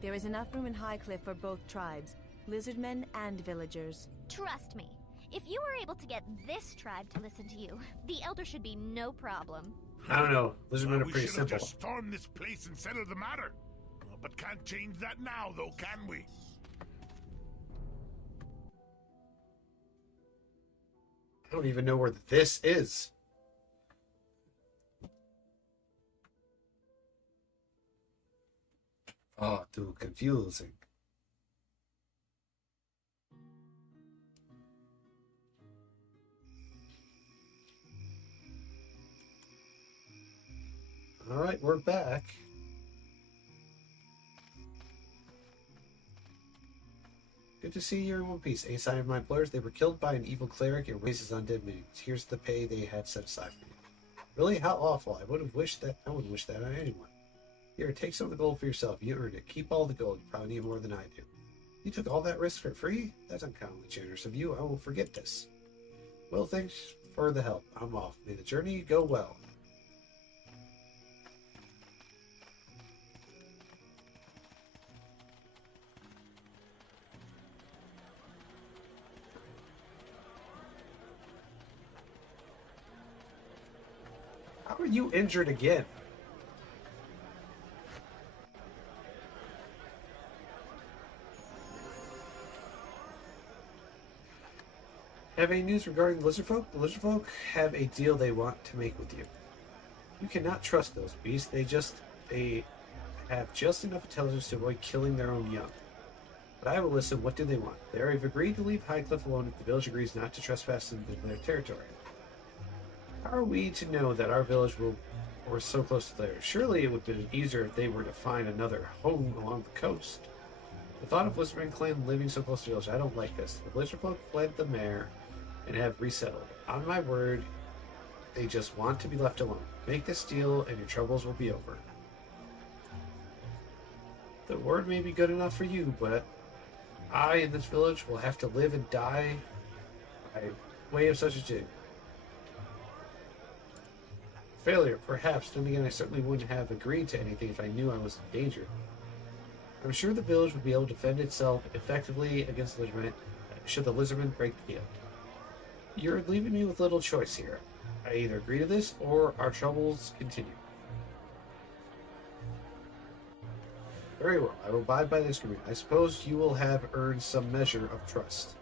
There is enough room in Highcliff for both tribes, lizardmen and villagers. Trust me, if you were able to get this tribe to listen to you, the elder should be no problem. I don't know. Lizardmen are We pretty should have simple. just stormed this place and settled the matter. But can't change that now, though, can we? I don't even know where this is. Oh, too confusing. Alright, we're back. Good to see you're in one piece. A sign of my employers, they were killed by an evil cleric and raises undead minions. Here's the pay they had set aside for you. Really? How awful. I wouldn't wish that on anyone. Here, take some of the gold for yourself. You earned it. Keep all the gold. You probably need more than I do. You took all that risk for free? That's uncommonly generous of you. I won't forget this. Well, thanks for the help. I'm off. May the journey go well. How are you injured again? Have any news regarding the lizard folk? The lizard folk have a deal they want to make with you. You cannot trust those beasts. They have just enough intelligence to avoid killing their own young. But I will listen. What do they want? They have agreed to leave Highcliff alone if the village agrees not to trespass into their territory. How are we to know that our village were so close to theirs? Surely it would have been easier if they were to find another home along the coast. The thought of Lizardman clan living so close to the village, I don't like this. The lizard folk fled the mare and have resettled. On my word, they just want to be left alone. Make this deal and your troubles will be over. The word may be good enough for you, but I in this village will have to live and die by way of such a thing. Failure, perhaps. Then again, I certainly wouldn't have agreed to anything if I knew I was in danger. I'm sure the village would be able to defend itself effectively against the lizardmen should the lizardmen break the deal. You're leaving me with little choice here. I either agree to this or our troubles continue. Very well, I will abide by this agreement. I suppose you will have earned some measure of trust.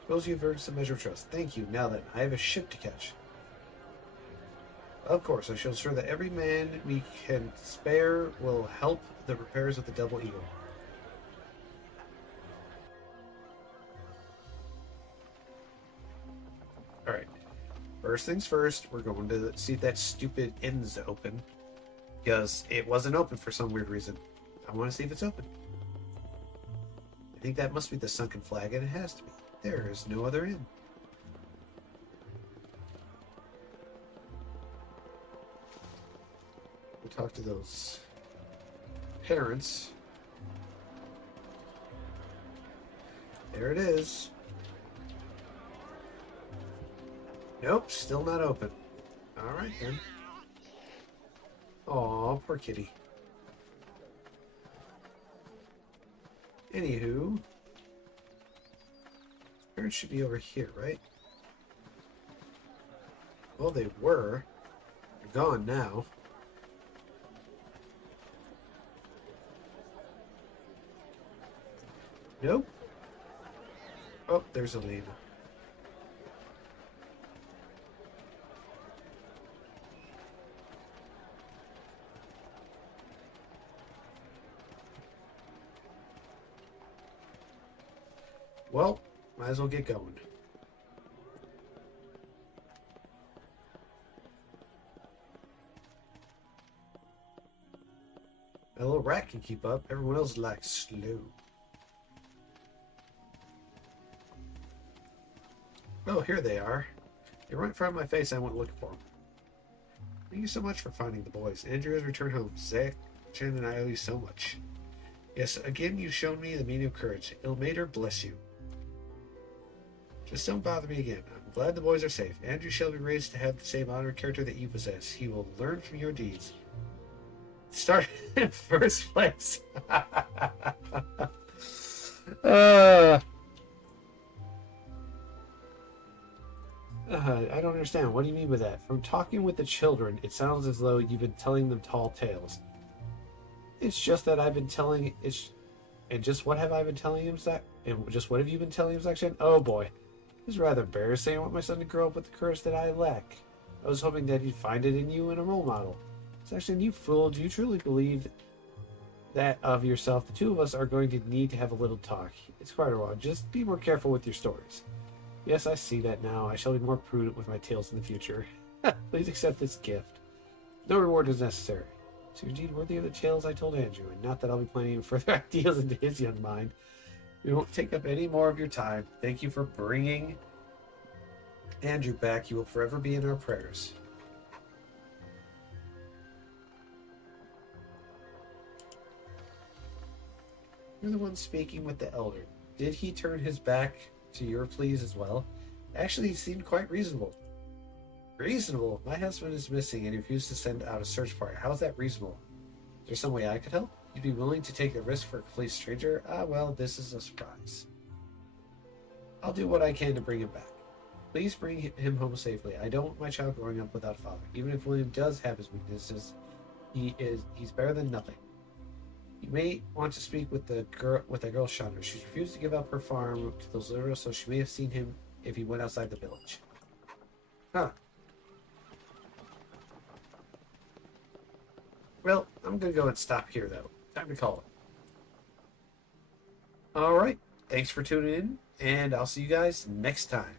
Suppose you've earned some measure of trust. Thank you. Now then, I have a ship to catch. Of course, I shall ensure that every man we can spare will help the repairs of the Double Eagle. Alright. First things first, we're going to see if that stupid inn's open. Because it wasn't open for some weird reason. I want to see if it's open. I think that must be the sunken flag, and it has to be. There is no other inn. We'll talk to those parents. There it is. Nope, still not open. Alright then. Aw, poor kitty. Anywho, parents should be over here, right? Well, they were. They're gone now. Nope. Oh, there's Elena. Well, might as well get going. A little rat can keep up. Everyone else is like slow. Oh, here they are. They're right in front of my face. I went looking for them. Thank you so much for finding the boys. Andrew has returned home. Zach, Chen, and I owe you so much. Yes, again, you've shown me the meaning of courage. Ilmater, bless you. Just don't bother me again. I'm glad the boys are safe. Andrew shall be raised to have the same honor and character that you possess. He will learn from your deeds. Start in first place. I don't understand. What do you mean by that? From talking with the children, it sounds as though you've been telling them tall tales. It's just that I've been telling... And just what have I been telling him, Zach? And just what have you been telling him, Zach Chen? Oh boy. It's rather embarrassing. I want my son to grow up with the courage that I lack. I was hoping that he'd find it in you and a role model. Zach Chen, you fool. Do you truly believe that of yourself? The two of us are going to need to have a little talk. It's quite a while. Just be more careful with your stories. Yes, I see that now. I shall be more prudent with my tales in the future. Please accept this gift. No reward is necessary. So you're indeed worthy of the tales I told Andrew, and not that I'll be planning any further ideas into his young mind. We won't take up any more of your time. Thank you for bringing Andrew back. You will forever be in our prayers. You're the one speaking with the elder. Did he turn his back to your pleas as well? Actually, he seemed quite reasonable. Reasonable? My husband is missing and he refused to send out a search party. How is that reasonable? Is there some way I could help? You'd be willing to take the risk for a complete stranger? Ah, well, this is a surprise. I'll do what I can to bring him back. Please bring him home safely. I don't want my child growing up without a father. Even if William does have his weaknesses, he's better than nothing. You may want to speak with that girl Chandra. She's refused to give up her farm to those Lura, so she may have seen him if he went outside the village. Huh. Well, I'm gonna go and stop here, though. Time to call it. Alright, thanks for tuning in, and I'll see you guys next time.